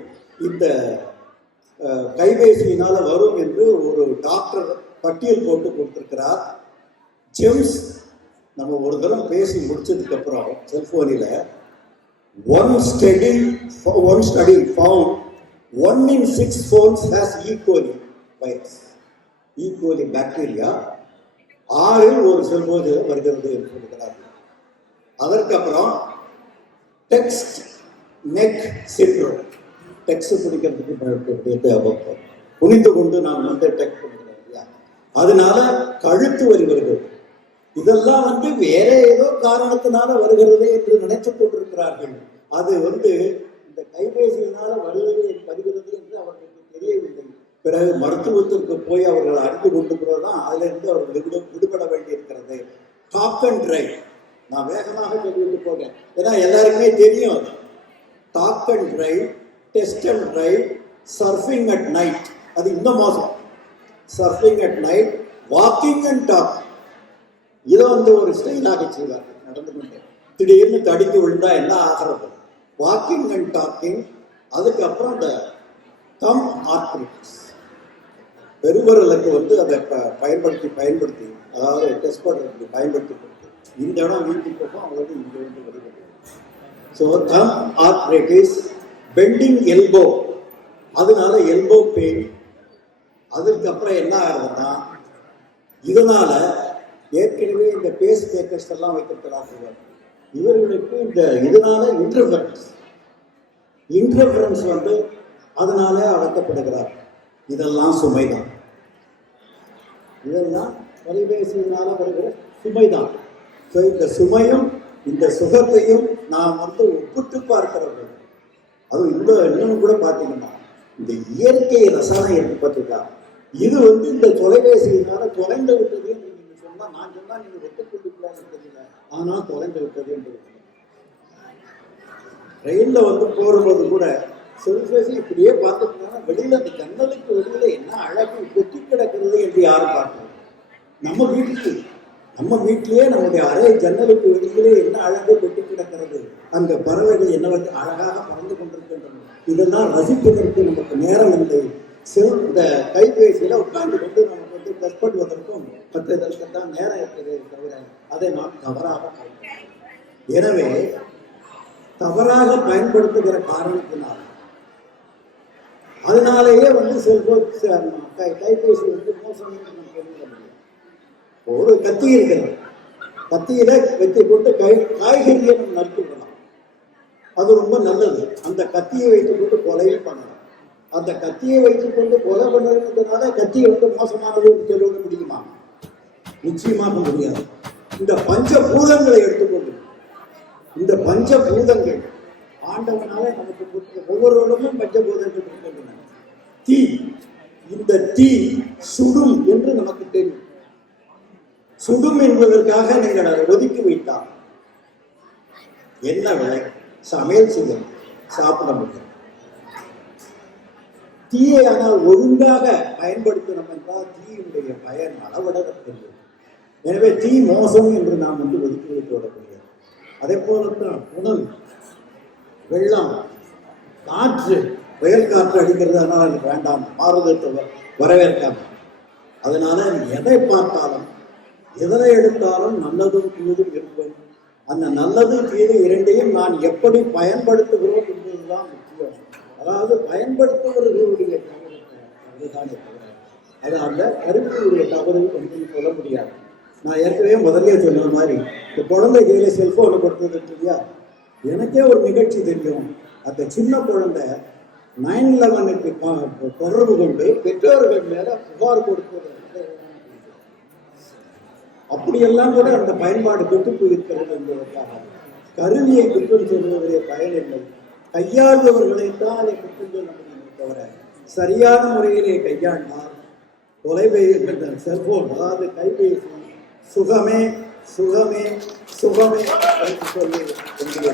இந்த கைபேசியினால வரும் என்று ஒரு டாக்டர் பட்டியல் போட்டு கொடுத்திருக்கிறார். ஜேம்ஸ், நம்ம ஒரு தரம் பேசி முடிச்சதுக்கு அப்புறம் செல்போனில் one study found 1 in 6 phones has E. coli virus, E. coli bacteria 6 ஒரு செல்போனில் வருகிறது என்று சொல்கிறார்கள். அதற்கப்புறம் டெக்ஸ்ட் நெக் சிண்ட்ரோம், டெக்ஸ்ட் பிடிக்கிறதுக்கு குனிந்து கொண்டு நாம் டெக்ஸ்ட் பண்ணுறோம் இல்லையா, அதனால கழுத்து வலி வருகிறது. இதெல்லாம் வேற ஏதோ காரணத்தினால வருகிறது என்று நினைத்துக் கொண்டிருக்கிறார்கள். அது இந்த கைபேசியினால வருகிறது என்று அவர்களுக்கு தெரியவில்லை. பிறகு மருத்துவத்திற்கு போய் அவர்கள் அறிந்து கொண்டிருக்கிறதான் அதிலிருந்து அவர்கள் விடுபட வேண்டியிருக்கிறது. டாக் அண்ட் டிரைவ், நான் வேகமாக சொல்லிட்டு போகிறேன், ஏன்னா எல்லாருக்குமே தெரியும். அது talk and drive, test and drive, surfing at night, அது இந்த மாதம் surfing at night, walking and talk, இதை ஒரு ஸ்டைலாக செய்வார்கள். நடந்து கொண்டு திடீர்னு தடித்து விழுந்தா என்ன ஆகிறது, வாக்கிங் அண்ட் டாக்கிங். அதுக்கப்புறம் இந்த தம் ஆர்த்ரைட்டிஸ், பெருவரலுக்கு அதை பயன்படுத்தி அதாவது டெஸ்ட் பண்ணுறதுக்கு பயன்படுத்தி இந்த இடம் வீட்டுக்கு போகும், அவங்களுக்கு இந்த வெளிப்படுது. ஸோ தம் ஆர்த்ரைட்டிஸ், பெண்டிங் எல்போ, அதனால எல்போ பெயின். அதுக்கப்புறம் என்ன ஆகுதுன்னா, இதனால ஏற்கனவே இந்த பேஸ் மேக்கர்ஸ் எல்லாம் வைத்திருக்கிறார்கள், இவர்களுக்கு இதனால இன்டர்ஃபரன்ஸ் அதனால அழைக்கப்படுகிறார். இதெல்லாம் சுமைதான், இதெல்லாம் தொலைபேசியினால வருகிற சுமைதான். ஸோ இந்த சுமையும் இந்த சுகத்தையும் நாம் ஒப்பிட்டு பார்க்கிறது. அது இன்னும் கூட பார்த்தீங்கன்னா, இந்த இயற்கை ரசாயனம் இருக்கு பார்த்தீங்களா, இது இந்த தொலைபேசியினால தொலைந்து விட்டது என்று நீங்க சொன்னா, நான் சொன்னா நீங்க ஒத்துக்கொள்ளுக்கலான்னு தெரியல, ஆனால் தொலைந்து விட்டது என்று. ரயில்ல போகும்போது கூட செல்பேசி இப்படியே பார்த்துட்டோம்னா, வெளியில அந்த ஜன்னலுக்கு வெளியில என்ன அழகு கொட்டி கிடக்கிறது என்று யாரும் பார்க்கணும். நம்ம வீட்டிலேயே நம்முடைய அறை ஜன்னலுக்கு வெளியிலே என்ன அழகு கொட்டி கிடக்கிறது, அந்த பறவைகள் என்ன அழகாக பறந்து கொண்டிருக்கின்றன. இதெல்லாம் ரசிப்பதற்கு நமக்கு நேரம் இல்லை. இந்த கைபேசியில உட்கார்ந்து கொண்டு நமக்கு டெஸ்ட் பண்ணுவதற்கும் மற்றதற்கு தான் நேரம் இருக்கிறதே தவிர அதை நாம் தவறாக பயன்படுத்தும். எனவே தவறாக பயன்படுத்துகிற காரணத்தினால் அதனாலேயே செல்போன் கைபேசி மோசம். ஒரு கத்தி இருக்கிறது, கத்தியில வைத்துக் கொண்டு காய்கறியை நறுக்கி விடலாம், அது ரொம்ப நல்லது. அந்த கத்தியை வைத்துக் கொண்டு கொலையும் பண்ணலாம். அந்த கத்தியை வைத்துக் கொண்டு கொலை பண்ணுறதுனால கத்தியை வந்து மோசமானது என்று சொல்லிவிட முடியுமா? நிச்சயமாக முடியாது. இந்த பஞ்சபூதங்களை எடுத்துக்கொண்டு, இந்த பஞ்சபூதங்கள் ஆண்டவனால நமக்கு ஒவ்வொருவரும் பஞ்சபூதங்கள் இருக்கின்றன. தீ, இந்த தீ சுடும் என்று நமக்கு தெரியும். சுடும் என்பதற்காக நீங்கள் அதை ஒதுக்கி வைத்தால் என்ன விலை? சமையல் செய்ய சாப்பிட முடியும். தீயை ஆனால் ஒழுங்காக பயன்படுத்தணும் என்றால் தீயினுடைய பயன் அளவிட தெரியும். எனவே தீ மோசம் என்று நாம் வந்து ஒதுக்கி வைத்து விடக்கூடியது. அதே போலத்தான் உணவு, வெள்ளம், காற்று, புயல் காற்று அடிக்கிறது, அதனால் அது வேண்டாம், மாறுதத்தை வரவேற்காம. அதனால எதை பார்த்தாலும் எதனை எடுத்தாலும் நல்லதும் தீதும் இருக்கும். அந்த நல்லது தீது இரண்டையும் நான் எப்படி பயன்படுத்துகிறோம் என்பதுதான் முக்கியம். அதாவது பயன்படுத்துவர்களுடைய தவறுதானே தவிர அது அந்த கருவியுடைய தவறு என்று சொல்ல முடியாது. நான் ஏற்கனவே முதல்ல சொன்ன மாதிரி இந்த குழந்தை கையில செல்போனை கொடுத்தது இல்லையா, எனக்கே ஒரு நிகழ்ச்சி தெரியும். அந்த சின்ன குழந்தை 9/11க்கு தொடர்பு கொண்டு பெற்றோர்கள் மேல புகார் கொடுப்பது அப்படியெல்லாம் கூட அந்த பயன்பாடு கெட்டு போயிருக்கிறது என்பதற்காக கருவியை குற்றம் சொல்வதே பயன் இல்லை. கையாளுபவர்களைத்தான் அதை குற்றம் சொல்ல முடியும் தவிர சரியான முறையிலே கையாண்டால் தொலைபேசி, செல்போன், அதாவது கைபேசி சுகமே சுகமே சுகமே சொல்லி என்னுடைய